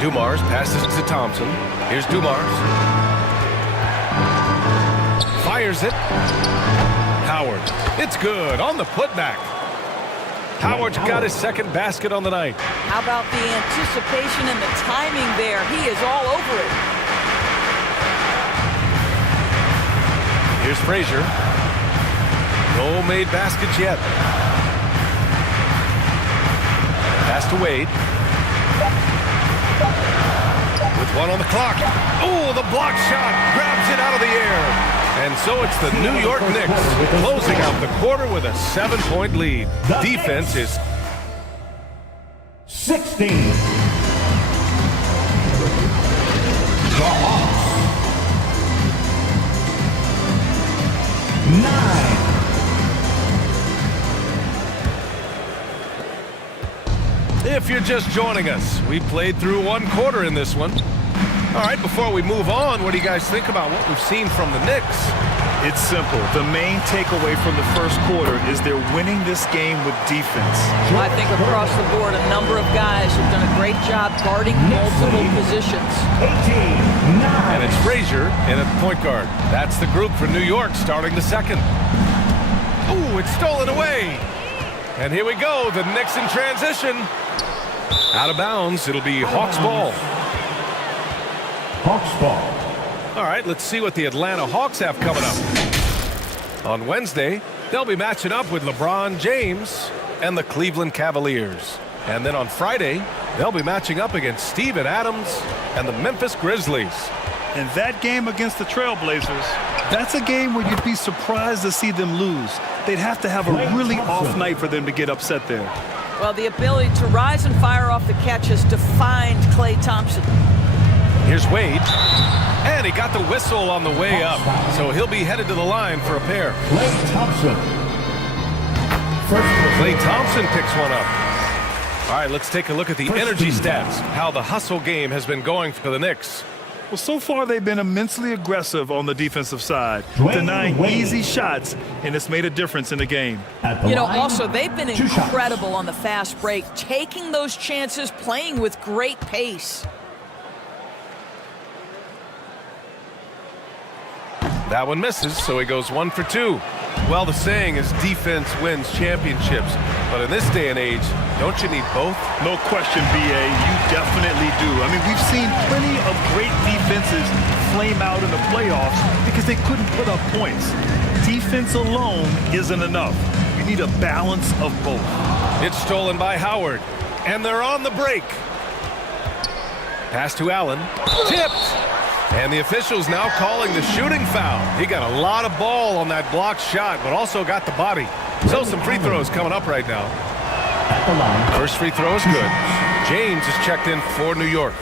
Dumars passes to Thompson. Here's Dumars. Fires it. Howard. It's good on the putback. Howard's got his second basket on the night. How about the anticipation and the timing there? He is all over it. Here's Frazier. No made baskets yet. Pass to Wade. With one on the clock. Oh, the block shot. Grabs it out of the air. And so it's the New York Knicks closing out the quarter with a 7-point lead. Defense is 16. The Hawks. 9. If you're just joining us, we played through one quarter in this one. All right, before we move on, what do you guys think about what we've seen from the Knicks? It's simple. The main takeaway from the first quarter is they're winning this game with defense. I think across the board, a number of guys have done a great job guarding multiple positions. 18-9. And it's Frazier in at point guard. That's the group for New York starting the second. Ooh, it's stolen away. And here we go, the Knicks in transition. Out of bounds, it'll be Hawks ball. Hawks ball. All right, let's see what the Atlanta Hawks have coming up. On Wednesday, they'll be matching up with LeBron James and the Cleveland Cavaliers. And then on Friday, they'll be matching up against Steven Adams and the Memphis Grizzlies. And that game against the Trailblazers, that's a game where you'd be surprised to see them lose. They'd have to have a really off night for them to get upset there. Well, the ability to rise and fire off the catch has defined Klay Thompson. Here's Wade. And he got the whistle on the way up. So he'll be headed to the line for a pair. Klay Thompson. Klay Thompson picks one up. All right, let's take a look at the energy stats. How the hustle game has been going for the Knicks. Well, so far they've been immensely aggressive on the defensive side, denying easy shots, and it's made a difference in the game. You know, also, they've been incredible on the fast break, taking those chances, playing with great pace. That one misses, so he goes 1 for 2. Well, the saying is defense wins championships. But in this day and age, don't you need both? No question, B.A. You definitely do. I mean, we've seen plenty of great defenses flame out in the playoffs because they couldn't put up points. Defense alone isn't enough. You need a balance of both. It's stolen by Howard, and they're on the break. Pass to Allen. Tipped. And the officials now calling the shooting foul. He got a lot of ball on that blocked shot, but also got the body. So some free throws coming up right now. First free throw is good. James is checked in for New York.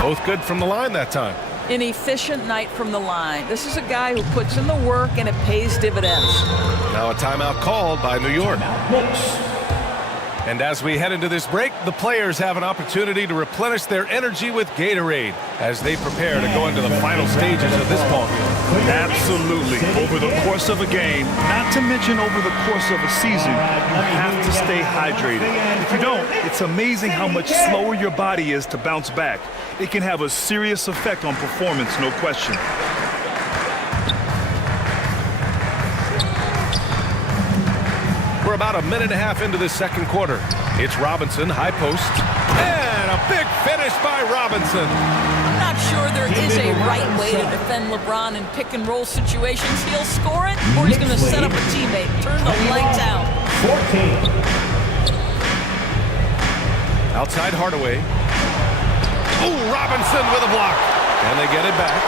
Both good from the line that time. An efficient night from the line. This is a guy who puts in the work and it pays dividends. Now a timeout called by New York. And as we head into this break, the players have an opportunity to replenish their energy with Gatorade as they prepare to go into the final stages of this ballgame. Absolutely. Over the course of a game, not to mention over the course of a season, you have to stay hydrated. If you don't, it's amazing how much slower your body is to bounce back. It can have a serious effect on performance, no question. We're about a minute and a half into this second quarter. It's Robinson, high post, and a big finish by Robinson. I'm not sure there is a right way to defend LeBron in pick and roll situations. He'll score it, or he's going to set up a teammate, turn the lights out. 14. Outside Hardaway. Oh, Robinson with a block. And they get it back.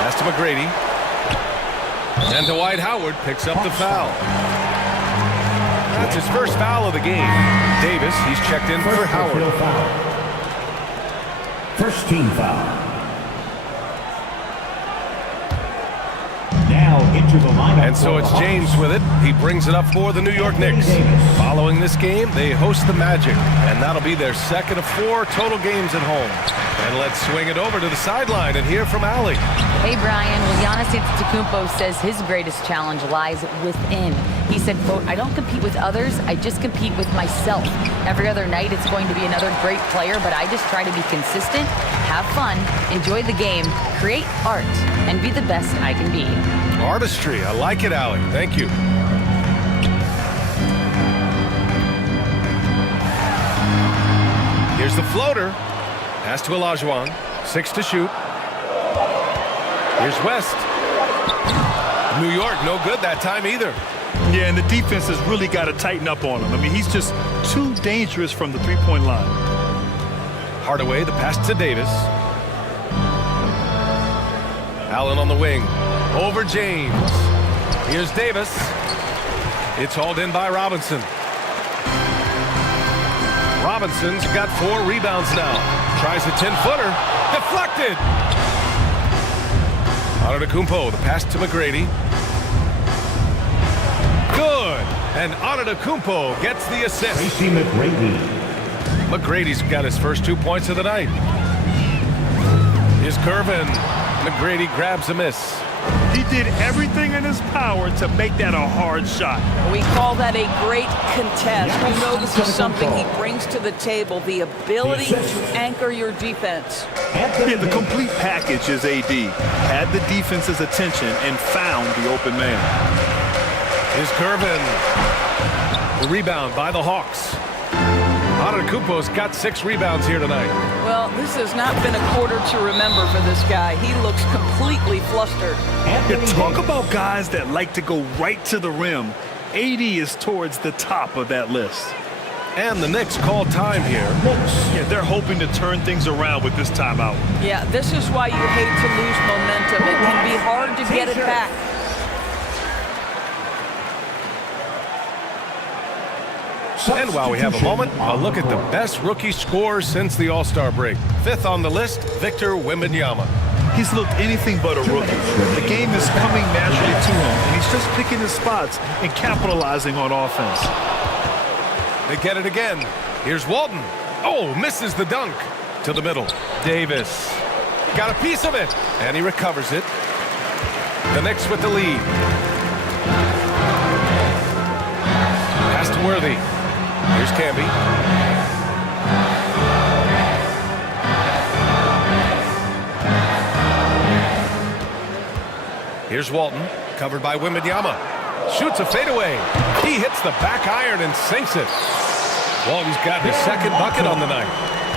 Pass to McGrady. And Dwight Howard picks up the foul. That's his first foul of the game. Davis, he's checked in for Howard. First team foul. Now into the lineup. And so it's James with it. He brings it up for the New York Knicks. Following this game, they host the Magic, and that'll be their second of 4 total games at home. And let's swing it over to the sideline and hear from Allie. Hey, Brian. Well, Giannis Antetokounmpo says his greatest challenge lies within. He said, quote, "I don't compete with others. I just compete with myself. Every other night it's going to be another great player, but I just try to be consistent, have fun, enjoy the game, create art, and be the best I can be." Artistry. I like it, Allie. Thank you. Here's the floater. Pass to Olajuwon. 6 to shoot. Here's West. New York, no good that time either. Yeah, and the defense has really got to tighten up on him. I mean, he's just too dangerous from the three-point line. Hardaway, the pass to Davis. Allen on the wing. Over James. Here's Davis. It's hauled in by Robinson. Robinson's got 4 rebounds now. Tries a 10-footer. Deflected. Antetokounmpo, the pass to McGrady. Good. And Antetokounmpo gets the assist. Tracy McGrady. McGrady's got his first 2 points of the night. Here's Curvin. McGrady grabs a miss. He did everything in his power to make that a hard shot. We call that a great contest. We know this is something he brings to the table, the ability to anchor your defense. Yeah, the complete package is AD. Had the defense's attention and found the open man. Here's Curvin. The rebound by the Hawks. Antetokounmpo's got 6 rebounds here tonight. Well, this has not been a quarter to remember for this guy. He looks completely flustered. Yeah, talk about guys that like to go right to the rim. AD is towards the top of that list. And the Knicks call time here. Yeah, they're hoping to turn things around with this timeout. Yeah, this is why you hate to lose momentum. It can be hard to get it back. And while we have a moment, a look at the best rookie scorers since the All-Star break. 5th on the list, Victor Wembanyama. He's looked anything but a rookie. The game is coming naturally to him, and he's just picking his spots and capitalizing on offense. They get it again. Here's Walton. Oh, misses the dunk. To the middle. Davis. Got a piece of it, and he recovers it. The Knicks with the lead. Pass to Worthy. Here's Camby. Here's Walton, covered by Wembanyama. Shoots a fadeaway. He hits the back iron and sinks it. Walton's got his second bucket on the night.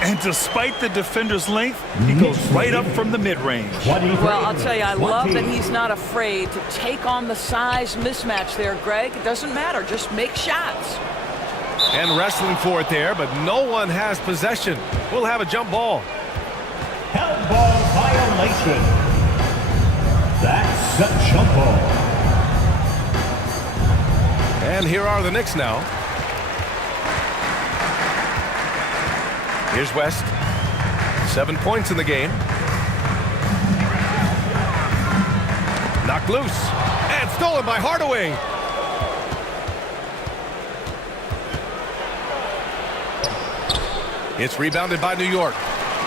And despite the defender's length, he goes right up from the mid-range. Well, I'll tell you, I love that he's not afraid to take on the size mismatch there, Greg. It doesn't matter. Just make shots. And wrestling for it there, but no one has possession. We'll have a jump ball. Held ball violation. That's a jump ball. And here are the Knicks now. Here's West. 7 points in the game. Knocked loose. And stolen by Hardaway. It's rebounded by New York.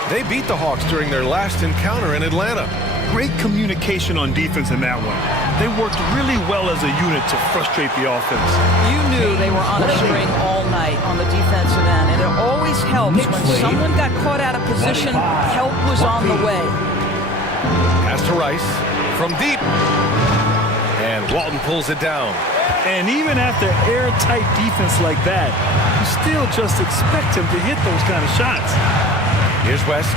They beat the Hawks during their last encounter in Atlanta. Great communication on defense in that one. They worked really well as a unit to frustrate the offense. You knew they were on a string all night on the defensive end, and it always helps when someone got caught out of position, help was on the way. Pass to Rice from deep. And Walton pulls it down. And even after airtight defense like that, you still just expect him to hit those kind of shots. Here's West.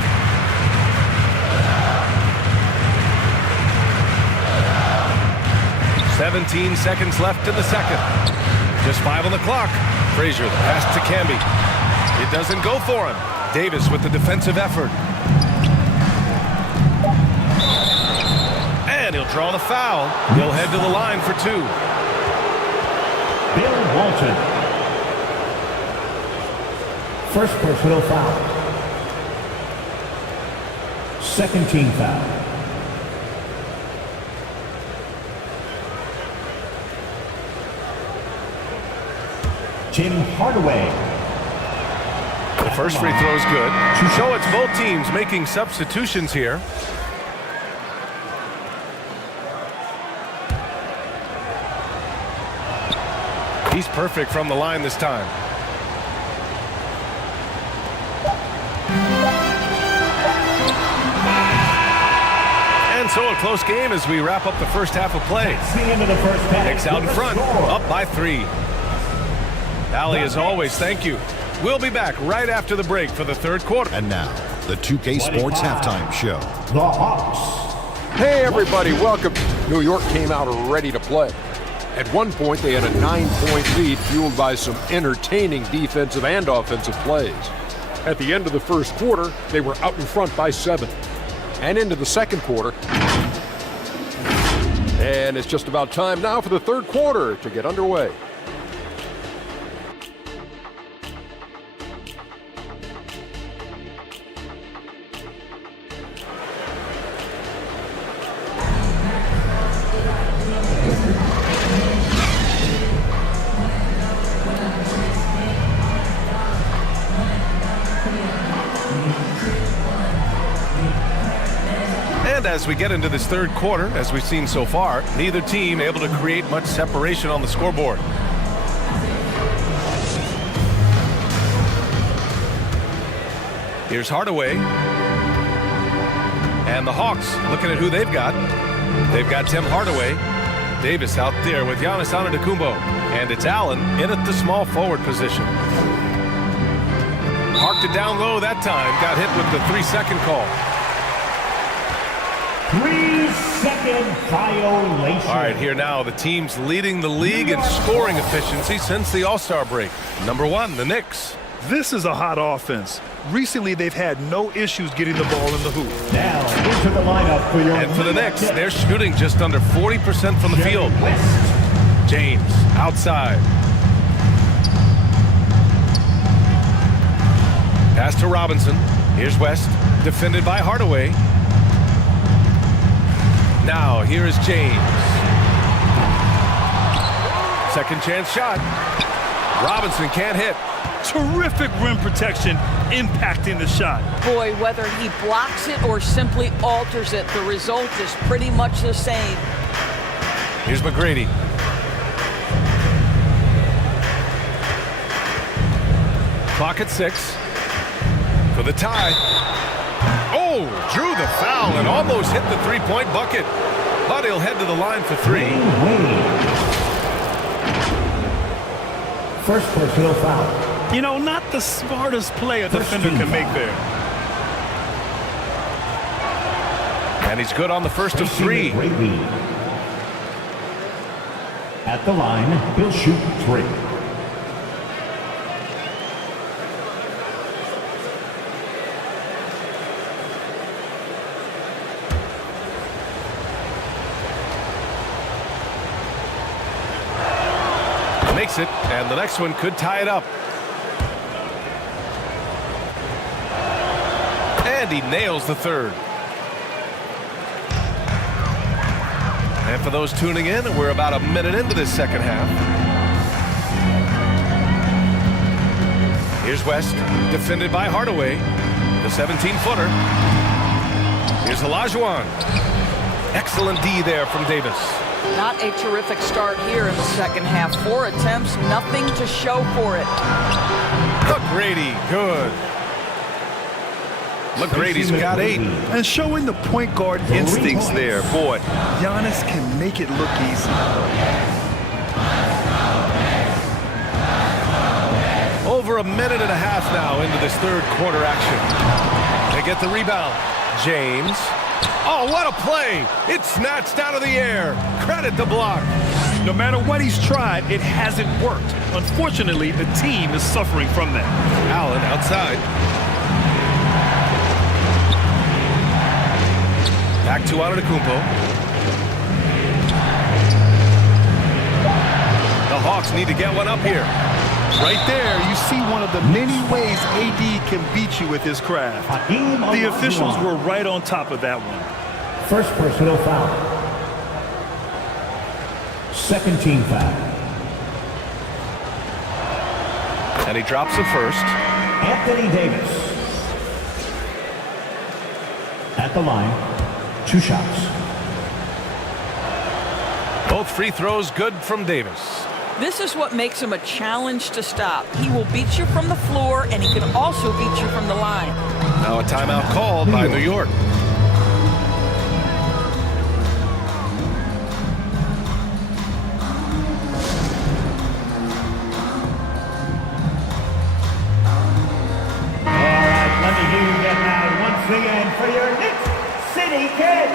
"17 seconds left in the second. Just 5 on the clock. Frazier, the pass to Camby. It doesn't go for him. Davis with the defensive effort. And he'll draw the foul. He'll head to the line for 2. Bill Walton. First personal foul. second team foul. Tim Hardaway. The first free throw is good. So it's both teams making substitutions here. He's perfect from the line this time. And so a close game as we wrap up the first half of play. That's the end of the first half. Knicks out in front, up by 3. Allie, as always, thank you. We'll be back right after the break for the third quarter. And now, the 2K Sports Halftime Show. The Hawks. Hey, everybody, welcome. New York came out ready to play. At one point, they had a 9-point lead fueled by some entertaining defensive and offensive plays. At the end of the first quarter, they were out in front by 7. And into the second quarter. And it's just about time now for the third quarter to get underway. As we get into this third quarter, as we've seen so far, neither team able to create much separation on the scoreboard. Here's Hardaway. And the Hawks looking at who they've got. They've got Tim Hardaway. Davis out there with Giannis Antetokounmpo. And it's Allen in at the small forward position. Parked it down low that time. Got hit with the 3-second call. 3-second violation. All right, here now, the teams leading the league in scoring efficiency since the All-Star break. Number 1, the Knicks. This is a hot offense. Recently, they've had no issues getting the ball in the hoop. Now into the lineup for your. And for the Knicks, they're shooting just under 40% from the field. James outside. Pass to Robinson. Here's West, defended by Hardaway. Now, here is James. Second chance shot. Robinson can't hit. Terrific rim protection impacting the shot. Boy, whether he blocks it or simply alters it, the result is pretty much the same. Here's McGrady. Clock at 6 for the tie. Oh, drew the foul and almost hit the three-point bucket. But he'll head to the line for 3. First personal foul. You know, not the smartest play a defender can make there. And he's good on the first of 3. At the line, he'll shoot 3. Makes it, and the next one could tie it up. And he nails the third. And for those tuning in, we're about a minute into this second half. Here's West, defended by Hardaway. The 17-footer. Here's Olajuwon. Excellent D there from Davis. Not a terrific start here in the second half. 4 attempts, nothing to show for it. McGrady, good. McGrady's got 8. And showing the point guard instincts there. Boy, Giannis can make it look easy. Over a minute and a half now into this third quarter action. They get the rebound. James. Oh, what a play! It's snatched out of the air. Credit the block. No matter what he's tried, it hasn't worked. Unfortunately, the team is suffering from that. Allen outside. Back to Antetokounmpo. The Hawks need to get one up here. Right there, you see one of the many ways AD can beat you with his craft. The officials were right on top of that one. First personal foul. Second team foul. And he drops the first. Anthony Davis. At the line, 2 shots. Both free throws good from Davis. This is what makes him a challenge to stop. He will beat you from the floor, and he can also beat you from the line. Now a timeout called by New York. All right, let me hear you get loud once again for your Knicks City Kid.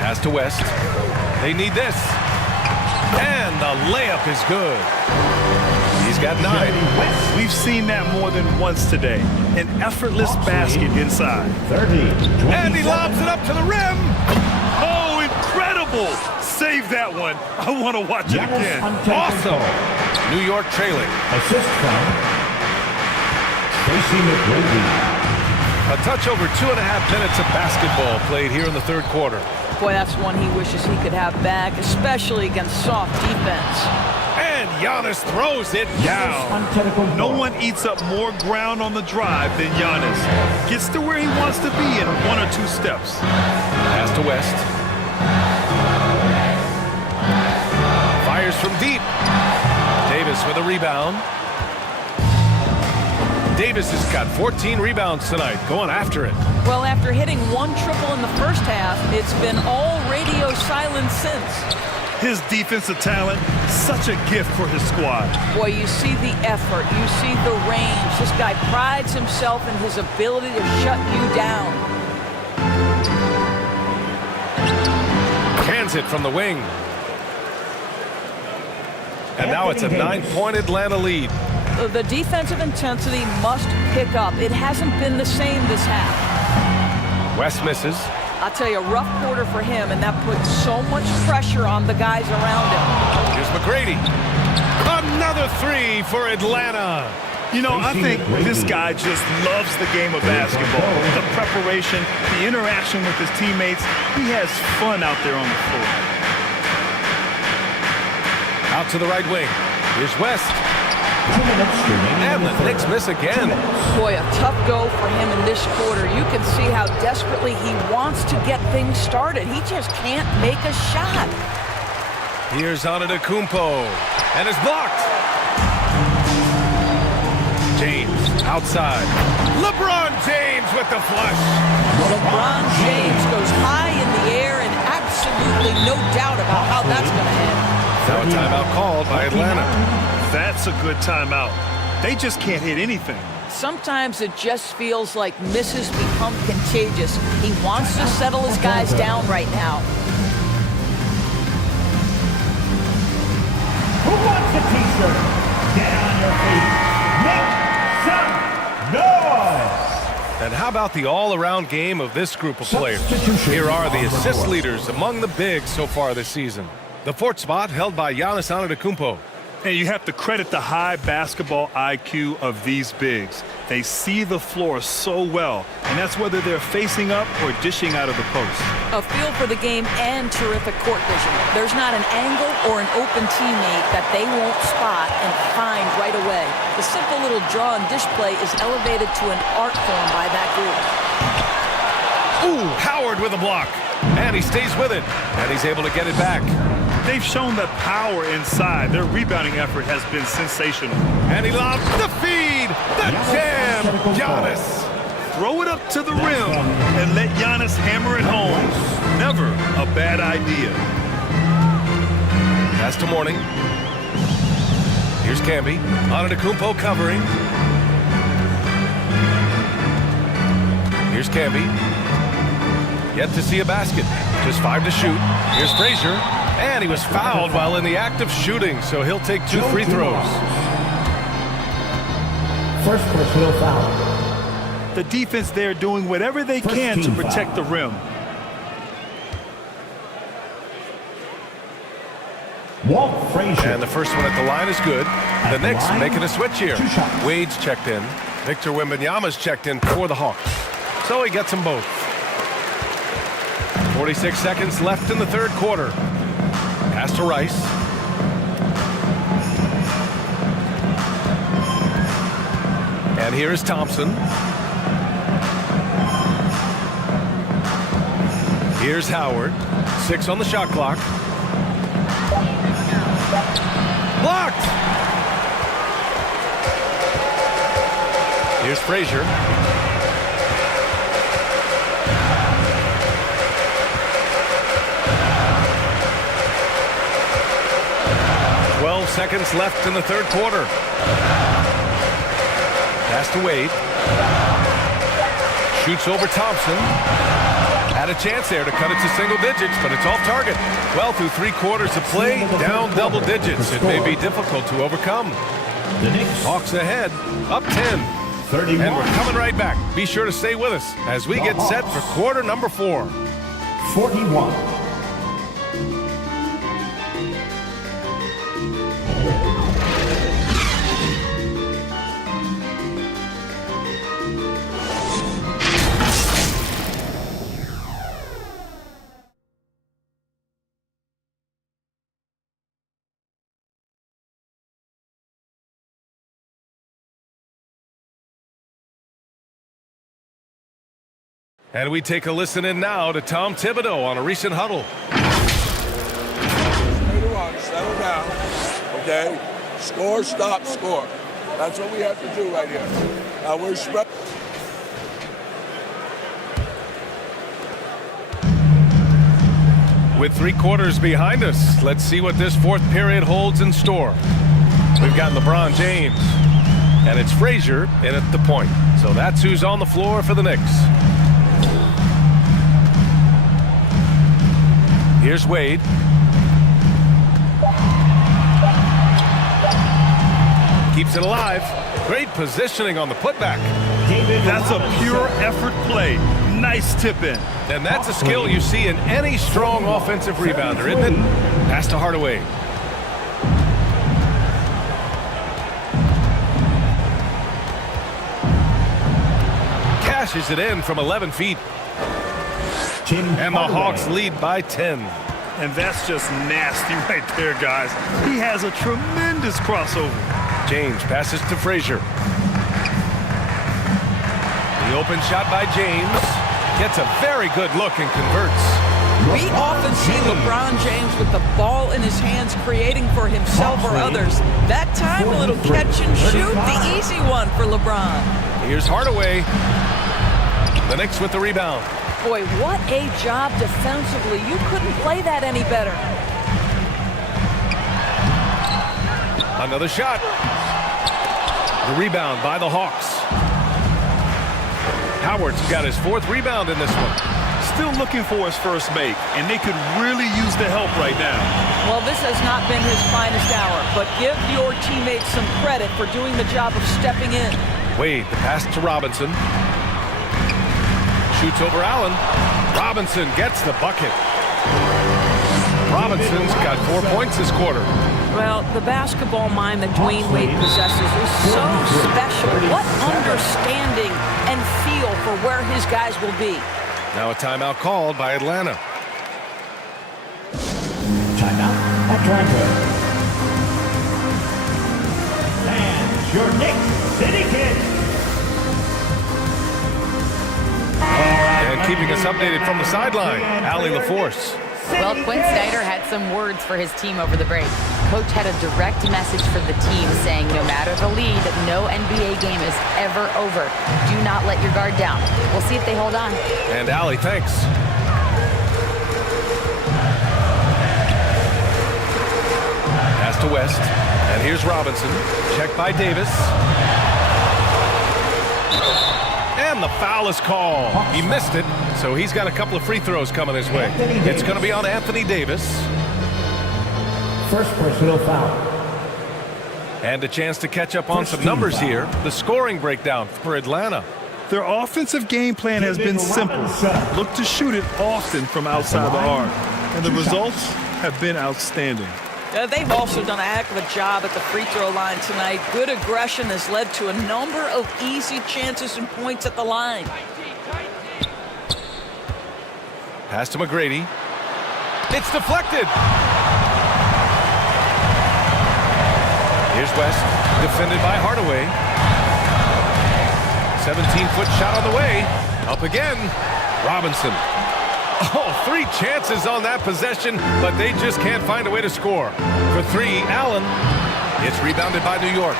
Pass to West. They need this. And the layup is good. He's got 9. We've seen that more than once today. An effortless basket inside. 30. And he lobs it up to the rim. Oh, incredible. Save that one. I want to watch it again. Awesome. New York trailing. Assist from Tracy McGrady. A touch over 2.5 minutes of basketball played here in the third quarter. Boy, that's one he wishes he could have back, especially against soft defense. And Giannis throws it down. No one eats up more ground on the drive than Giannis. Gets to where he wants to be in 1 or 2 steps. Pass to West. Fires from deep. Davis with a rebound. Davis has got 14 rebounds tonight, going after it. Well, after hitting 1 triple in the first half, it's been all radio silence since. His defensive talent, such a gift for his squad. Boy, you see the effort, you see the range. This guy prides himself in his ability to shut you down. Cans it from the wing. And now it's a 9-point Atlanta lead. The defensive intensity must pick up. It hasn't been the same this half. West misses. I'll tell you, a rough quarter for him, and that puts so much pressure on the guys around him. Here's McGrady. Another 3 for Atlanta. You know, I think this guy just loves the game of basketball. The preparation, the interaction with his teammates. He has fun out there on the floor. Out to the right wing. Here's West. And the Knicks miss again. Boy, a tough go for him in this quarter. You can see how desperately he wants to get things started. He just can't make a shot. Here's Antetokounmpo. And it's blocked. James outside. LeBron James with the flush. LeBron James goes high in the air, and absolutely no doubt about how that's going to end. Now a timeout called by Atlanta. That's a good timeout. They just can't hit anything. Sometimes it just feels like misses become contagious. He wants to settle his guys down right now. Who wants a t-shirt? Get on your feet. Make some noise. And how about the all-around game of this group of players? Here are the assist leaders among the bigs so far this season. The 4th spot held by Giannis Antetokounmpo. And you have to credit the high basketball IQ of these bigs. They see the floor so well, and that's whether they're facing up or dishing out of the post. A feel for the game and terrific court vision. There's not an angle or an open teammate that they won't spot and find right away. The simple little draw and dish play is elevated to an art form by that group. Ooh, Howard with a block. And he stays with it, and he's able to get it back. They've shown the power inside. Their rebounding effort has been sensational. And he lobs the feed, the jam, Giannis. Throw it up to the rim and let Giannis hammer it home. Never a bad idea. Pass to Mourning. Here's Camby. Antetokounmpo covering. Here's Camby. Yet to see a basket. Just 5 to shoot. Here's Frazier. And he was fouled while in the act of shooting, so he'll take 2 free throws. First personal foul. The defense there doing whatever they can to protect the rim. Walt Frazier. And the first one at the line is good. The Knicks making a switch here. Wade's checked in. Victor Wembanyama's checked in for the Hawks. So he gets them both. 46 seconds left in the third quarter. Pass to Rice. And here is Thompson. Here's Howard. 6 on the shot clock. Blocked! Here's Frazier. Seconds left in the third quarter. Pass to Wade. Shoots over Thompson. Had a chance there to cut it to single digits, but it's off target. Well, through 3 quarters of play, down double digits. It may be difficult to overcome. The Knicks. Hawks ahead, up 10. 31. And we're coming right back. Be sure to stay with us as we get set for quarter number 4. 41. And we take a listen in now to Tom Thibodeau on a recent huddle. Settle down, okay? Score, stop, score. That's what we have to do right here. Now we're spread. With 3 quarters behind us, let's see what this fourth period holds in store. We've got LeBron James, and it's Frazier in at the point. So that's who's on the floor for the Knicks. Here's Wade. Keeps it alive. Great positioning on the putback. That's a pure effort play. Nice tip in. And that's a skill you see in any strong offensive rebounder, isn't it? Pass to Hardaway. Cashes it in from 11 feet. And the Hawks lead by 10. And that's just nasty right there, guys. He has a tremendous crossover. James passes to Frazier. The open shot by James. Gets a very good look and converts. We often see LeBron James with the ball in his hands creating for himself or others. That time, a little catch and shoot. The easy one for LeBron. Here's Hardaway. The Knicks with the rebound. Boy, what a job defensively. You couldn't play that any better. Another shot. The rebound by the Hawks. Howard's got his 4th rebound in this one. Still looking for his first make, and they could really use the help right now. Well, this has not been his finest hour, but give your teammates some credit for doing the job of stepping in. Wade, the pass to Robinson. Shoots over Allen. Robinson gets the bucket. Robinson's got 4 points this quarter. Well, the basketball mind that Dwayne Wade possesses is so special. What understanding and feel for where his guys will be. Now a timeout called by Atlanta. Timeout, Atlanta. And your Knicks City Kid. And keeping us updated from the sideline, Allie LaForce. Well, Quinn Snyder had some words for his team over the break. Coach had a direct message for the team saying no matter the lead, no NBA game is ever over. Do not let your guard down. We'll see if they hold on. And Allie, thanks. Pass to West. And here's Robinson. Checked by Davis. And the foul is called. He missed it, so he's got a couple of free throws coming his way. It's going to be on Anthony Davis. First personal foul. And a chance to catch up on some numbers here. The scoring breakdown for Atlanta. Their offensive game plan has been simple. Look to shoot it often from outside the arc. And the results have been outstanding. They've also done a heck of a job at the free throw line tonight. Good aggression has led to a number of easy chances and points at the line. Pass to McGrady. It's deflected. Here's West, defended by Hardaway. 17-foot shot on the way. Up again. Robinson. Oh, 3 chances on that possession, but they just can't find a way to score. For 3, Allen. It's rebounded by New York.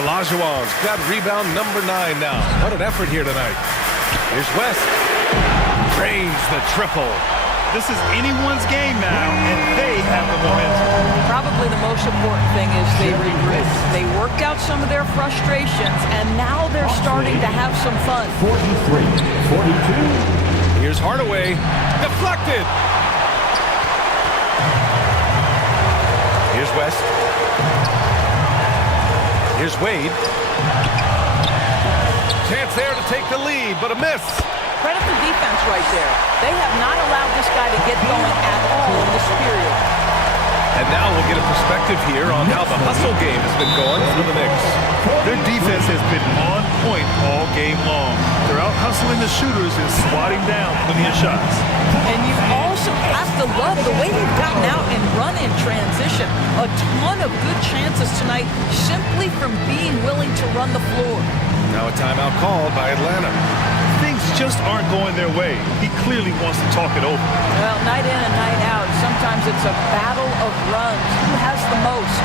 Olajuwon's got rebound number 9 now. What an effort here tonight. Here's West. Drains the triple. This is anyone's game now, and they have the momentum. Probably the most important thing is they regrouped. They worked out some of their frustrations, and now they're starting to have some fun. 43-42. Here's Hardaway. Deflected. Here's West. Here's Wade. Chance there to take the lead, but a miss. Credit the defense right there. They have not allowed this guy to get going at all in this period. And now we'll get a perspective here on how the hustle game has been going for the Knicks. Their defense has been on point all game long. They're out hustling the shooters and swatting down plenty of shots. And you also have to love the way they've gotten out and run in transition. A ton of good chances tonight simply from being willing to run the floor. Now a timeout called by Atlanta. Things just aren't going their way. He clearly wants to talk it over. Well, night in and night out, sometimes it's a battle of runs. Who has the most?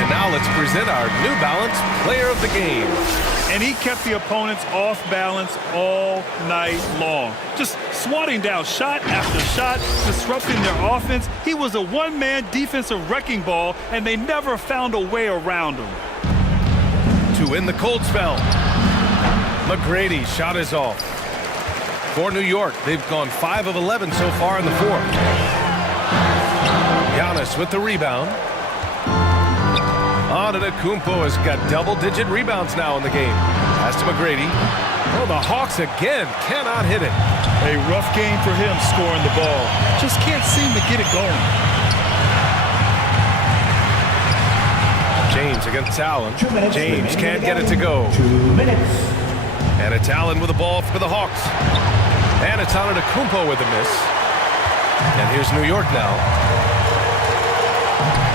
And now let's present our New Balance Player of the Game. And he kept the opponents off balance all night long. Just swatting down shot after shot, disrupting their offense. He was a one-man defensive wrecking ball, and they never found a way around him. To win the cold spell. McGrady shot is off. For New York, they've gone 5 of 11 so far in the 4th. Giannis with the rebound. Antetokounmpo has got double-digit rebounds now in the game. Pass to McGrady. Oh, the Hawks again cannot hit it. A rough game for him scoring the ball. Just can't seem to get it going. James against Allen. James can't get it to go. 2 minutes. And it's Allen with the ball for the Hawks. And it's Antetokounmpo with the miss. And here's New York now.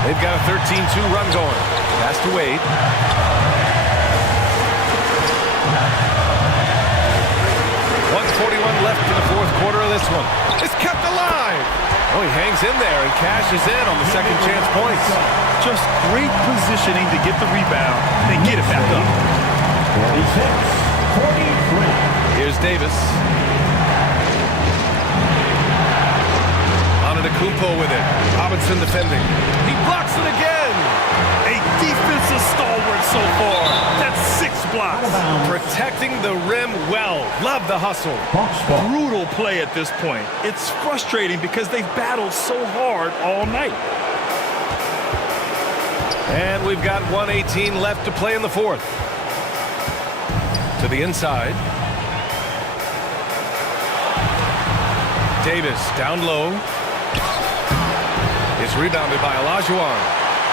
They've got a 13-2 run going. Pass to Wade. 1:41 left in the 4th quarter of this one. It's kept alive. Oh, he hangs in there and cashes in on the second chance points. Just great positioning to get the rebound and get it back up. 46-43. Here's Davis. Antetokounmpo with it. Robinson defending. He blocks it again. A defensive stalwart so far. That's 6 blocks. Protecting the rim well. Love the hustle. Brutal play at this point. It's frustrating because they've battled so hard all night. And we've got 1:18 left to play in the 4th. To the inside. Davis down low. It's rebounded by Olajuwon.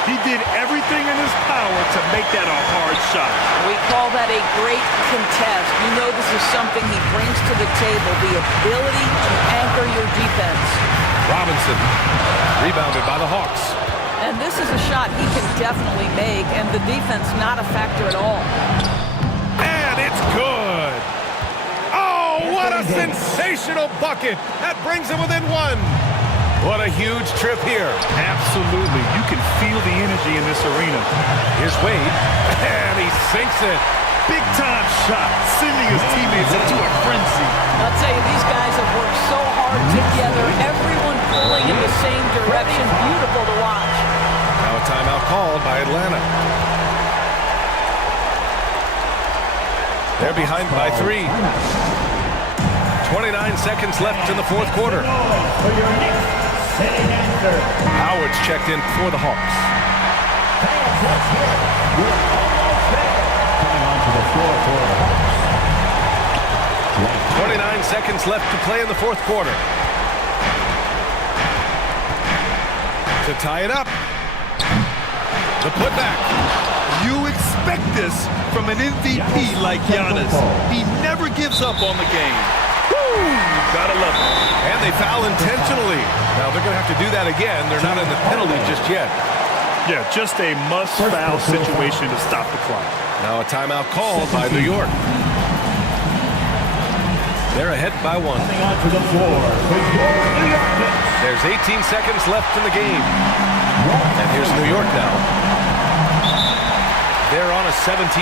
He did everything in his power to make that a hard shot. We call that a great contest. You know this is something he brings to the table, the ability to anchor your defense. Robinson, rebounded by the Hawks. And this is a shot he can definitely make, and the defense not a factor at all. And it's good. Oh, what a sensational bucket. That brings him within 1. What a huge trip here. Absolutely. You can feel the energy in this arena. Here's Wade, and he sinks it. Big-time shot, sending his teammates into a frenzy. I'll tell you, these guys have worked so hard together. Everyone pulling in the same direction. Beautiful to watch. Now a timeout called by Atlanta. They're behind by 3. 29 seconds left in the 4th quarter. Howard's checked in for the Hawks. Coming onto the floor for the Hawks. seconds left to play in the fourth quarter. To tie it up. The putback. You expect this from an MVP like Giannis. He never gives up on the game. Woo! Gotta love it. And they foul intentionally. Now they're going to have to do that again. They're not in the penalty just yet. Yeah, just a must-foul situation to stop the clock. Now a timeout called by New York. They're ahead by 1. Coming onto the floor for your New York Knicks. There's 18 seconds left in the game. And here's New York now. They're on a 17-6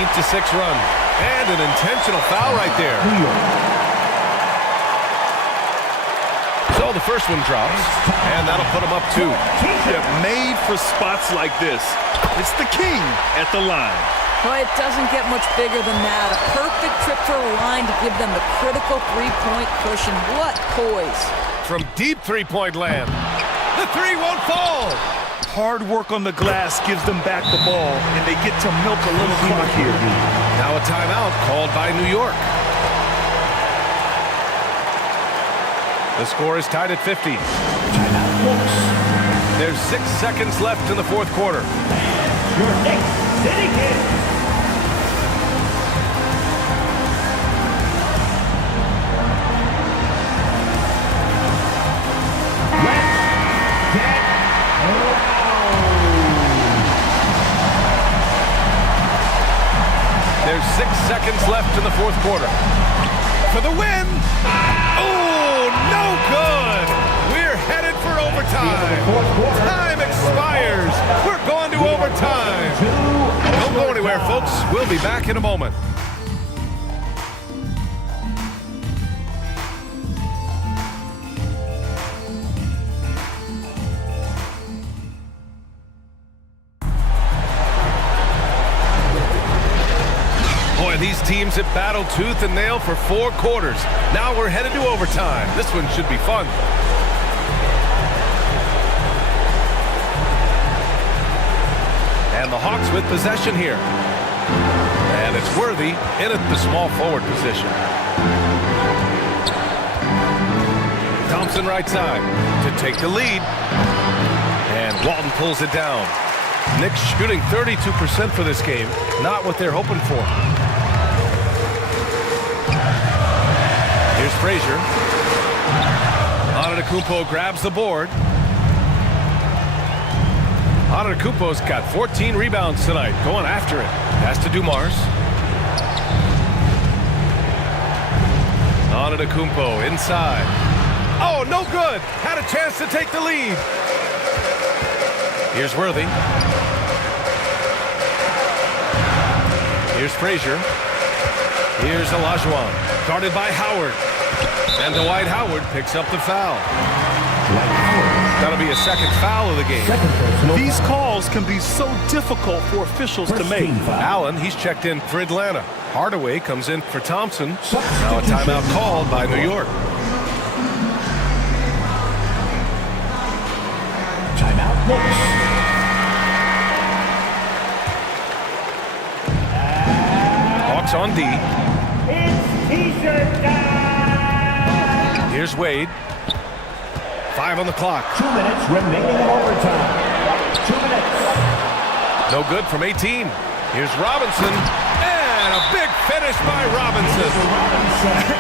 run. And an intentional foul right there. So the first one drops, and that'll put them up 2. Yeah, made for spots like this. It's the king at the line. Well, it doesn't get much bigger than that. A perfect trip to the line to give them the critical three-point cushion. What poise. From deep three-point land. The three won't fall. Hard work on the glass gives them back the ball, and they get to milk a little clock here. Now a timeout called by New York. The score is tied at 50. There's 6 seconds left in the fourth quarter. Your Knicks City Kings. There's 6 seconds left in the fourth quarter. For the win! Oh, no good! We're headed for overtime. Time expires. We're going to overtime. Don't go anywhere, folks. We'll be back in a moment. These teams have battled tooth and nail for 4 quarters. Now we're headed to overtime. This one should be fun. And the Hawks with possession here. And it's Worthy in at the small forward position. Thompson right side to take the lead. And Walton pulls it down. Knicks shooting 32% for this game. Not what they're hoping for. Here's Frazier. Antetokounmpo grabs the board. Antetokounmpo's got 14 rebounds tonight. Going after it. Pass to Dumars. Antetokounmpo inside. Oh, no good. Had a chance to take the lead. Here's Worthy. Here's Frazier. Here's Olajuwon. Guarded by Howard. And Dwight Howard picks up the foul. That'll be a second foul of the game. These calls can be so difficult for officials to make. Allen, he's checked in for Atlanta. Hardaway comes in for Thompson. Now a timeout called by New York. Timeout Knicks. Hawks on D. It's T-shirt time. Here's Wade. 5 on the clock. 2 minutes remaining in overtime. 2 minutes. No good from 18. Here's Robinson. And a big finish by Robinson.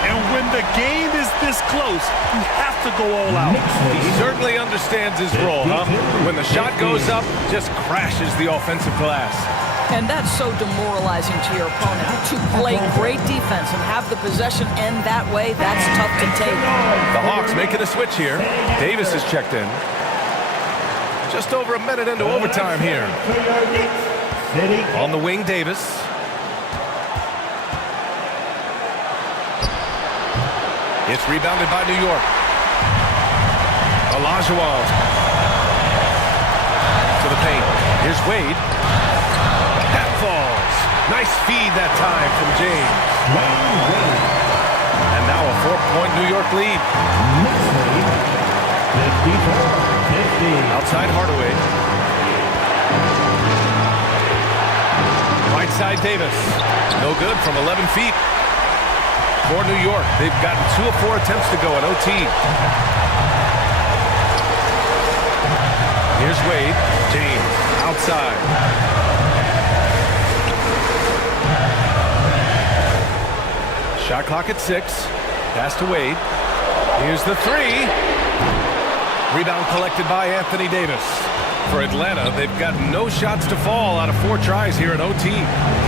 And when the game is this close, you have to go all out. He certainly understands his role, huh? When the shot goes up, just crashes the offensive glass. And that's so demoralizing to your opponent. To play great defense and have the possession end that way, that's tough to take. The Hawks making a switch here. Davis is checked in. Just over a minute into overtime here. On the wing, Davis. It's rebounded by New York. Olajuwon to the paint. Here's Wade. That falls. Nice feed that time from James. And now a 4-point New York lead. 54-50. Outside Hardaway. Right side Davis. No good from 11 feet. For New York, they've gotten 2 of 4 attempts to go in OT. Here's Wade. James outside. Shot clock at 6. Pass to Wade. Here's the 3. Rebound collected by Anthony Davis. For Atlanta, they've got no shots to fall out of 4 tries here in OT.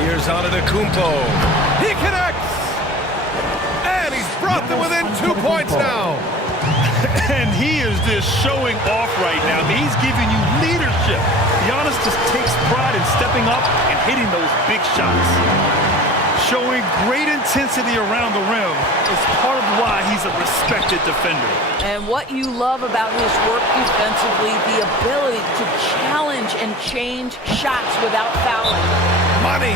Here's Antetokounmpo. He connects! And he's brought them within 2 points now. And he is just showing off right now. I mean, he's giving you leadership. Giannis just takes pride in stepping up and hitting those big shots. Showing great intensity around the rim is part of why he's a respected defender. And what you love about his work defensively, the ability to challenge and change shots without fouling. Money!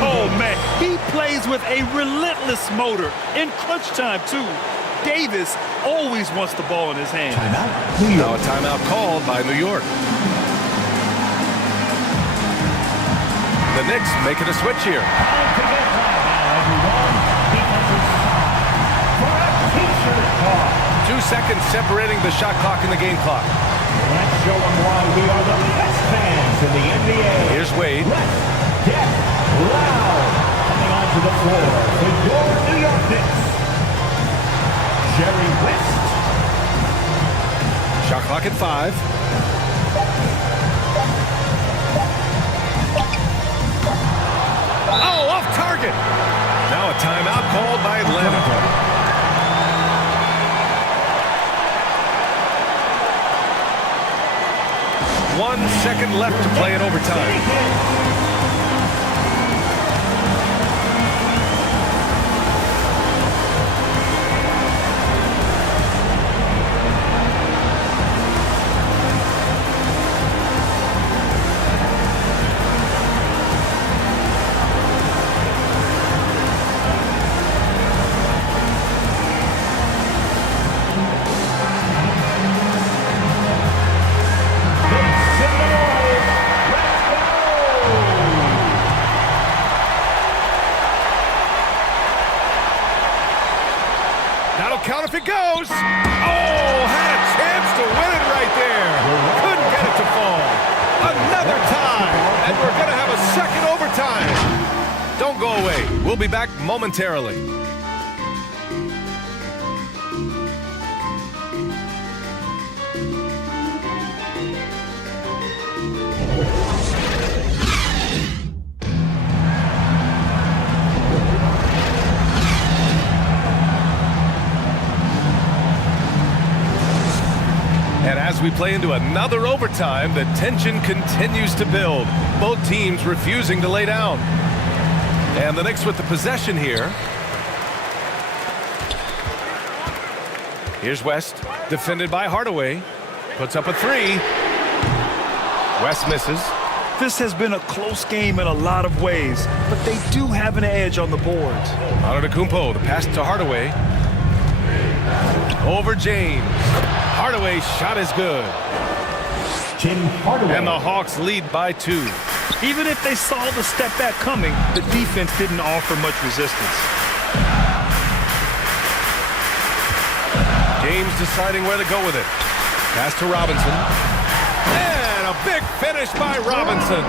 Oh, man. He plays with a relentless motor. In crunch time, too. Davis always wants the ball in his hand. Now a timeout called by New York. The Knicks making a switch here. 2 seconds separating the shot clock and the game clock. Let's show them why we are the best fans in the NBA. Here's Wade. Let's get loud. Coming onto the floor for your New York Knicks, Jerry West. Shot clock at 5. Oh, off target. Now a timeout called by Atlanta. 1 second left to play in overtime. Count if it goes. Oh, had a chance to win it right there. Couldn't get it to fall. Another tie, and we're going to have a second overtime. Don't go away. We'll be back momentarily. As we play into another overtime, the tension continues to build. Both teams refusing to lay down. And the Knicks with the possession here. Here's West, defended by Hardaway. Puts up a 3. West misses. This has been a close game in a lot of ways, but they do have an edge on the boards. Antetokounmpo, the pass to Hardaway. Over James. Hardaway's shot is good. Tim Hardaway. And the Hawks lead by 2. Even if they saw the step back coming, the defense didn't offer much resistance. James deciding where to go with it. Pass to Robinson. And a big finish by Robinson.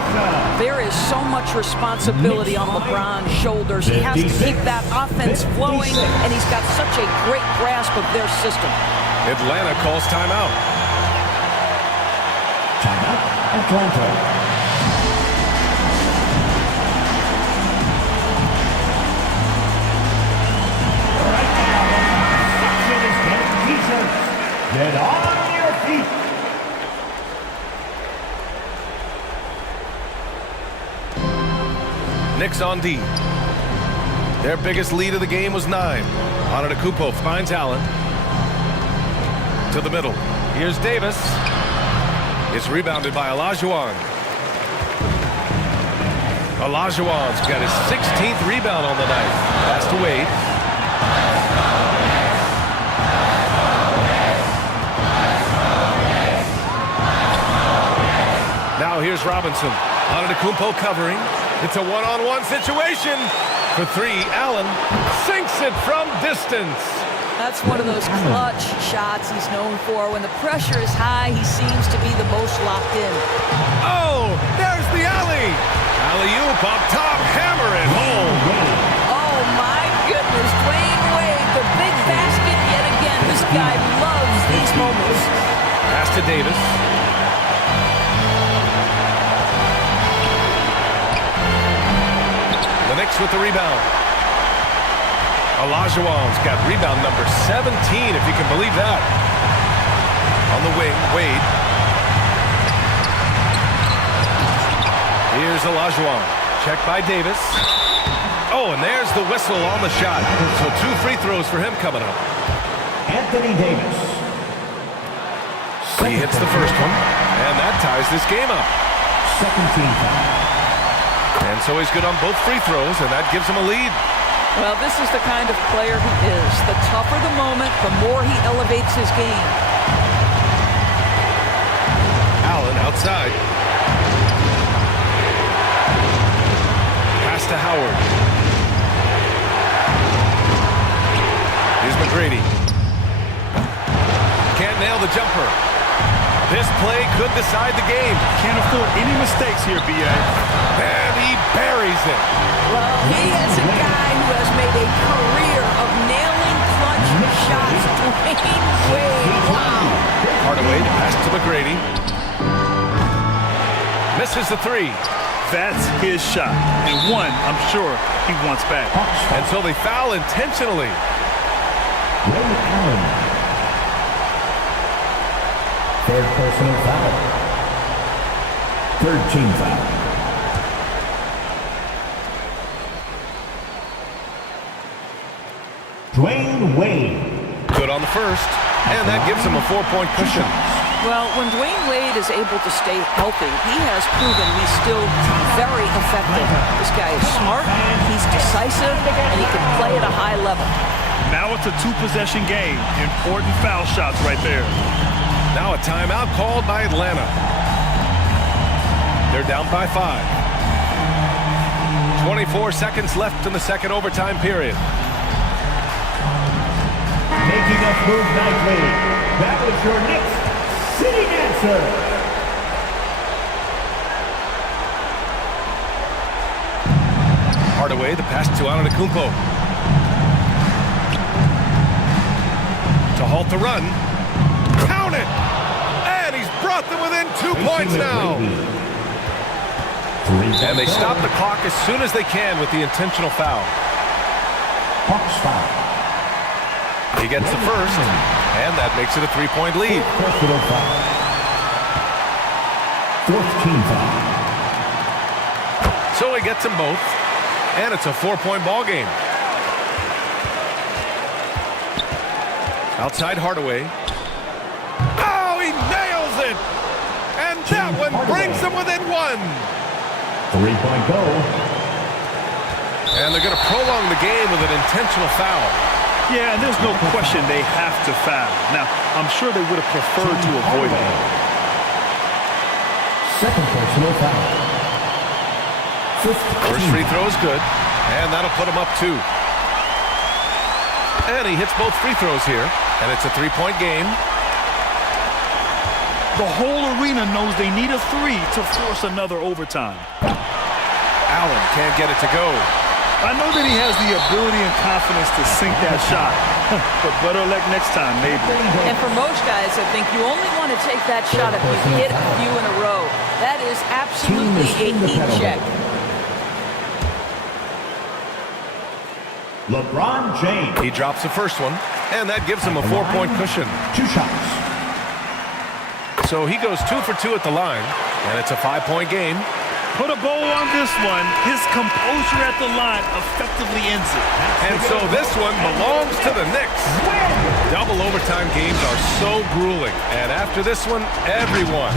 There is so much responsibility on LeBron's shoulders. He has to keep that offense flowing, and he's got such a great grasp of their system. Atlanta calls timeout. Timeout, Atlanta. Right now, section is getting t-shirts. Get on your feet. Knicks on D. Their biggest lead of the game was 9. Antetokounmpo finds Allen. To the middle. Here's Davis. It's rebounded by Olajuwon. Olajuwon's got his 16th rebound on the night. Pass to Wade. Now here's Robinson. Antetokounmpo covering. It's a one-on-one situation. For three, Allen sinks it from distance. That's one of those clutch shots he's known for. When the pressure is high, he seems to be the most locked in. Oh, there's the alley. Alley-oop up top, hammer it home. Oh, my goodness. Dwayne Wade, the big basket yet again. This guy loves these moments. Pass to Davis. The Knicks with the rebound. Olajuwon's got rebound number 17, if you can believe that. On the wing, Wade. Here's Olajuwon. Checked by Davis. Oh, and there's the whistle on the shot. So 2 free throws for him coming up. Anthony Davis. He hits the first one, and that ties this game up. Second team foul. And so he's good on both free throws, and that gives him a lead. Well, this is the kind of player he is. The tougher the moment, the more he elevates his game. Allen outside. Pass to Howard. Here's McGrady. Can't nail the jumper. This play could decide the game. Can't afford any mistakes here, B.A. And he buries it. Well, he is a guy who has made a career of nailing clutch shots. Dwayne Wade, wow. Hardaway to pass to McGrady. Misses the three. That's his shot. And one, I'm sure, he wants back. And so they foul intentionally. Ray Allen. Third personal foul. Third team foul. Dwayne Wade. Good on the first, and that gives him a 4-point cushion. Well, when Dwayne Wade is able to stay healthy, he has proven he's still very effective. This guy is smart, he's decisive, and he can play at a high level. Now it's a 2-possession game. Important foul shots right there. Now a timeout called by Atlanta. They're down by 5. 24 seconds left in the second overtime period. Making us move nightly. That was your Knicks City Dancer. Hardaway, the pass to Antetokounmpo. To halt the run. Count it! And he's brought them within 2 points now. And they stop the clock as soon as they can with the intentional foul. Hawks foul. He gets the first, and that makes it a 3-point lead. Personal foul. Fourth team foul. So he gets them both, and it's a 4-point ball game. Outside Hardaway. Oh, he nails it! And that one brings them within 1. 3-point goal. And they're going to prolong the game with an intentional foul. Yeah, and there's no question they have to foul. Now, I'm sure they would have preferred to avoid it. Second personal foul. First free throw is good, and that'll put him up 2. And he hits both free throws here, and it's a 3-point game. The whole arena knows they need a 3 to force another overtime. Allen can't get it to go. I know that he has the ability and confidence to sink that shot, but better luck next time, maybe. And for most guys, I think you only want to take that shot if you hit a few in a row. That is absolutely a heat check. LeBron James. He drops the first one, and that gives him a 4-point cushion. 2 shots. So he goes 2 for 2 at the line, and it's a 5-point game. Put a bow on this one. His composure at the line effectively ends it. And so this one belongs to the Knicks. Double overtime games are so grueling. And after this one, everyone